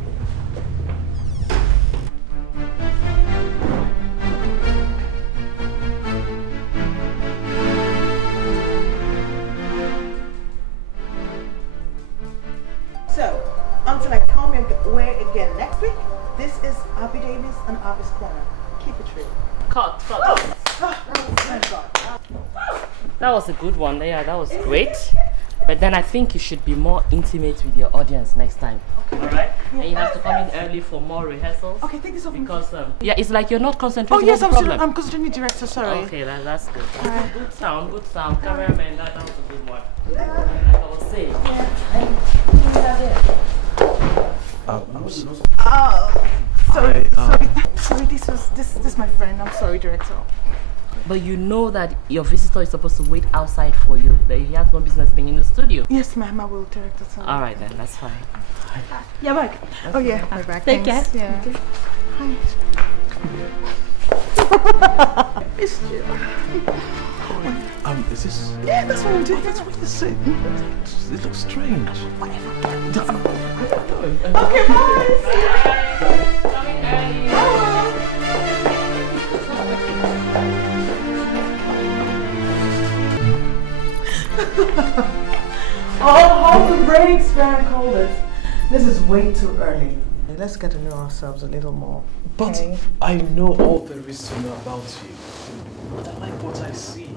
So, until I come your way again next week, this is Abby Davis and Abby's Corner. Keep it real. Cut. That was a good one. Yeah, that was great. But then I think you should be more intimate with your audience next time. Okay. Alright? And you have to come in early for more rehearsals. Okay, thank you so much. Because, yeah, it's like you're not concentrating. Oh, yes, What's the problem? I'm concentrating, director, sorry. Okay, that's good. Good sound. Cameraman, that was a good one. Like I was saying. Sorry, this is my friend. I'm sorry, director. But you know that your visitor is supposed to wait outside for you. That he has no business being in the studio. Yes, ma'am, I will, director. Sorry. All right then, that's fine. Yeah, back. Oh yeah, my back. Take Thanks. care. Yeah. Hi. Missed you. Is this? Yeah, that's what I'm doing. That's what you said. It looks strange. Whatever. Okay, bye. Oh, hold the brakes, man, hold it. This is way too early. Let's get to know ourselves a little more. But okay? I know all there is to know about you. But I like what I see.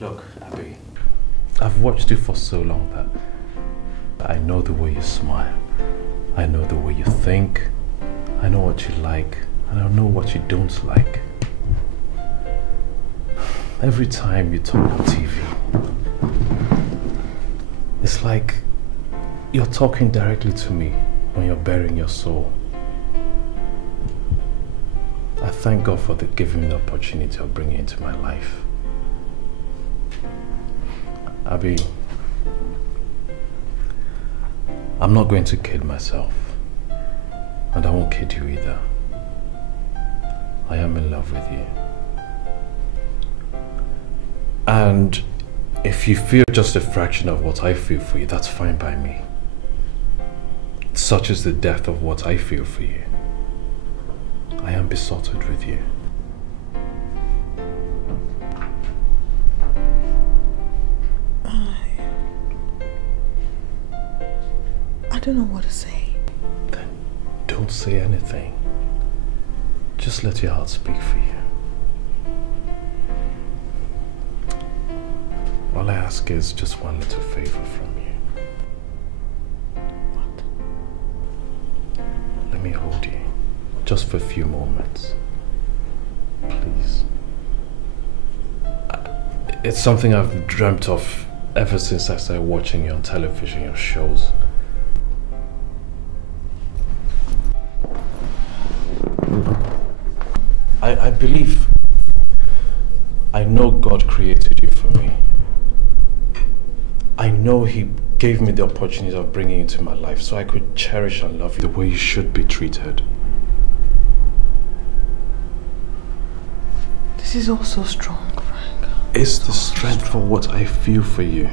Look, Abby, I've watched you for so long that I know the way you smile. I know the way you think. I know what you like. And I know what you don't like. Every time you talk on TV, it's like you're talking directly to me when you're bearing your soul. I thank God for giving me the opportunity of bringing you into my life. Abby, I'm not going to kid myself, and I won't kid you either. I am in love with you. And if you feel just a fraction of what I feel for you, that's fine by me. Such is the depth of what I feel for you. I am besotted with you. I don't know what to say. Then don't say anything. Just let your heart speak for you. All I ask is just one little favor from you. What? Let me hold you, just for a few moments. Please. It's something I've dreamt of ever since I started watching you on television, your shows. I believe, I know God created you for me. I know He gave me the opportunity of bringing you into my life so I could cherish and love you the way you should be treated. This is all so strong, Frank. It's the strength for what I feel for you.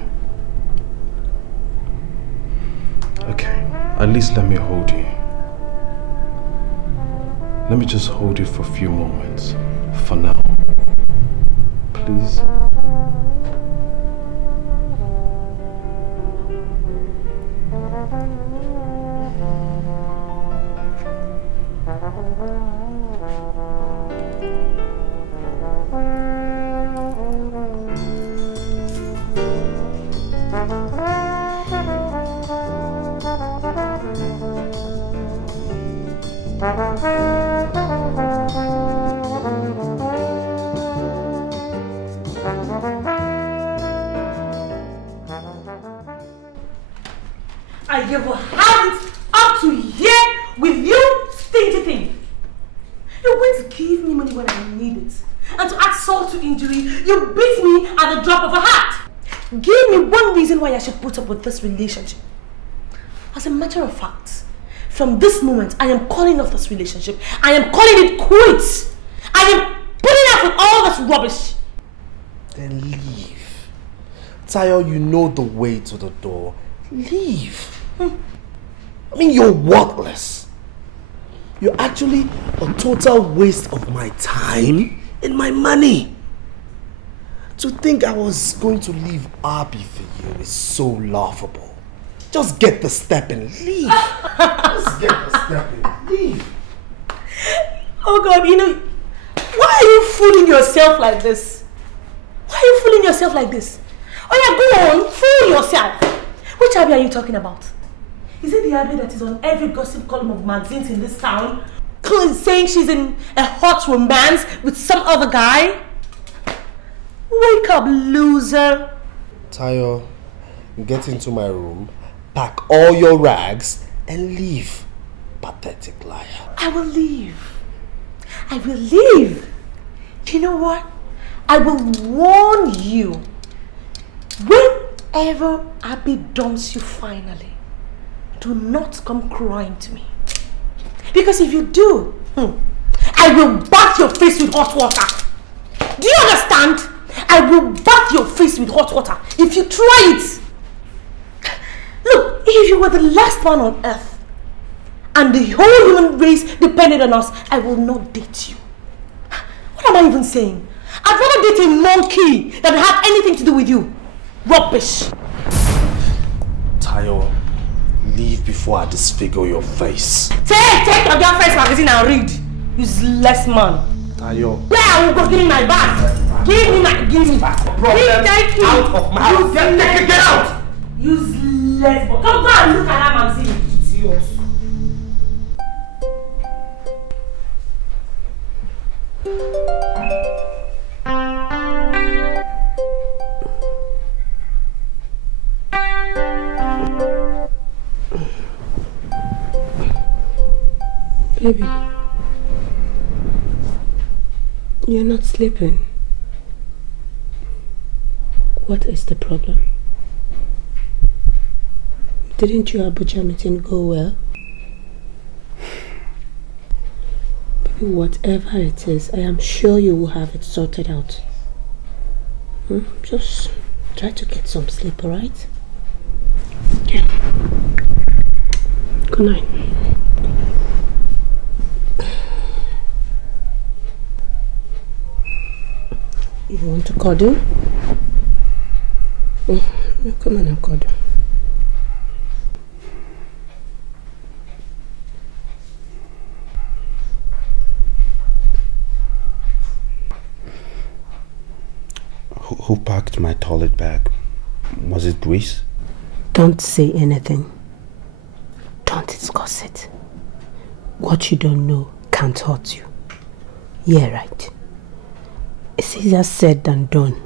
Okay, at least let me hold you. Let me just hold you for a few moments. For now. Please. I ever had it up to here with you, stingy thing. You went to give me money when I need it. And to add salt to injury, you beat me at the drop of a hat. Give me one reason why I should put up with this relationship. As a matter of fact, from this moment, I am calling off this relationship. I am calling it quits. I am putting up with all this rubbish. Then leave. Tayo, you know the way to the door. Leave. I mean, you're worthless. You're actually a total waste of my time and my money. To think I was going to leave Abby for you is so laughable. Just get the step and leave. Just get the step and leave. Oh God, you know, why are you fooling yourself like this? Why are you fooling yourself like this? Oh yeah, go on, fool yourself. Which Abby are you talking about? Is it the Abby that is on every gossip column of magazines in this town, saying she's in a hot romance with some other guy? Wake up, loser. Tayo, get into my room, pack all your rags, and leave. Pathetic liar. I will leave. I will leave. You know what? I will warn you. Whenever Abby dumps you finally, do not come crying to me. Because if you do, I will bath your face with hot water. Do you understand? I will bath your face with hot water if you try it. Look, if you were the last one on earth and the whole human race depended on us, I will not date you. What am I even saying? I'd rather date a monkey than have anything to do with you. Rubbish. Tayo, leave before I disfigure your face. Take your girlfriend's magazine and read. Useless man. Tayo. Where I will go give me my bag. Give me back. Problem out of my house. Get out. Useless. Come go and look at that magazine. It's yours. Baby, you're not sleeping. What is the problem? Didn't your Abuja meeting go well? Baby, whatever it is, I am sure you will have it sorted out. Just try to get some sleep, alright? Yeah. Good night. You want to cuddle? Come on and cuddle. Who packed my toilet bag? Was it Grace? Don't say anything. Don't discuss it. What you don't know can't hurt you. Yeah, right. It's easier said than done.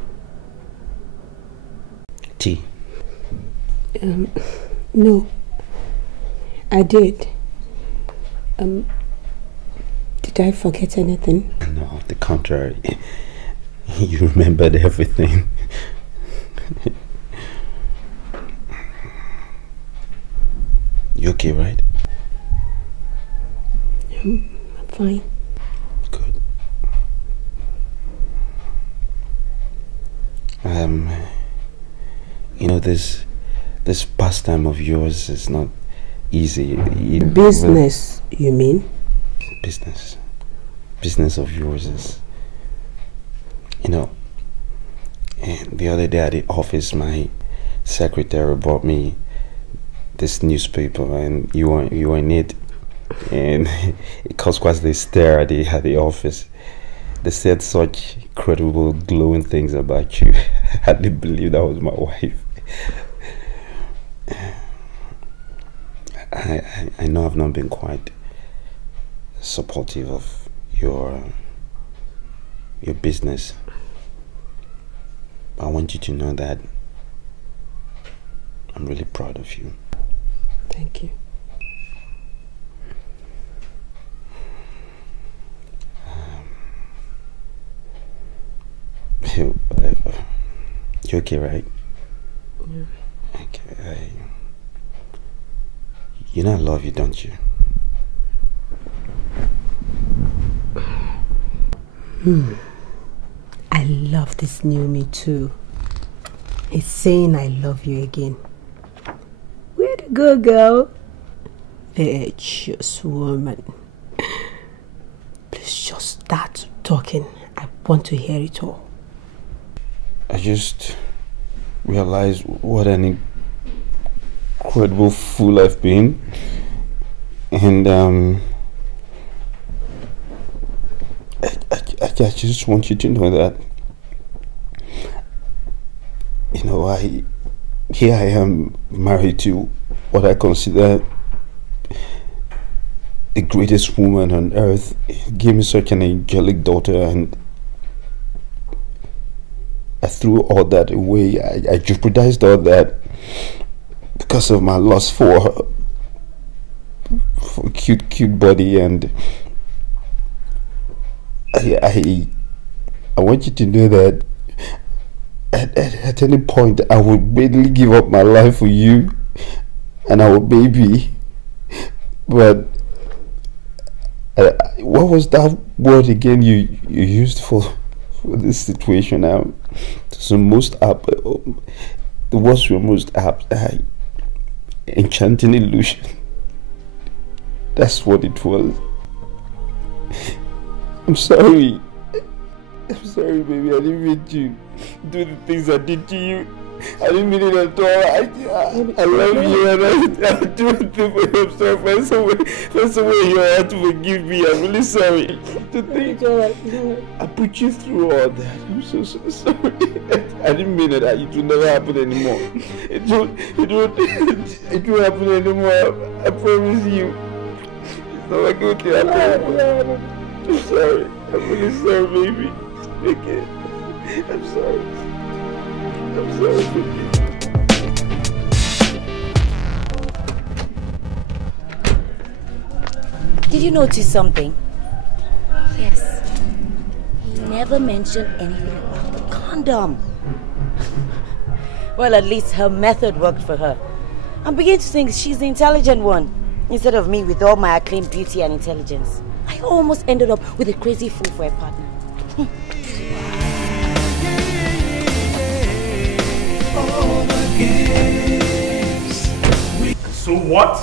Tea? No. I did. Did I forget anything? No, the contrary. You remembered everything. You okay, right? I'm fine. Good. You know, this pastime of yours is not easy. Business, you mean? Business of yours is, you know, and the other day at the office, my secretary brought me this newspaper, and you were in it, and it caused quite the stir at the office. They said such incredible, glowing things about you. I didn't believe that was my wife. I know I've not been quite supportive of your business. I want you to know that I'm really proud of you. Thank you. You okay, right? Yeah. Okay. You know I love you, don't you? I love this new me too. It's saying I love you again. Where to go, girl? Virtuous woman. Please just start talking. I want to hear it all. I just realized what an incredible fool I've been. And I just want you to know that, you know, here I am married to what I consider the greatest woman on earth. He gave me such an angelic daughter, and I threw all that away. I jeopardized all that because of my lust for cute body, and I want you to know that at any point I would readily give up my life for you and our baby. But what was that word again you used for this situation? Now, the most apt, the words were most apt. Enchanting illusion. That's what it was. I'm sorry. I'm sorry, baby. I didn't mean to do the things I did to you. I didn't mean it at all. I love you, and I'll do it for you. I'm sorry. Find some way you have to forgive me. I'm really sorry. To think I put you through all that. I'm so sorry. I didn't mean it. It will never happen anymore. It won't happen anymore. I promise you. It's not a good thing. I promise. I'm sorry. I'm really sorry, baby. Okay. I'm sorry. I'm sorry, baby. Did you notice something? Yes. He never mentioned anything about the condom. Well, at least her method worked for her. I'm beginning to think she's the intelligent one, instead of me with all my acclaimed beauty and intelligence. I almost ended up with a crazy fool for a partner. So what?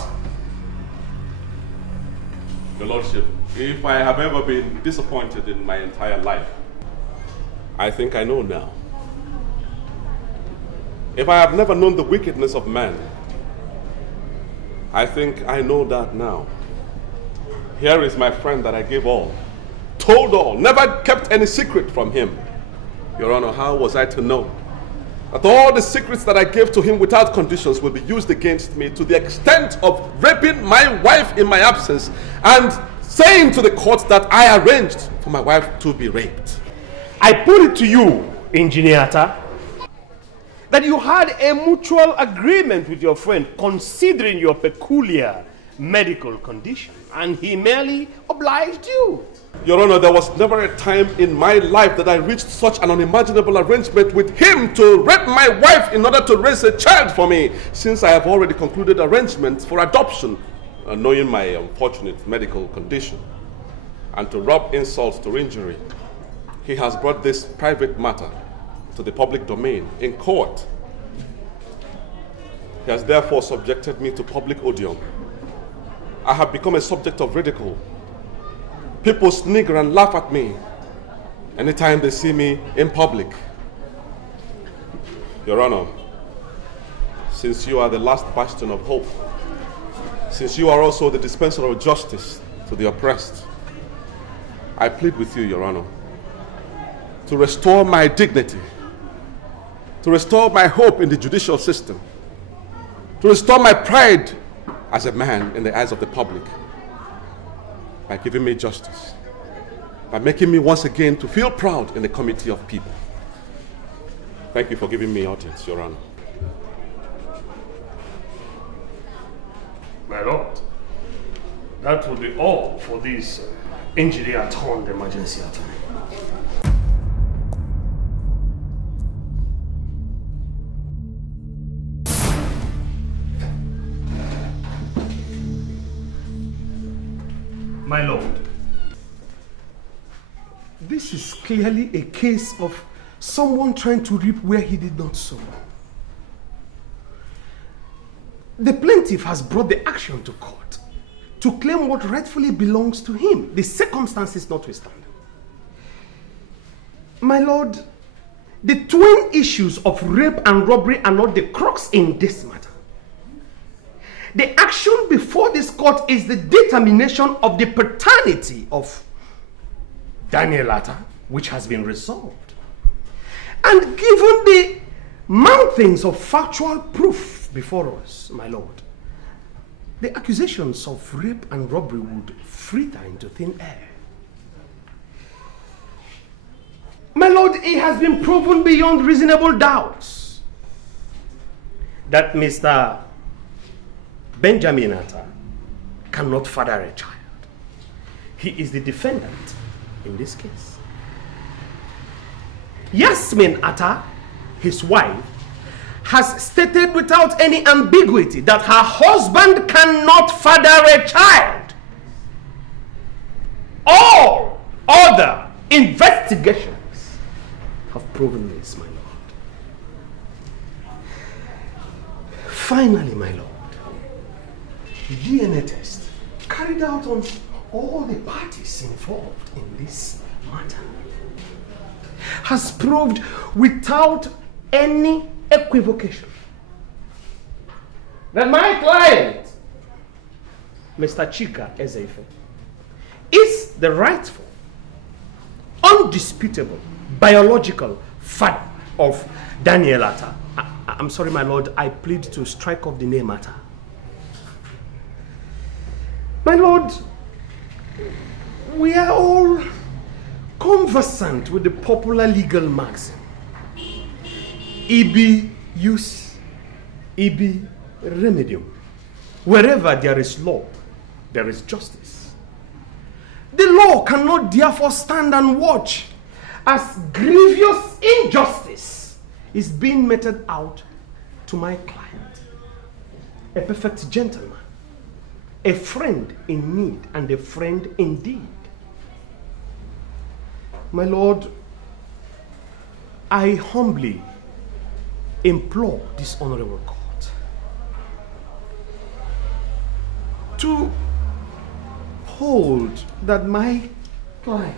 Your Lordship, if I have ever been disappointed in my entire life, I think I know now. If I have never known the wickedness of man, I think I know that now. Here is my friend that I gave all, told all, never kept any secret from him. Your Honor, how was I to know that all the secrets that I gave to him without conditions will be used against me to the extent of raping my wife in my absence and saying to the court that I arranged for my wife to be raped? I put it to you, Engineer Atta, that you had a mutual agreement with your friend considering your peculiar medical condition and he merely obliged you. Your Honor, there was never a time in my life that I reached such an unimaginable arrangement with him to rape my wife in order to raise a child for me, since I have already concluded arrangements for adoption, knowing my unfortunate medical condition. And to rub insult to injury, he has brought this private matter to the public domain in court. He has therefore subjected me to public odium. I have become a subject of ridicule. People snigger and laugh at me anytime they see me in public. Your Honor, since you are the last bastion of hope, since you are also the dispenser of justice to the oppressed, I plead with you, Your Honor, to restore my dignity, to restore my hope in the judicial system, to restore my pride as a man in the eyes of the public, by giving me justice, by making me once again to feel proud in the committee of people. Thank you for giving me audience, Your Honor. My lord, that will be all for this injury at home emergency attorney. My lord, this is clearly a case of someone trying to reap where he did not sow. The plaintiff has brought the action to court to claim what rightfully belongs to him, the circumstances notwithstanding. My lord, the twin issues of rape and robbery are not the crux in this matter. The action before this court is the determination of the paternity of Daniel Atta, which has been resolved. And given the mountains of factual proof before us, my lord, the accusations of rape and robbery would fritter into thin air. My lord, it has been proven beyond reasonable doubts that Mr. Benjamin Atta cannot father a child. He is the defendant in this case. Yasmin Atta, his wife, has stated without any ambiguity that her husband cannot father a child. All other investigations have proven this, my lord. Finally, my lord, the DNA test carried out on all the parties involved in this matter has proved without any equivocation that my client, Mr. Chika Ezefe, is the rightful, undisputable, biological father of Daniel Atta. I'm sorry, my lord, I plead to strike off the name Atta. My lord, we are all conversant with the popular legal maxim, ibi jus, ibi remedium. Wherever there is law, there is justice. The law cannot therefore stand and watch as grievous injustice is being meted out to my client, a perfect gentleman, a friend in need and a friend indeed. My lord, I humbly implore this honorable court to hold that my client,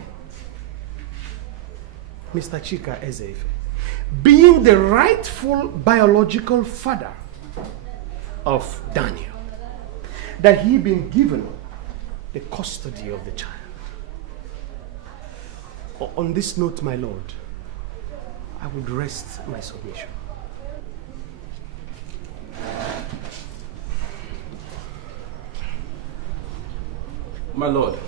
Mr. Chika Ezefe, being the rightful biological father of Daniel, that he been given the custody of the child. On this note, my lord, I would rest my submission. My lord,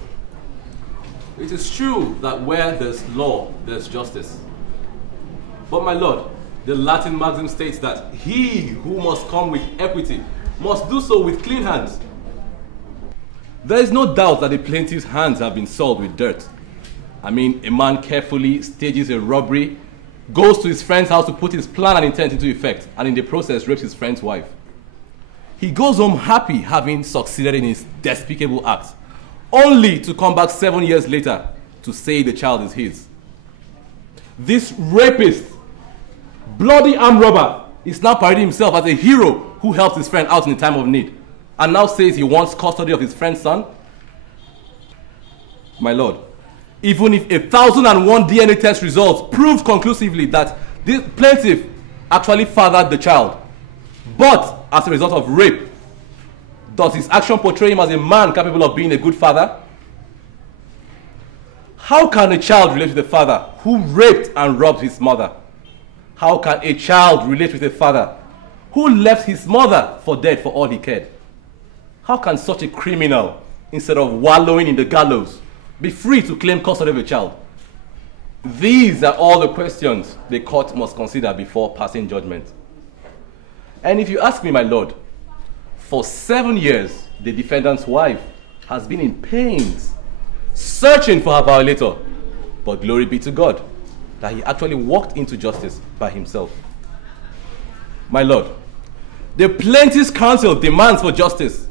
it is true that where there's law, there's justice. But my lord, the Latin maxim states that he who must come with equity must do so with clean hands. There is no doubt that the plaintiff's hands have been soiled with dirt. I mean, a man carefully stages a robbery, goes to his friend's house to put his plan and intent into effect, and in the process rapes his friend's wife. He goes home happy having succeeded in his despicable act, only to come back 7 years later to say the child is his. This rapist, bloody armed robber, is now parading himself as a hero who helped his friend out in a time of need, and now says he wants custody of his friend's son. My lord, even if 1,001 DNA test results proved conclusively that this plaintiff actually fathered the child, but as a result of rape, does his action portray him as a man capable of being a good father? How can a child relate to the father who raped and robbed his mother? How can a child relate with a father who left his mother for dead for all he cared? How can such a criminal, instead of wallowing in the gallows, be free to claim custody of a child? These are all the questions the court must consider before passing judgment. And if you ask me, my lord, for 7 years, the defendant's wife has been in pains, searching for her violator. But glory be to God that he actually walked into justice by himself. My lord, the plaintiff's counsel demands for justice.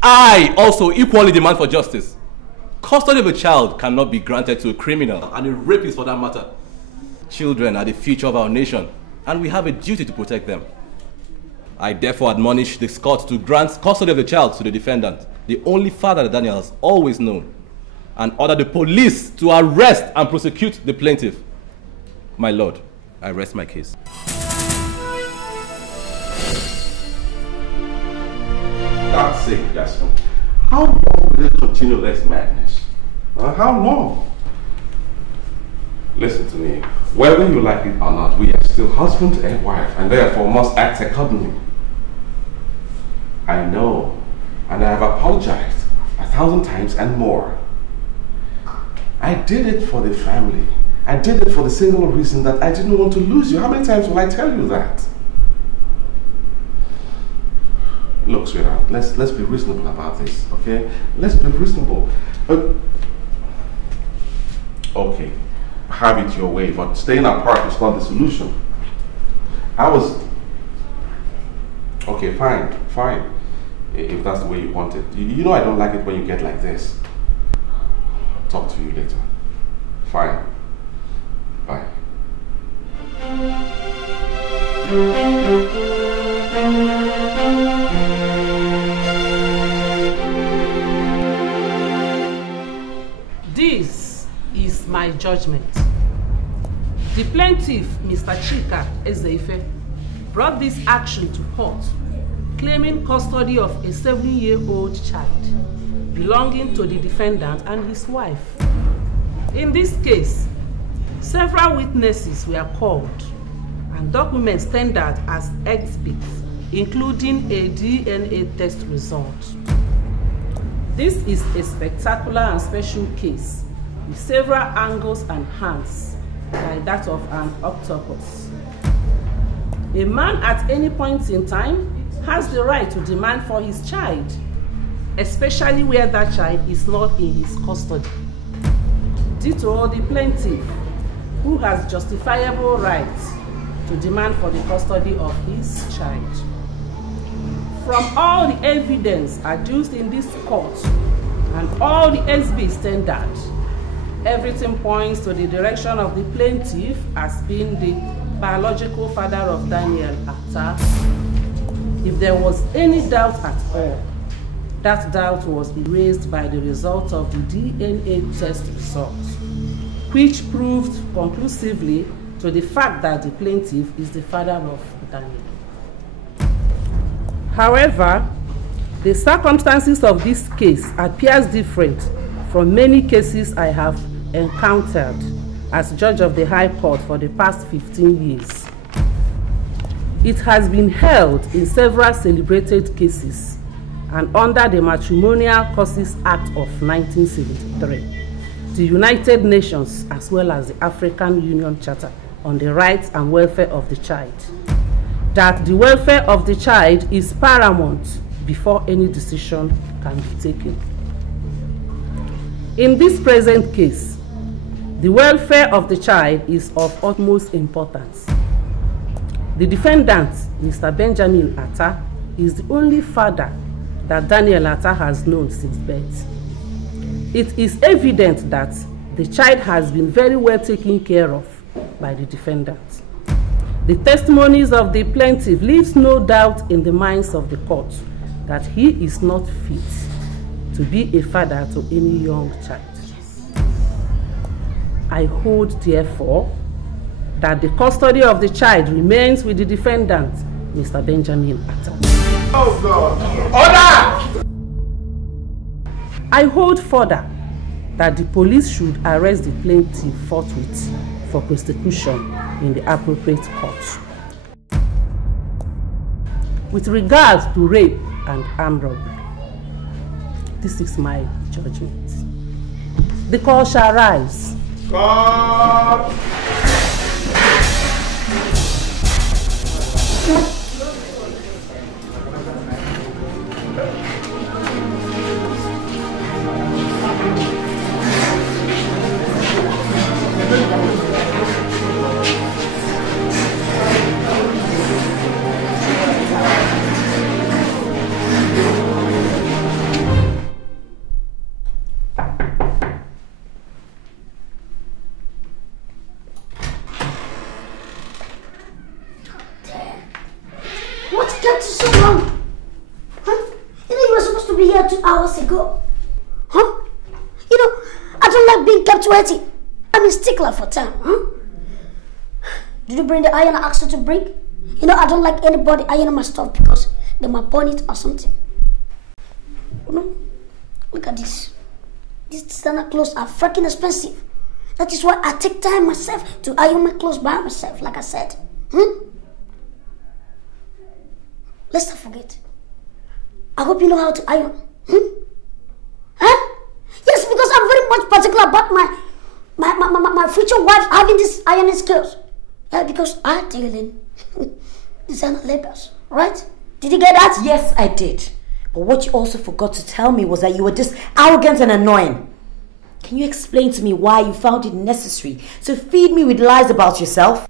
I also equally demand for justice. Custody of a child cannot be granted to a criminal, and a rapist for that matter. Children are the future of our nation, and we have a duty to protect them. I therefore admonish this court to grant custody of the child to the defendant, the only father that Daniel has always known, and order the police to arrest and prosecute the plaintiff. My lord, I rest my case. God's sake, Jasper. How long will it continue this madness? How long? Listen to me. Whether you like it or not, we are still husband and wife, and therefore must act accordingly. I know, and I have apologized 1,000 times and more. I did it for the family. I did it for the single reason that I didn't want to lose you. How many times will I tell you that? Look, sweetheart, let's be reasonable about this, okay? Let's be reasonable. Okay, have it your way, but staying apart is not the solution. Okay, fine. If that's the way you want it. You know I don't like it when you get like this. Talk to you later. Fine. Bye. This is my judgment. The plaintiff, Mr. Chika Ezeife, brought this action to court, claiming custody of a 7-year-old child belonging to the defendant and his wife. In this case, several witnesses were called and documents tendered as exhibits, including a DNA test result. This is a spectacular and special case with several angles and hands, like that of an octopus. A man at any point in time has the right to demand for his child, especially where that child is not in his custody. Ditto the plaintiff, who has justifiable rights to demand for the custody of his child. From all the evidence adduced in this court and all the exhibits tendered, everything points to the direction of the plaintiff as being the biological father of Daniel Atta. If there was any doubt at all, that doubt was erased by the result of the DNA test result, which proved conclusively to the fact that the plaintiff is the father of Daniel. However, the circumstances of this case appears different from many cases I have encountered as judge of the High Court for the past 15 years. It has been held in several celebrated cases and under the Matrimonial Causes Act of 1973, the United Nations as well as the African Union Charter on the Rights and Welfare of the Child, that the welfare of the child is paramount before any decision can be taken. In this present case, the welfare of the child is of utmost importance. The defendant, Mr. Benjamin Atta, is the only father that Daniel Atta has known since birth. It is evident that the child has been very well taken care of by the defendant. The testimonies of the plaintiff leaves no doubt in the minds of the court that he is not fit to be a father to any young child. I hold, therefore, that the custody of the child remains with the defendant, Mr. Benjamin Atta. Oh God! Order! I hold further that the police should arrest the plaintiff forthwith for prosecution in the appropriate court. With regards to rape and armed robbery, this is my judgment. The court shall rise. God! Hours ago. Huh? You know, I don't like being kept waiting. I'm a stickler for time, huh? Did you bring the iron I asked you to bring? You know, I don't like anybody ironing my stuff because they might burn it or something. You know? Look at this. These designer clothes are freaking expensive. That is why I take time myself to iron my clothes by myself, like I said. Let's not forget. I hope you know how to iron. Huh? Yes, because I'm very much particular about my future wife having this ironing skills. Yeah, because I deal in designer labels, right? Did you get that? Yes, I did. But what you also forgot to tell me was that you were just arrogant and annoying. Can you explain to me why you found it necessary to feed me with lies about yourself?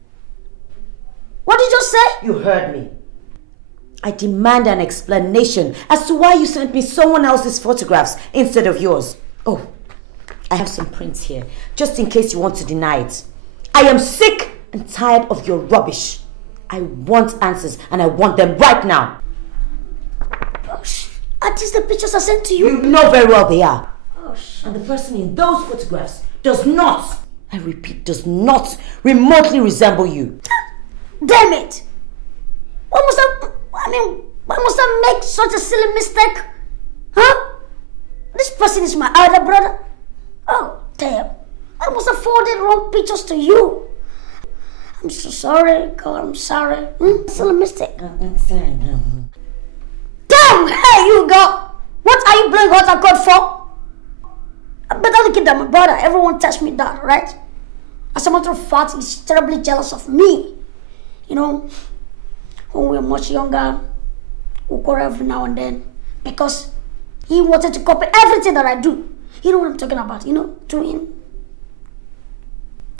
What did you just say? You heard me. I demand an explanation as to why you sent me someone else's photographs instead of yours. Oh, I have some prints here, just in case you want to deny it. I am sick and tired of your rubbish. I want answers, and I want them right now. Are these the pictures I sent to you? You know very well they are. Oh, and the person in those photographs does not, I repeat, does not remotely resemble you. Damn it! Why must I make such a silly mistake? Huh? This person is my elder brother. Oh, damn. I must have forwarded wrong pictures to you. I'm so sorry, God, I'm sorry. Silly mistake. I'm sorry. Damn! Hey, you go! What are you playing hot and cold for? I better look at that, my brother. Everyone tells me that, right? As a matter of fact, he's terribly jealous of me. You know, when we were much younger, we quarrel every now and then because he wanted to copy everything that I do. You know what I'm talking about, you know, twin.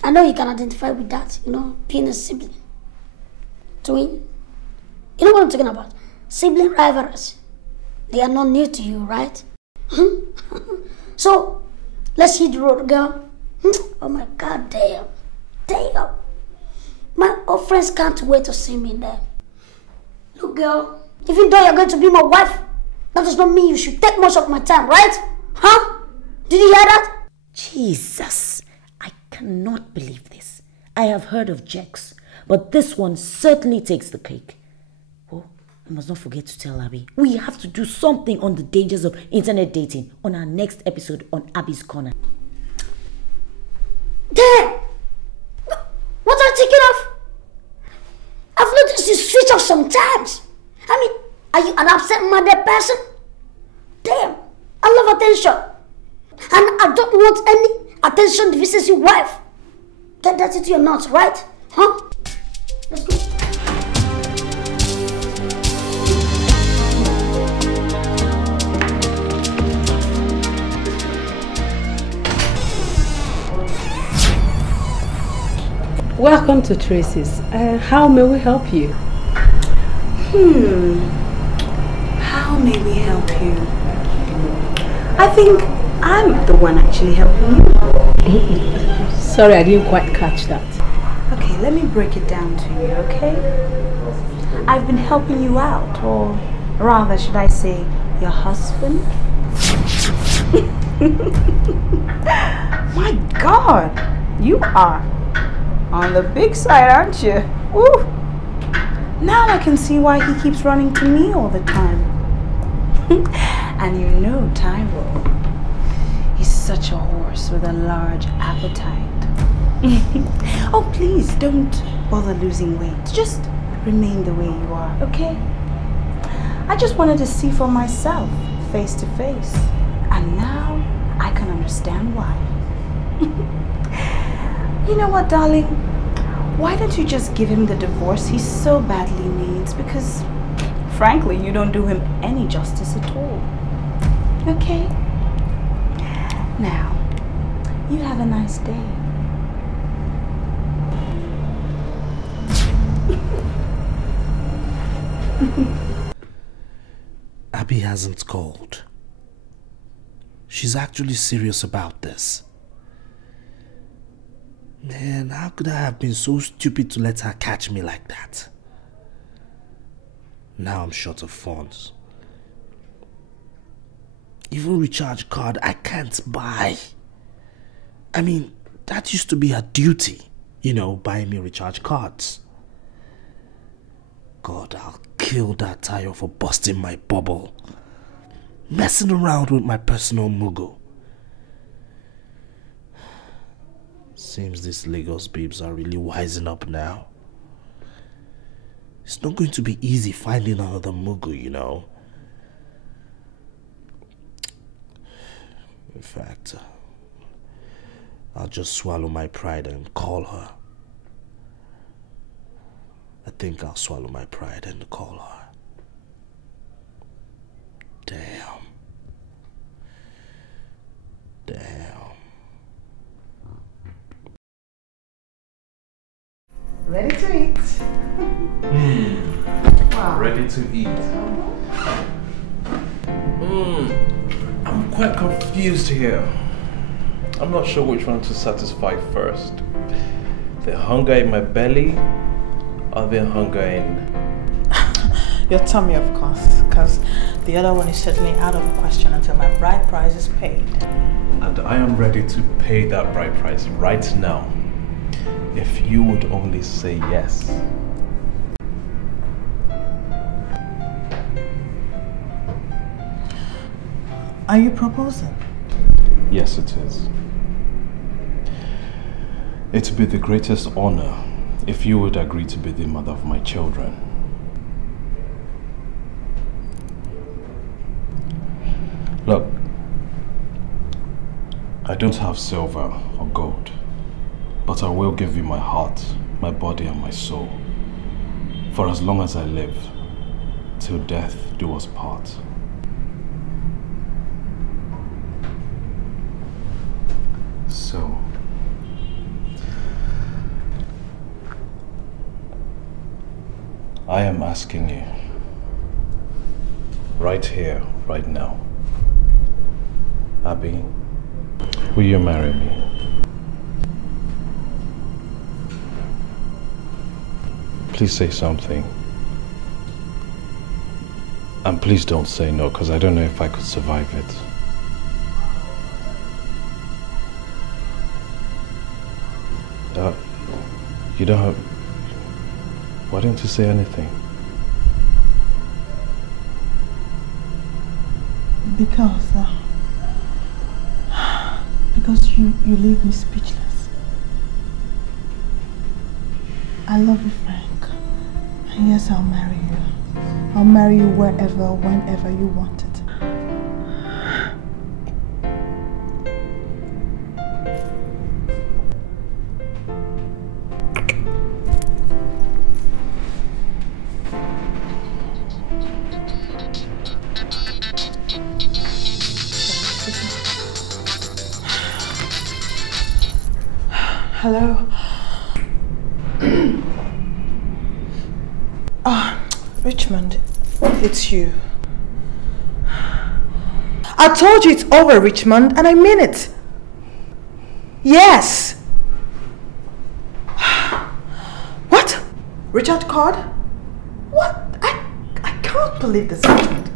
I know you can identify with that, you know, being a sibling. Twin. You know what I'm talking about? Sibling rivalries. They are not new to you, right? So, let's hit the road, girl. Oh my God, damn. Damn. My old friends can't wait to see me there. Look, girl, even though you're going to be my wife, that does not mean you should take much of my time, right? Huh? Did you hear that? Jesus, I cannot believe this. I have heard of Jex, but this one certainly takes the cake. Oh, I must not forget to tell Abby. We have to do something on the dangers of internet dating on our next episode on Abby's Corner. Damn! What are you thinking of? I've noticed you switch off sometimes. I mean, are you an absent-minded person? Damn, I love attention. And I don't want any attention deficiency wife. Get that into your nuts, right? Huh? Let's go. Welcome to Tracy's. How may we help you? How may we help you? I think I'm the one actually helping you. Sorry, I didn't quite catch that. Okay, let me break it down to you, okay? I've been helping you out, or rather, should I say, your husband? My God, you are on the big side, aren't you? Woo! Now I can see why he keeps running to me all the time. And you know Tyro, he's such a horse with a large appetite. Oh, please don't bother losing weight. Just remain the way you are, okay? I just wanted to see for myself, face to face. And now I can understand why. You know what, darling? Why don't you just give him the divorce he so badly needs? Because, frankly, you don't do him any justice at all. Okay? Now, you have a nice day. Abby hasn't called. She's actually serious about this. Man, how could I have been so stupid to let her catch me like that? Now I'm short of funds. Even recharge card I can't buy. I mean, that used to be her duty. You know, buying me recharge cards. God, I'll kill that Tayo for busting my bubble. Messing around with my personal mugo. Seems these Lagos babes are really wising up now. It's not going to be easy finding another mugo, you know. In fact, I'll just swallow my pride and call her. I think I'll swallow my pride and call her. Damn. Ready to eat. Wow. Ready to eat. I'm quite confused here. I'm not sure which one to satisfy first. The hunger in my belly or the hunger in... Your tummy, of course, because the other one is certainly out of the question until my bride price is paid. And I am ready to pay that bride price right now. If you would only say yes. Are you proposing? Yes, it is. It would be the greatest honor if you would agree to be the mother of my children. Look, I don't have silver or gold, but I will give you my heart, my body and my soul, for as long as I live, till death do us part. So, I am asking you, right here, right now, Abby, will you marry me? Please say something. And please don't say no, because I don't know if I could survive it. You don't have... Why don't you say anything? Because you leave me speechless. I love you, Frank. And yes, I'll marry you. I'll marry you wherever, whenever you want it. Hello? It's you. I told you it's over, Richmond, and I mean it. Yes. What? Richard called? What? I can't believe this happened.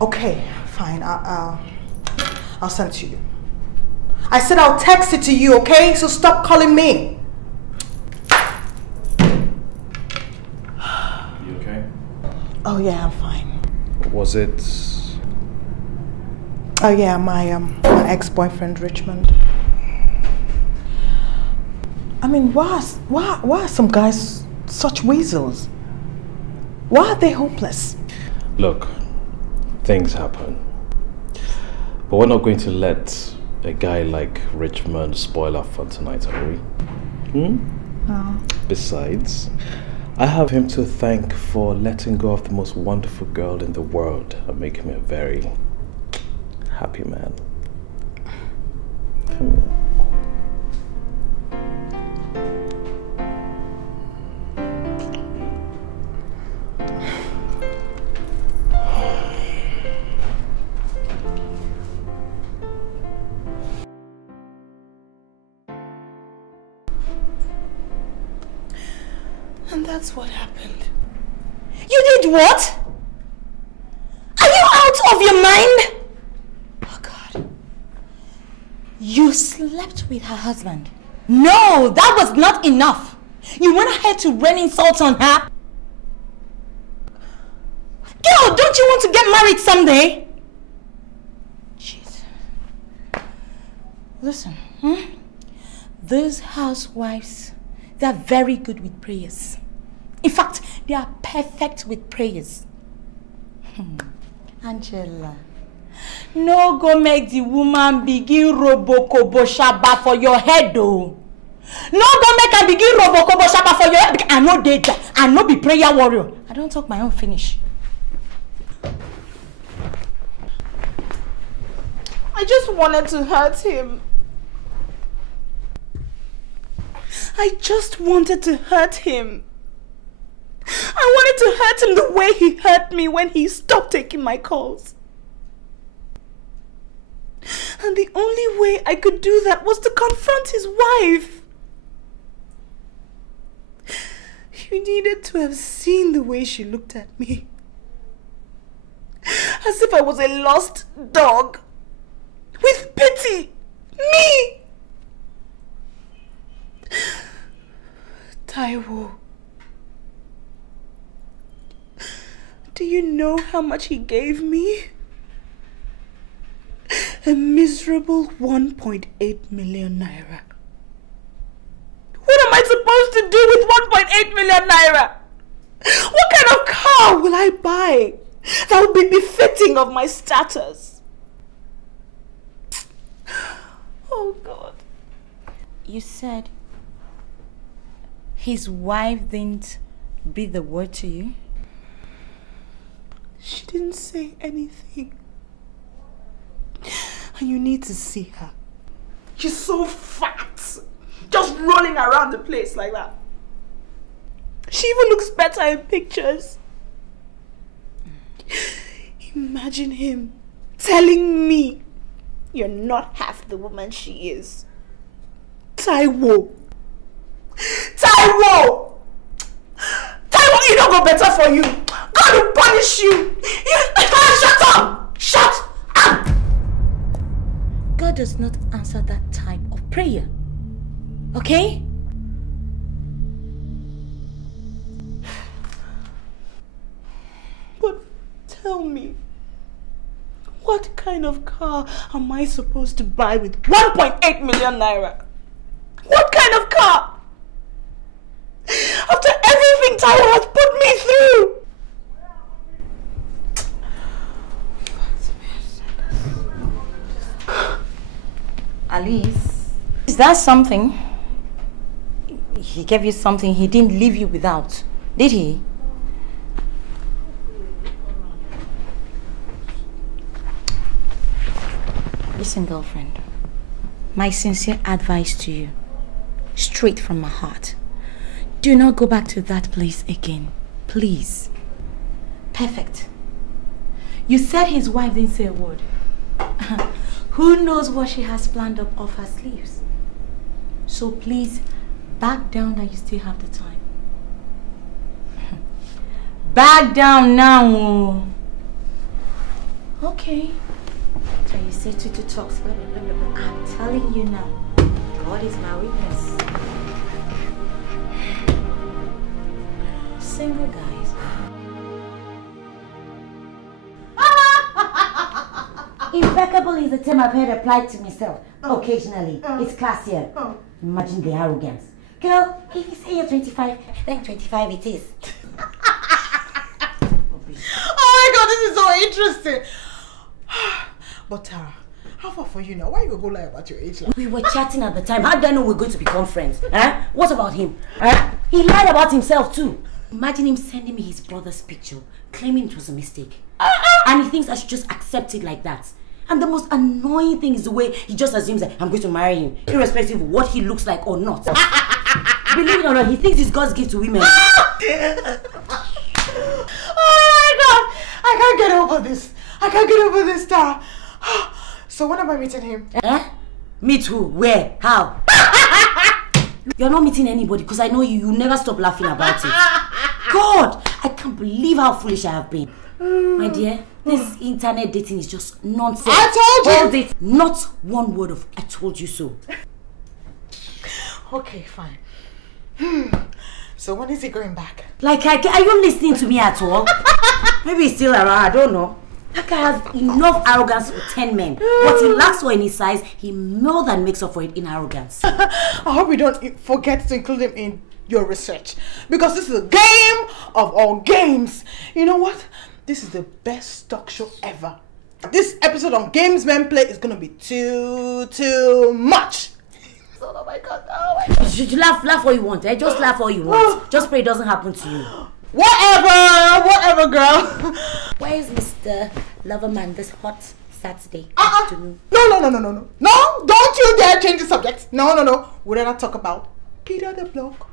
Okay, fine. I'll send it to you. I said I'll text it to you, okay? So stop calling me. You okay? Oh yeah, I'm fine. Was it? Oh yeah, my ex-boyfriend Richmond. I mean, why are some guys such weasels? Why are they hopeless? Look, things happen. But we're not going to let a guy like Richmond spoil our fun tonight, are we? No. Besides, I have him to thank for letting go of the most wonderful girl in the world and making me a very happy man. Come here. And that's what happened. You did what? Are you out of your mind? Oh God. You slept with her husband. No, that was not enough. You went ahead to rain insults on her. Girl, don't you want to get married someday? Jeez. Listen, those housewives, they are very good with prayers. In fact, they are perfect with prayers. Angela, no go make the woman begin robokobo shaba for your head though. No go make her begin robokobo shaba for your head. I know that. I know be prayer warrior. I don't talk my own finish. I just wanted to hurt him. I just wanted to hurt him. I wanted to hurt him the way he hurt me when he stopped taking my calls. And the only way I could do that was to confront his wife. You needed to have seen the way she looked at me. As if I was a lost dog. With pity. Me! Taiwo. Do you know how much he gave me? A miserable 1.8 million naira. What am I supposed to do with 1.8 million naira? What kind of car will I buy that will be befitting of my status? Oh God. You said his wife didn't breathe the word to you? She didn't say anything. And you need to see her. She's so fat. Just rolling around the place like that. She even looks better in pictures. Imagine him telling me you're not half the woman she is. Taiwo. Taiwo! Taiwo, it don't go better for you. God will punish you. Shut up! Shut up! God does not answer that type of prayer. Okay? But tell me, what kind of car am I supposed to buy with 1.8 million naira? What kind of car? After everything Taiwo has put me through! Alice, is that something? He gave you something he didn't leave you without, did he? Listen, girlfriend, my sincere advice to you, straight from my heart, do not go back to that place again, please. Perfect. You said his wife didn't say a word. Who knows what she has planned up off her sleeves? So please, back down that you still have the time. Back down now. Okay. So you say to talks, blah, blah, blah, blah. I'm telling you now, God is my witness. Single guys. Impeccable is the term I've heard applied to myself. Occasionally. It's classier. Imagine the arrogance. Girl, if you say you're 25, then 25 it is. Oh my God, this is so interesting. But Tara, how far for you now? Why you go lie about your age? We were chatting at the time. How do I know we're going to become friends? Huh? What about him? Huh? He lied about himself too. Imagine him sending me his brother's picture, claiming it was a mistake. And he thinks I should just accept it like that. And the most annoying thing is the way he just assumes that I'm going to marry him, irrespective of what he looks like or not. Believe it or not, he thinks it's God's gift to women. Oh my God! I can't get over this. I can't get over this, Tara. So when am I meeting him? Meet who? Where? How? You're not meeting anybody because I know you never stop laughing about it. God, I can't believe how foolish I have been. My dear, this internet dating is just nonsense. I told you! Hold it. Not one word of I told you so. Okay, fine. So when is he going back? Like, are you listening to me at all? Maybe he's still around, I don't know. That guy has enough arrogance for 10 men. What he lacks for in his size, he more than makes up for it in arrogance. I hope you don't forget to include him in your research. Because this is a game of all games. You know what? This is the best talk show ever. This episode on games men play is going to be too much. Oh my God, oh my God. You laugh all you want, eh? Just laugh all you want. Just pray it doesn't happen to you. Whatever, girl. Where is Mr. Loverman this hot Saturday afternoon? No, don't you dare change the subject. No. We'd rather talk about Peter the Bloke.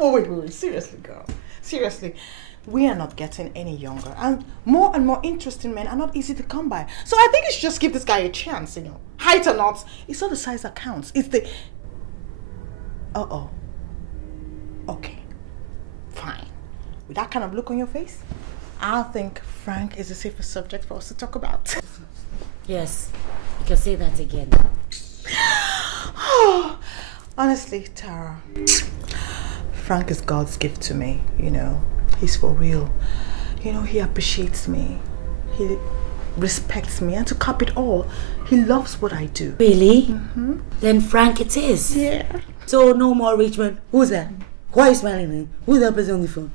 Oh, wait. Seriously, girl. Seriously. We are not getting any younger. And more interesting men are not easy to come by. So I think you should just give this guy a chance, you know. Height or not, it's not the size that counts. It's the... Okay. Fine. With that kind of look on your face, I think Frank is the safest subject for us to talk about. Yes. You can say that again. Honestly, Tara, Frank is God's gift to me, you know. He's for real. You know, he appreciates me. He respects me. And to cap it all, he loves what I do. Really? Mm-hmm. Then Frank it is. Yeah. So no more Richmond. Who's that? Why are you smiling? Who's that person on the phone?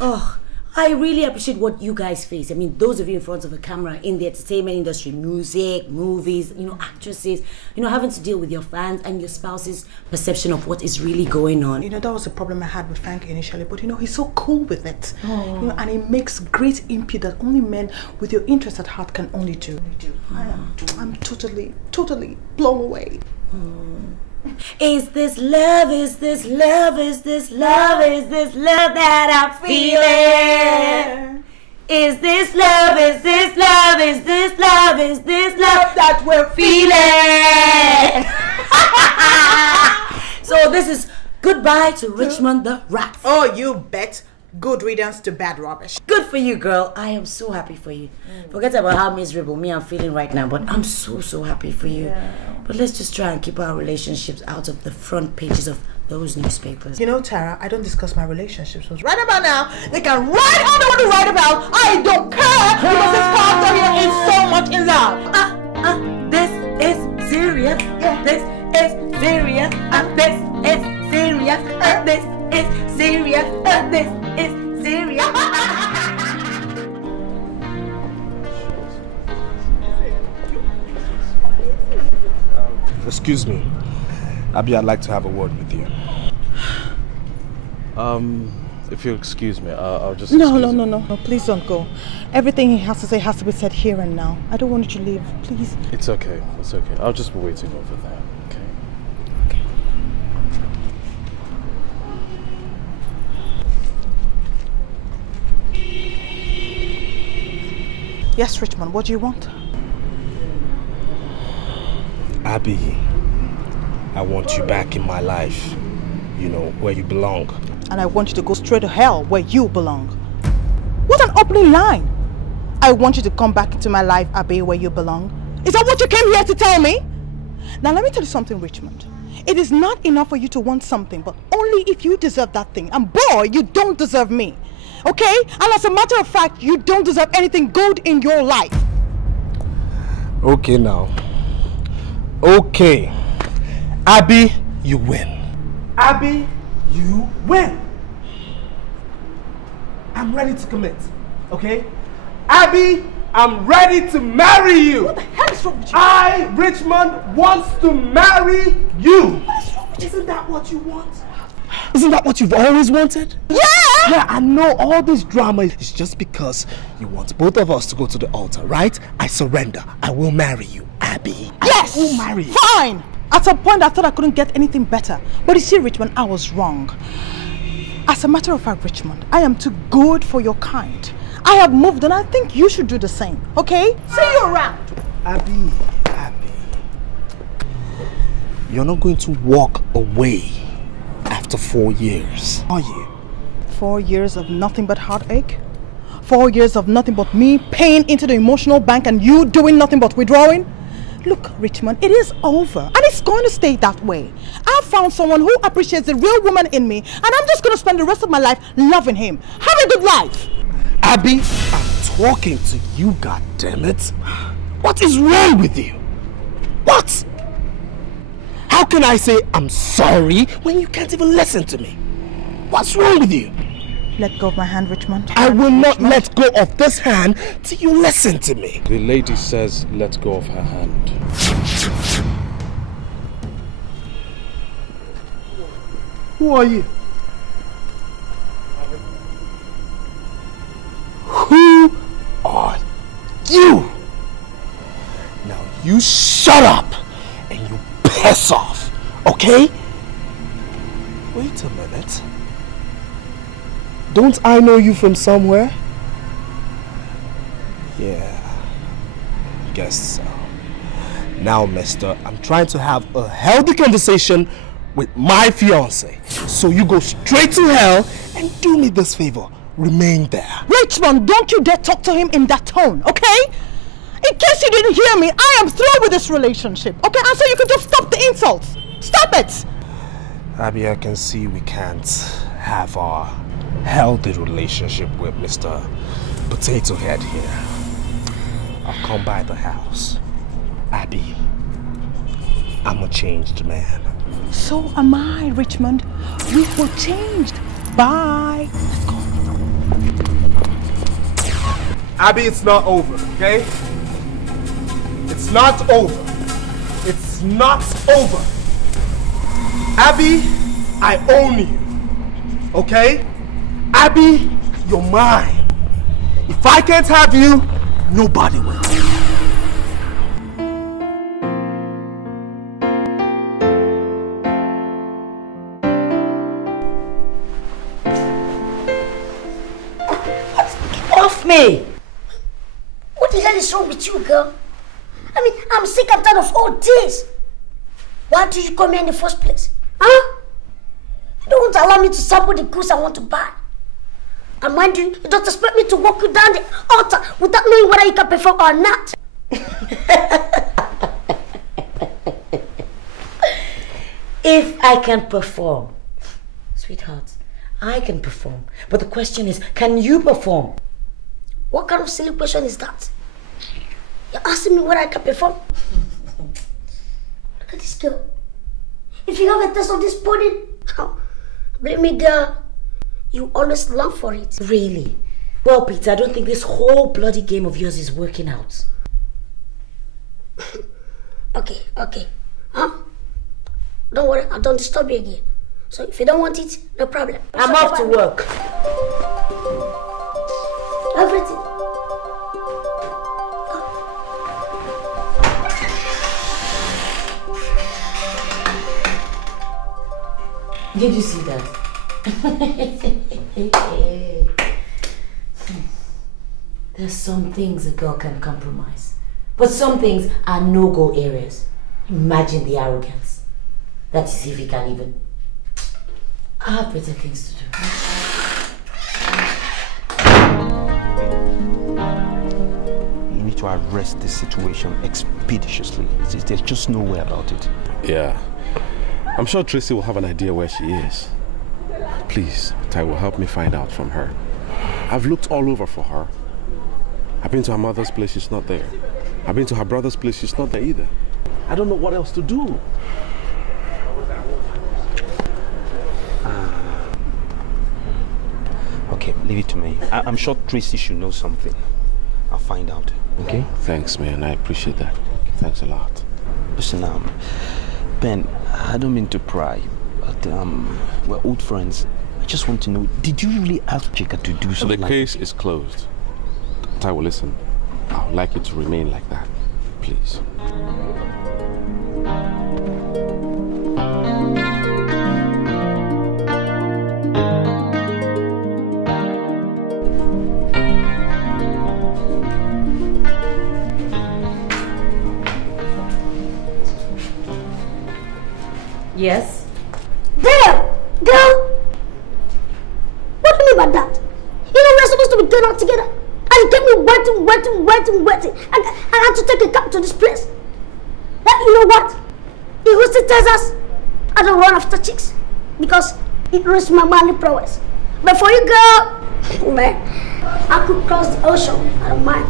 Oh, I really appreciate what you guys face. I mean, those of you in front of a camera in the entertainment industry, music, movies, you know, actresses, you know, having to deal with your fans and your spouse's perception of what is really going on. You know, that was the problem I had with Frank initially, but you know, he's so cool with it. You know, and he makes great input that only men with your interest at heart can only do. I'm totally blown away. Is this love, is this love, is this love, is this love that I'm feeling? Is this love, is this love, is this love, is this love that we're feeling? So this is goodbye to Richmond the Rat. Oh, you bet. Good riddance to bad rubbish. Good for you, girl. I am so happy for you. Forget about how miserable me I'm feeling right now, but I'm so happy for you. Yeah. But let's just try and keep our relationships out of the front pages of those newspapers. You know, Tara, I don't discuss my relationships. So right about now, they can write all they want to write about. I don't care because this character here is so much in love. This is serious. Yeah. This is serious. This is serious. This is serious. This is serious. Excuse me. Abi, I'd like to have a word with you. If you excuse me, I'll just... No, please don't go. Everything he has to say has to be said here and now. I don't want you to leave, please. It's okay. I'll just be waiting over there, okay? Yes, Richmond, what do you want? Abby, I want you back in my life. You know, where you belong. And I want you to go straight to hell, where you belong. What an opening line! I want you to come back into my life, Abby, where you belong. Is that what you came here to tell me? Now let me tell you something, Richmond. It is not enough for you to want something, but only if you deserve that thing. And boy, you don't deserve me. Okay? And as a matter of fact, you don't deserve anything good in your life. Okay now. Okay. Abby, you win. Abby, you win. I'm ready to commit. Okay? Abby, I'm ready to marry you. What the hell is wrong with you? I, Richmond, wants to marry you. What is wrong with you? Isn't that what you want? Isn't that what you've always wanted? Yeah! Yeah, I know all this drama is just because you want both of us to go to the altar, right? I surrender. I will marry you, Abby. Yes! I will marry you. Fine! At some point I thought I couldn't get anything better. But you see, Richmond, I was wrong. As a matter of fact, Richmond, I am too good for your kind. I have moved and I think you should do the same, okay? See you around. Abby. You're not going to walk away after 4 years, are you? 4 years of nothing but heartache? 4 years of nothing but me paying into the emotional bank and you doing nothing but withdrawing? Look, Richmond, it is over and it's going to stay that way. I've found someone who appreciates the real woman in me and I'm just going to spend the rest of my life loving him. Have a good life. Abby, I'm talking to you, goddammit. What is wrong with you? What? How can I say I'm sorry when you can't even listen to me? What's wrong with you? Let go of my hand, Richmond. I will not let go of this hand till you listen to me. The lady says let go of her hand. Who are you? Who are you? Now you shut up and you piss off, okay? Wait a minute. Don't I know you from somewhere? Yeah, guess so. Now, mister, I'm trying to have a healthy conversation with my fiance. So you go straight to hell and do me this favor. Remain there. Richmond, don't you dare talk to him in that tone, okay? In case you didn't hear me, I am through with this relationship, okay? And so you can just stop the insults. Stop it! Abby, I can see we can't have our healthy relationship with Mr. Potato Head here. I'll come by the house. Abby, I'm a changed man. So am I, Richmond. We were changed. Bye. Let's go. Abby, it's not over, okay? It's not over. It's not over. Abby, I own you, okay? Abby, you're mine. If I can't have you, nobody will. Get off me! What the hell is wrong with you, girl? I mean, I'm sick and tired of all this. Why did you come here in the first place? Huh? You don't want to allow me to sample the goods I want to buy. And mind you, you don't expect me to walk you down the altar without knowing whether you can perform or not. If I can perform, sweetheart, I can perform. But the question is, can you perform? What kind of silly question is that? You're asking me whether I can perform? Look at this girl. If you have a taste of this pudding, believe me, girl, you always long for it. Really? Well, Peter, I don't think this whole bloody game of yours is working out. Okay. Huh? Don't worry, I don't disturb you again. So if you don't want it, no problem. I'm off to work. Everything. Did you see that? There's some things a girl can compromise, but some things are no-go areas. Imagine the arrogance. That is if he can even. I have better things to do. You need to arrest this situation expeditiously. There's just no way about it. Yeah. I'm sure Tracy will have an idea where she is. Please, Taiwo, help me find out from her. I've looked all over for her. I've been to her mother's place, she's not there. I've been to her brother's place, she's not there either. I don't know what else to do. Okay, leave it to me. I'm sure Tracy should know something. I'll find out, okay? Thanks, man. I appreciate that. Thanks a lot. Listen, Ben, I don't mean to pry, but we're old friends. I just want to know, did you really ask Chika to do something? The case is closed. Taiwo, listen. I would like it to remain like that, please. Yes? Damn! Girl! What do you mean by that? You know we're supposed to be going out together, and you kept me waiting. I had to take a cab to this place. You know what? He hosted Texas. I don't run after chicks because it ruins my manly prowess. But for you, girl, man, I could cross the ocean. I don't mind.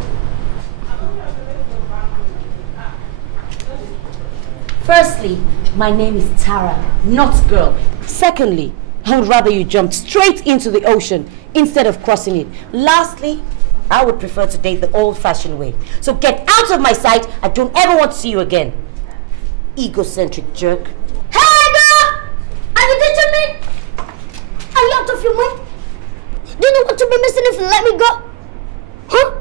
Firstly, my name is Tara, not girl. Secondly, I would rather you jumped straight into the ocean instead of crossing it. Lastly, I would prefer to date the old-fashioned way. So get out of my sight. I don't ever want to see you again. Egocentric jerk. Hey, girl! Are you ditching me? Are you out of your mind? Do you know what you'll be missing if you let me go? Huh?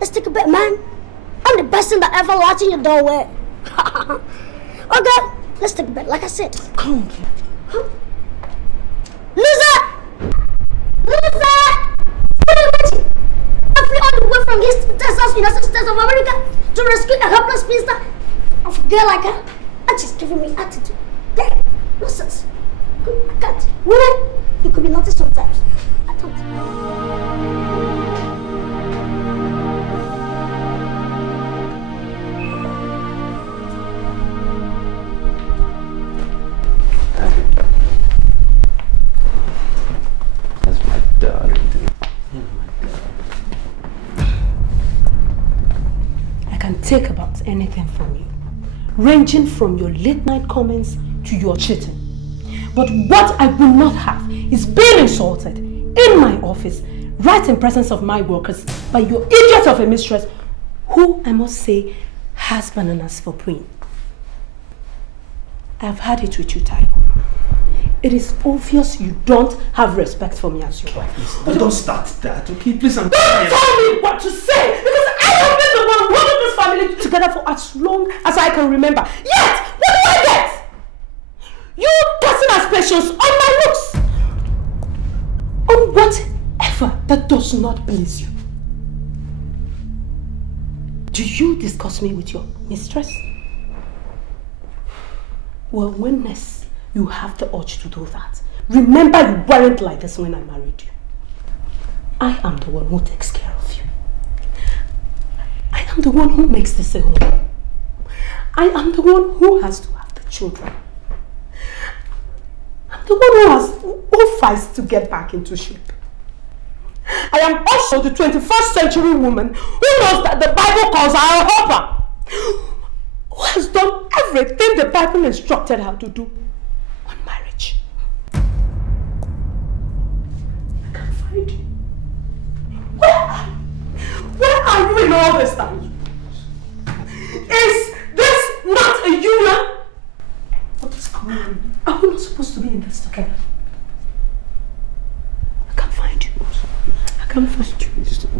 Let's take a bet, man. I'm the best thing that ever latched in your doorway. Okay, let's take a bet, like I said. Come on. Huh? Loser! What are you waiting? I flew all the way from Houston, Texas, United States of America to rescue a helpless spinster of a girl like her. And she's giving me attitude. Damn, nonsense. I can't. Women, you could be naughty sometimes. I don't. I can take about anything from you, ranging from your late night comments to your cheating. But what I will not have is being insulted in my office, right in presence of my workers, by your idiot of a mistress, who I must say has bananas for queen. I've had it with you, Taiwo. It is obvious you don't have respect for me as your wife. But don't start that, okay? Please, I'm Don't tell me what to say, because I have been the one holding this family together for as long as I can remember. Yet, what do I get? You casting aspersions on my looks, on whatever that does not please you. Do you discuss me with your mistress? Well, when next you have the urge to do that, remember you weren't like this when I married you. I am the one who takes care of you. I am the one who makes this a home. I am the one who has to have the children. I'm the one who fights to get back into shape. I am also the 21st century woman who knows that the Bible calls her a helper, who has done everything the Bible instructed her to do on marriage. I can't find you. Where are you in all this time? Is this not a union? What is going on? Are we not supposed to be in this together? I can't find you. I can't find you.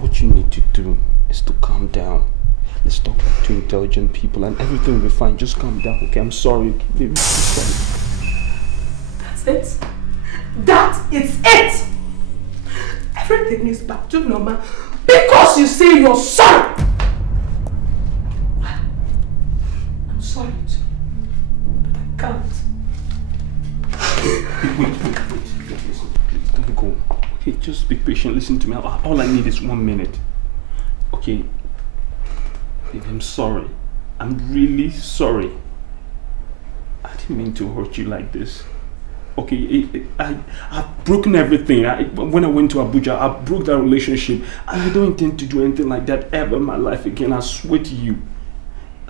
What you need to do is to calm down. Let's talk like two intelligent people and everything will be fine. Just calm down, okay? I'm sorry, okay, baby. I'm sorry. That's it. That is it. Everything is back to normal Because you say you're sorry. I'm sorry too, but I can't. Wait, please, don't go. Okay, just be patient, listen to me. All I need is 1 minute. Okay? Babe, I'm sorry. I'm really sorry. I didn't mean to hurt you like this. Okay, I've broken everything. When I went to Abuja, I broke that relationship. And I don't intend to do anything like that ever in my life again. I swear to you.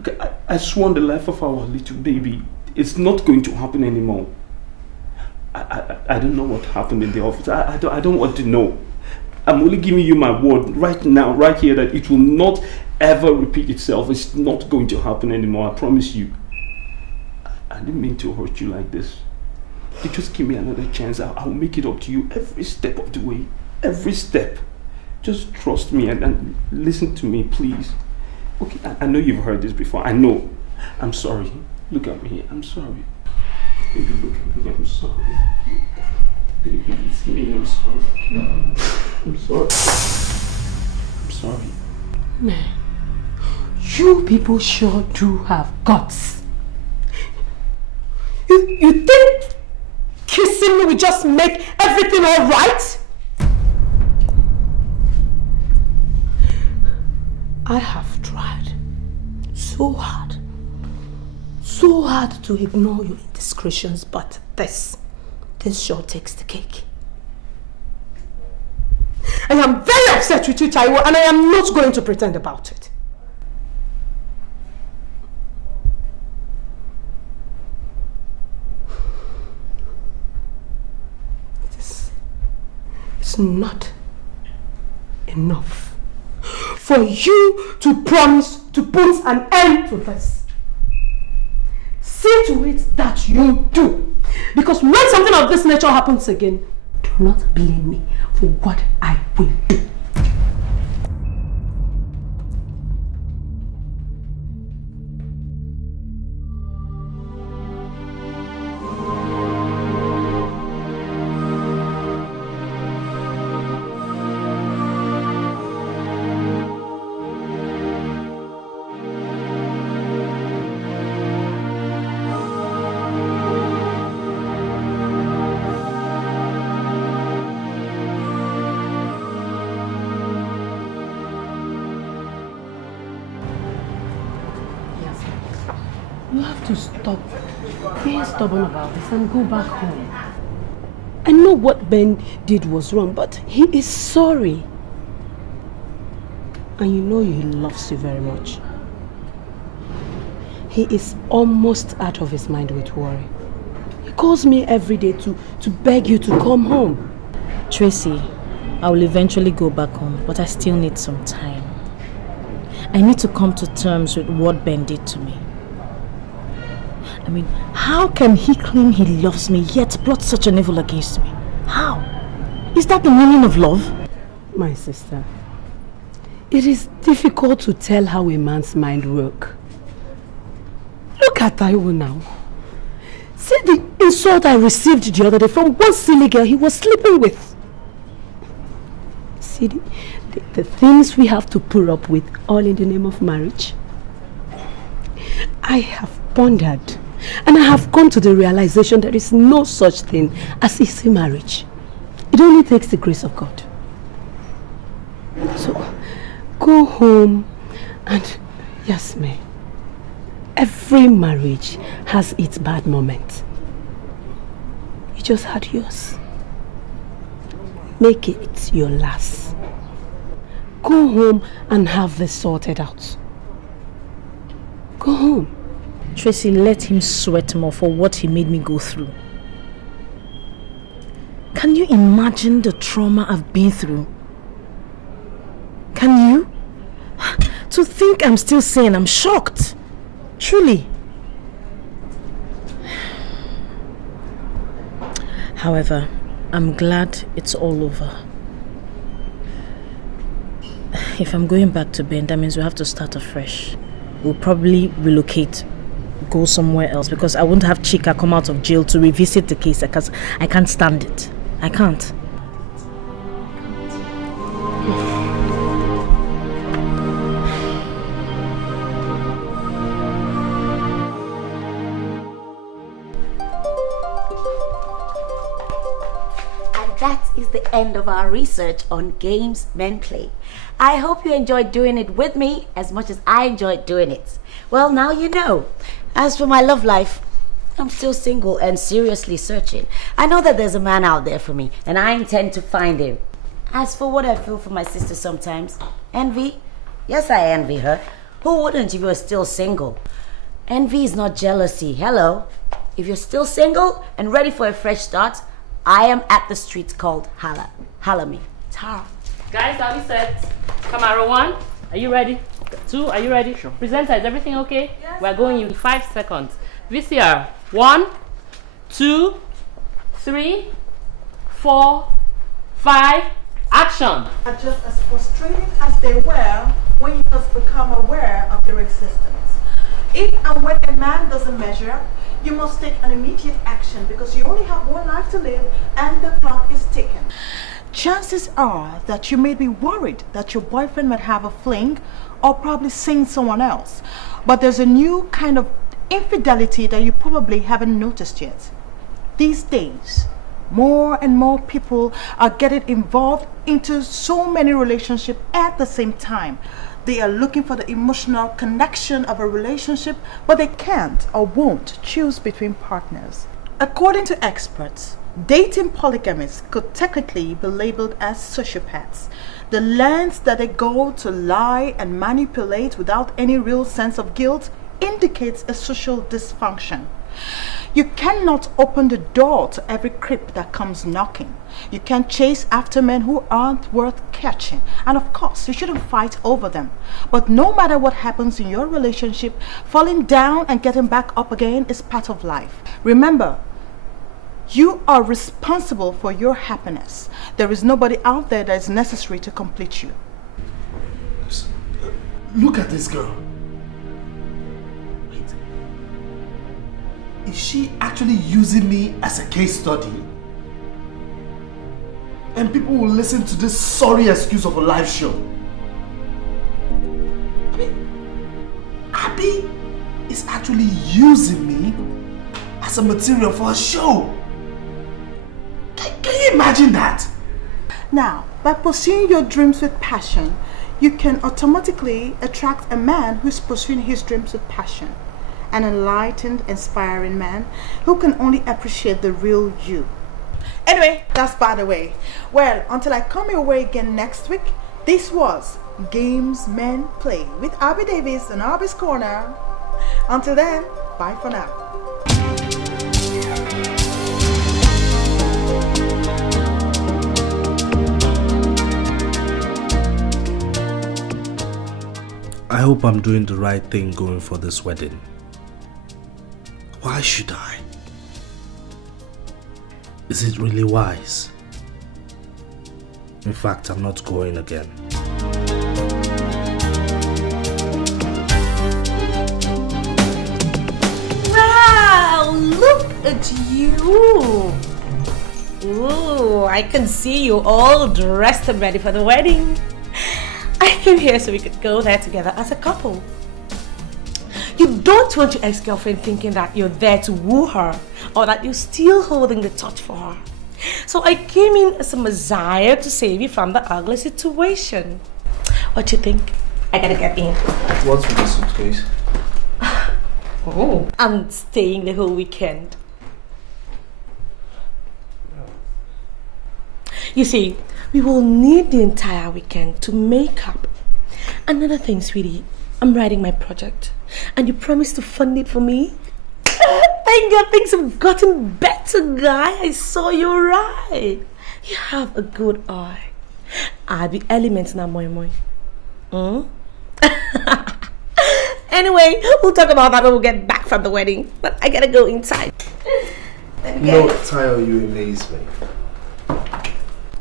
Okay, I swear on the life of our little baby, it's not going to happen anymore. I don't know what happened in the office. I don't want to know. I'm only giving you my word right now, right here, that it will not ever repeat itself. It's not going to happen anymore. I promise you. I didn't mean to hurt you like this. You just give me another chance. I'll make it up to you every step of the way. Every step. Just trust me and listen to me, please. Okay, I know you've heard this before. I know. I'm sorry. Look at me. I'm sorry. Baby, look at me. I'm sorry. Baby, it's me. I'm sorry. I'm sorry. I'm sorry. Man, you people sure do have guts. You think kissing me will just make everything all right? I have tried so hard to ignore your indiscretions, but this sure takes the cake. I am very upset with you, Taiwo, and I am not going to pretend about it. It's not enough for you to promise to put an end to this. See to it that you do. Because when something of this nature happens again, do not blame me for what I will do. To stop being stubborn about this and go back home. I know what Ben did was wrong, but he is sorry. And you know he loves you very much. He is almost out of his mind with worry. He calls me every day to beg you to come home. Tracy, I will eventually go back home, but I still need some time. I need to come to terms with what Ben did to me. I mean, how can he claim he loves me yet plot such an evil against me? How? Is that the meaning of love? My sister, it is difficult to tell how a man's mind works. Look at Taiwo now. See the insult I received the other day from one silly girl he was sleeping with. See the things we have to put up with all in the name of marriage. I have pondered. And I have come to the realization there is no such thing as easy marriage. It only takes the grace of God. So, go home and, yes, May, every marriage has its bad moments. You just had yours. Make it your last. Go home and have this sorted out. Go home. Tracy, let him sweat more for what he made me go through. Can you imagine the trauma I've been through? Can you? To think I'm still sane, I'm shocked. Truly. However, I'm glad it's all over. If I'm going back to Ben, that means we have to start afresh. We'll probably relocate, go somewhere else, because I won't have Chika come out of jail to revisit the case because I can't stand it. I can't. the end of our research on games men play. I hope you enjoyed doing it with me as much as I enjoyed doing it. Well, now you know. As for my love life, I'm still single and seriously searching. I know that there's a man out there for me, and I intend to find him. As for what I feel for my sister sometimes, envy? Yes, I envy her. Who wouldn't if you were still single? Envy is not jealousy. Hello. If you're still single and ready for a fresh start, I am at the streets called Hala. Hala me. Tara. Guys, are we set? Camera 1, are you ready? 2, are you ready? Sure. Presenter, is everything okay? Yes. We're going in 5 seconds. VCR, 1, 2, 3, 4, 5, action! Are just as frustrating as they were when you first become aware of their existence. If and when a man doesn't measure up, you must take an immediate action because you only have one life to live and the clock is ticking. Chances are that you may be worried that your boyfriend might have a fling or probably seeing someone else. But there's a new kind of infidelity that you probably haven't noticed yet. These days, more and more people are getting involved into so many relationships at the same time. They are looking for the emotional connection of a relationship, but they can't or won't choose between partners. According to experts, dating polygamists could technically be labeled as sociopaths. The lengths that they go to lie and manipulate without any real sense of guilt indicates a social dysfunction. You cannot open the door to every creep that comes knocking. You can't chase after men who aren't worth catching. And of course, you shouldn't fight over them. But no matter what happens in your relationship, falling down and getting back up again is part of life. Remember, you are responsible for your happiness. There is nobody out there that is necessary to complete you. Look at this girl. Wait. Is she actually using me as a case study? And people will listen to this sorry excuse of a live show. I mean, Abby is actually using me as a material for a show. Can you imagine that? Now, by pursuing your dreams with passion, you can automatically attract a man who's pursuing his dreams with passion. An enlightened, inspiring man who can only appreciate the real you. Anyway, that's by the way. Well, until I come your way again next week, this was Games Men Play with Abby Davis and Abby's Corner. Until then, bye for now. I hope I'm doing the right thing going for this wedding. Why should I? Is it really wise? In fact, I'm not going again. Wow, look at you. Ooh, I can see you all dressed and ready for the wedding. I came here so we could go there together as a couple. You don't want your ex-girlfriend thinking that you're there to woo her or that you're still holding the torch for her. So I came in as a messiah to save you from the ugly situation. What do you think? I gotta get in. What's with the suitcase? Oh, I'm staying the whole weekend. You see, we will need the entire weekend to make up. Another thing, sweetie, I'm writing my project. And you promised to fund it for me? Thank God things have gotten better, guy. I saw you right. You have a good eye. I'll be elements now, moi moi. Anyway, we'll talk about that when we get back from the wedding. But I gotta go inside. No, Tayo, you amaze me.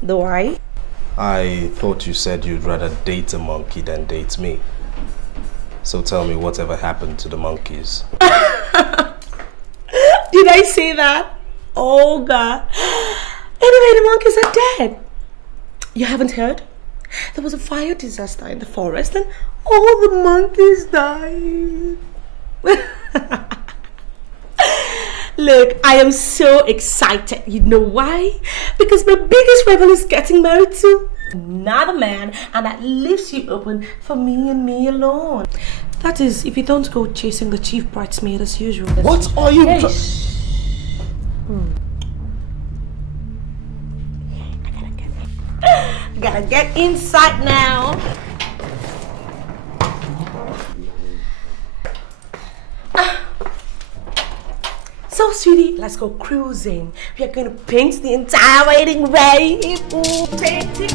Do I? I thought you said you'd rather date a monkey than date me. So tell me, whatever happened to the monkeys? Did I say that? Oh God. Anyway, the monkeys are dead. You haven't heard? There was a fire disaster in the forest and all the monkeys died. Look, I am so excited. You know why? Because my biggest rival is getting married to another man, and that leaves you open for me and me alone. That is, if you don't go chasing the chief bridesmaid as usual. What are you? Hey, I gotta get inside now. So, sweetie, let's go cruising. We are going to paint the entire wedding way. Paint it.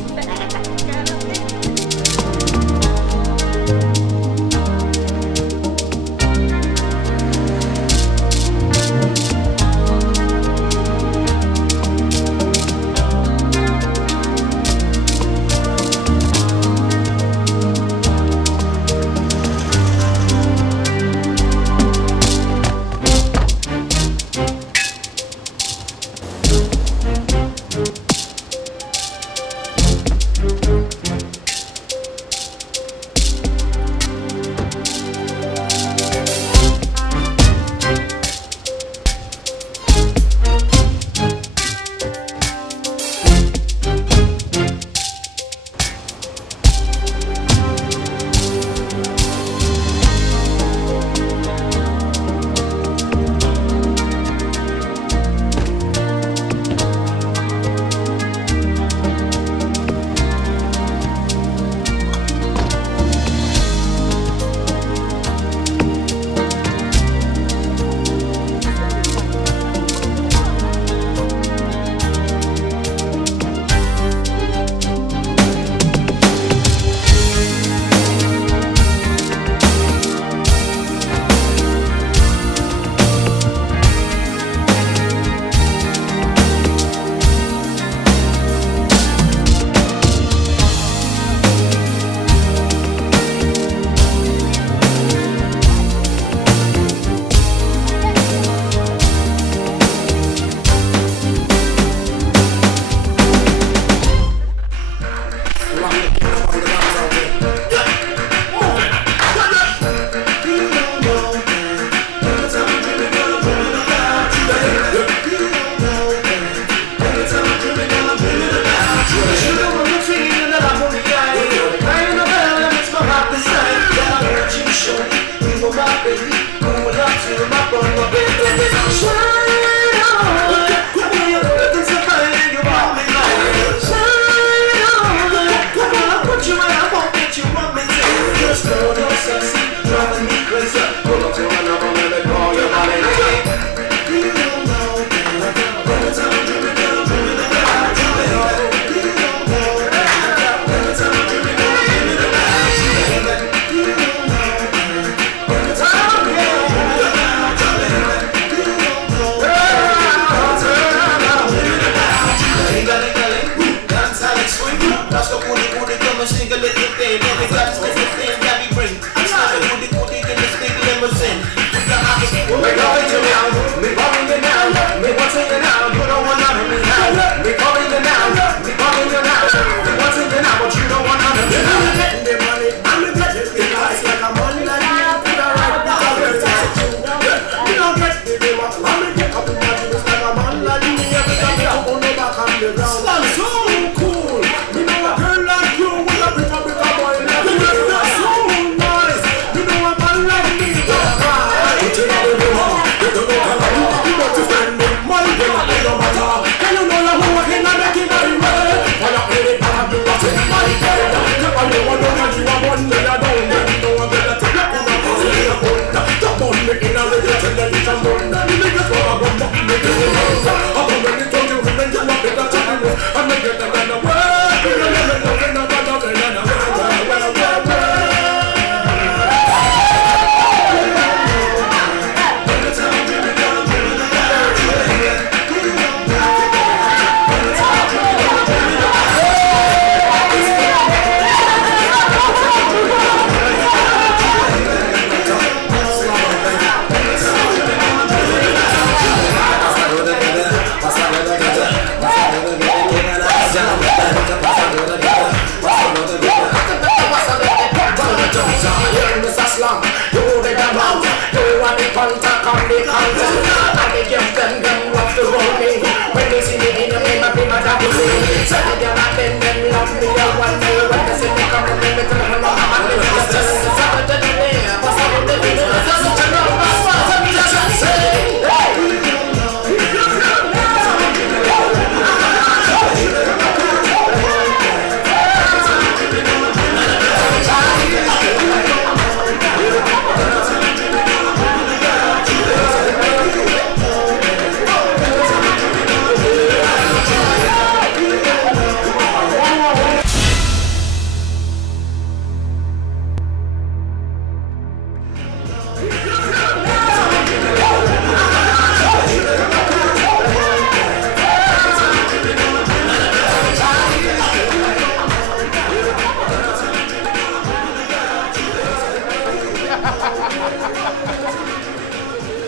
Slam, you the ground, you are the contact on the counter, and the gift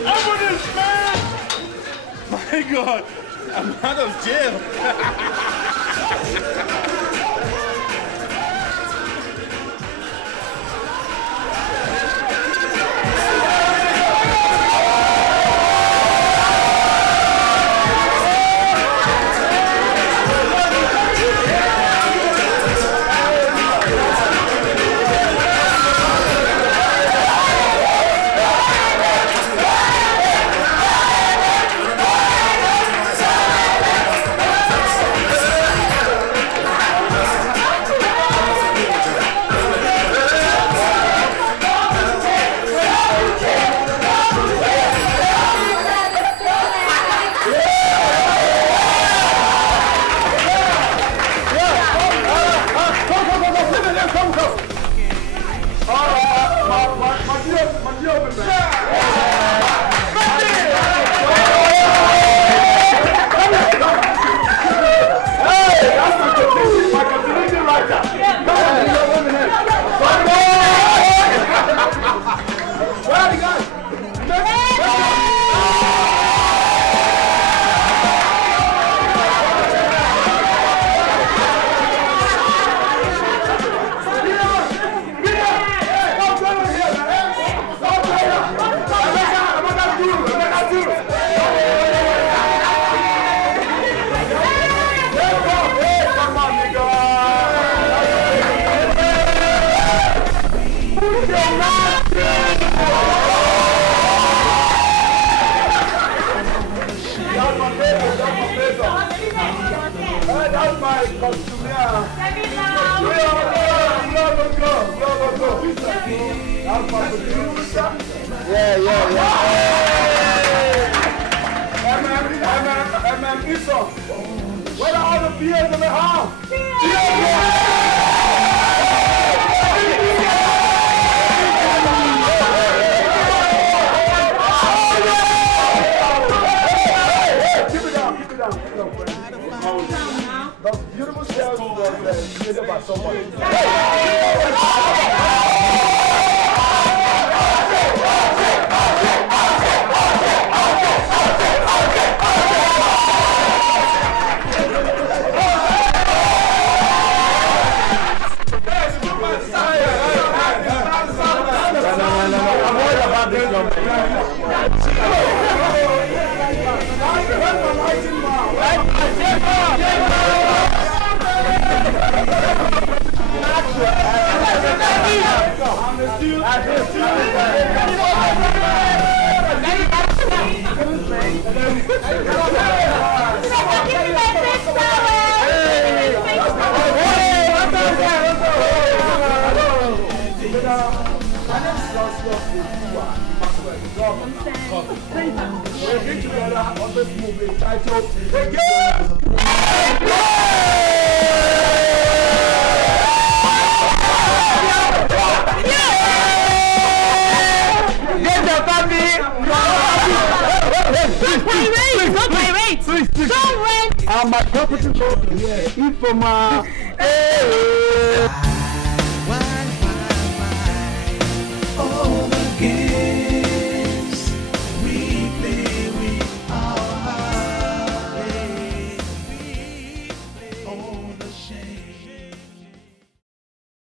Evidence, man! My God, I'm out of jail. Emem, Isong. Where are all the beers in the house? Keep it down. Those beautiful shells were created by someone. We're here together on this movie titled my property Ifoma. All the game.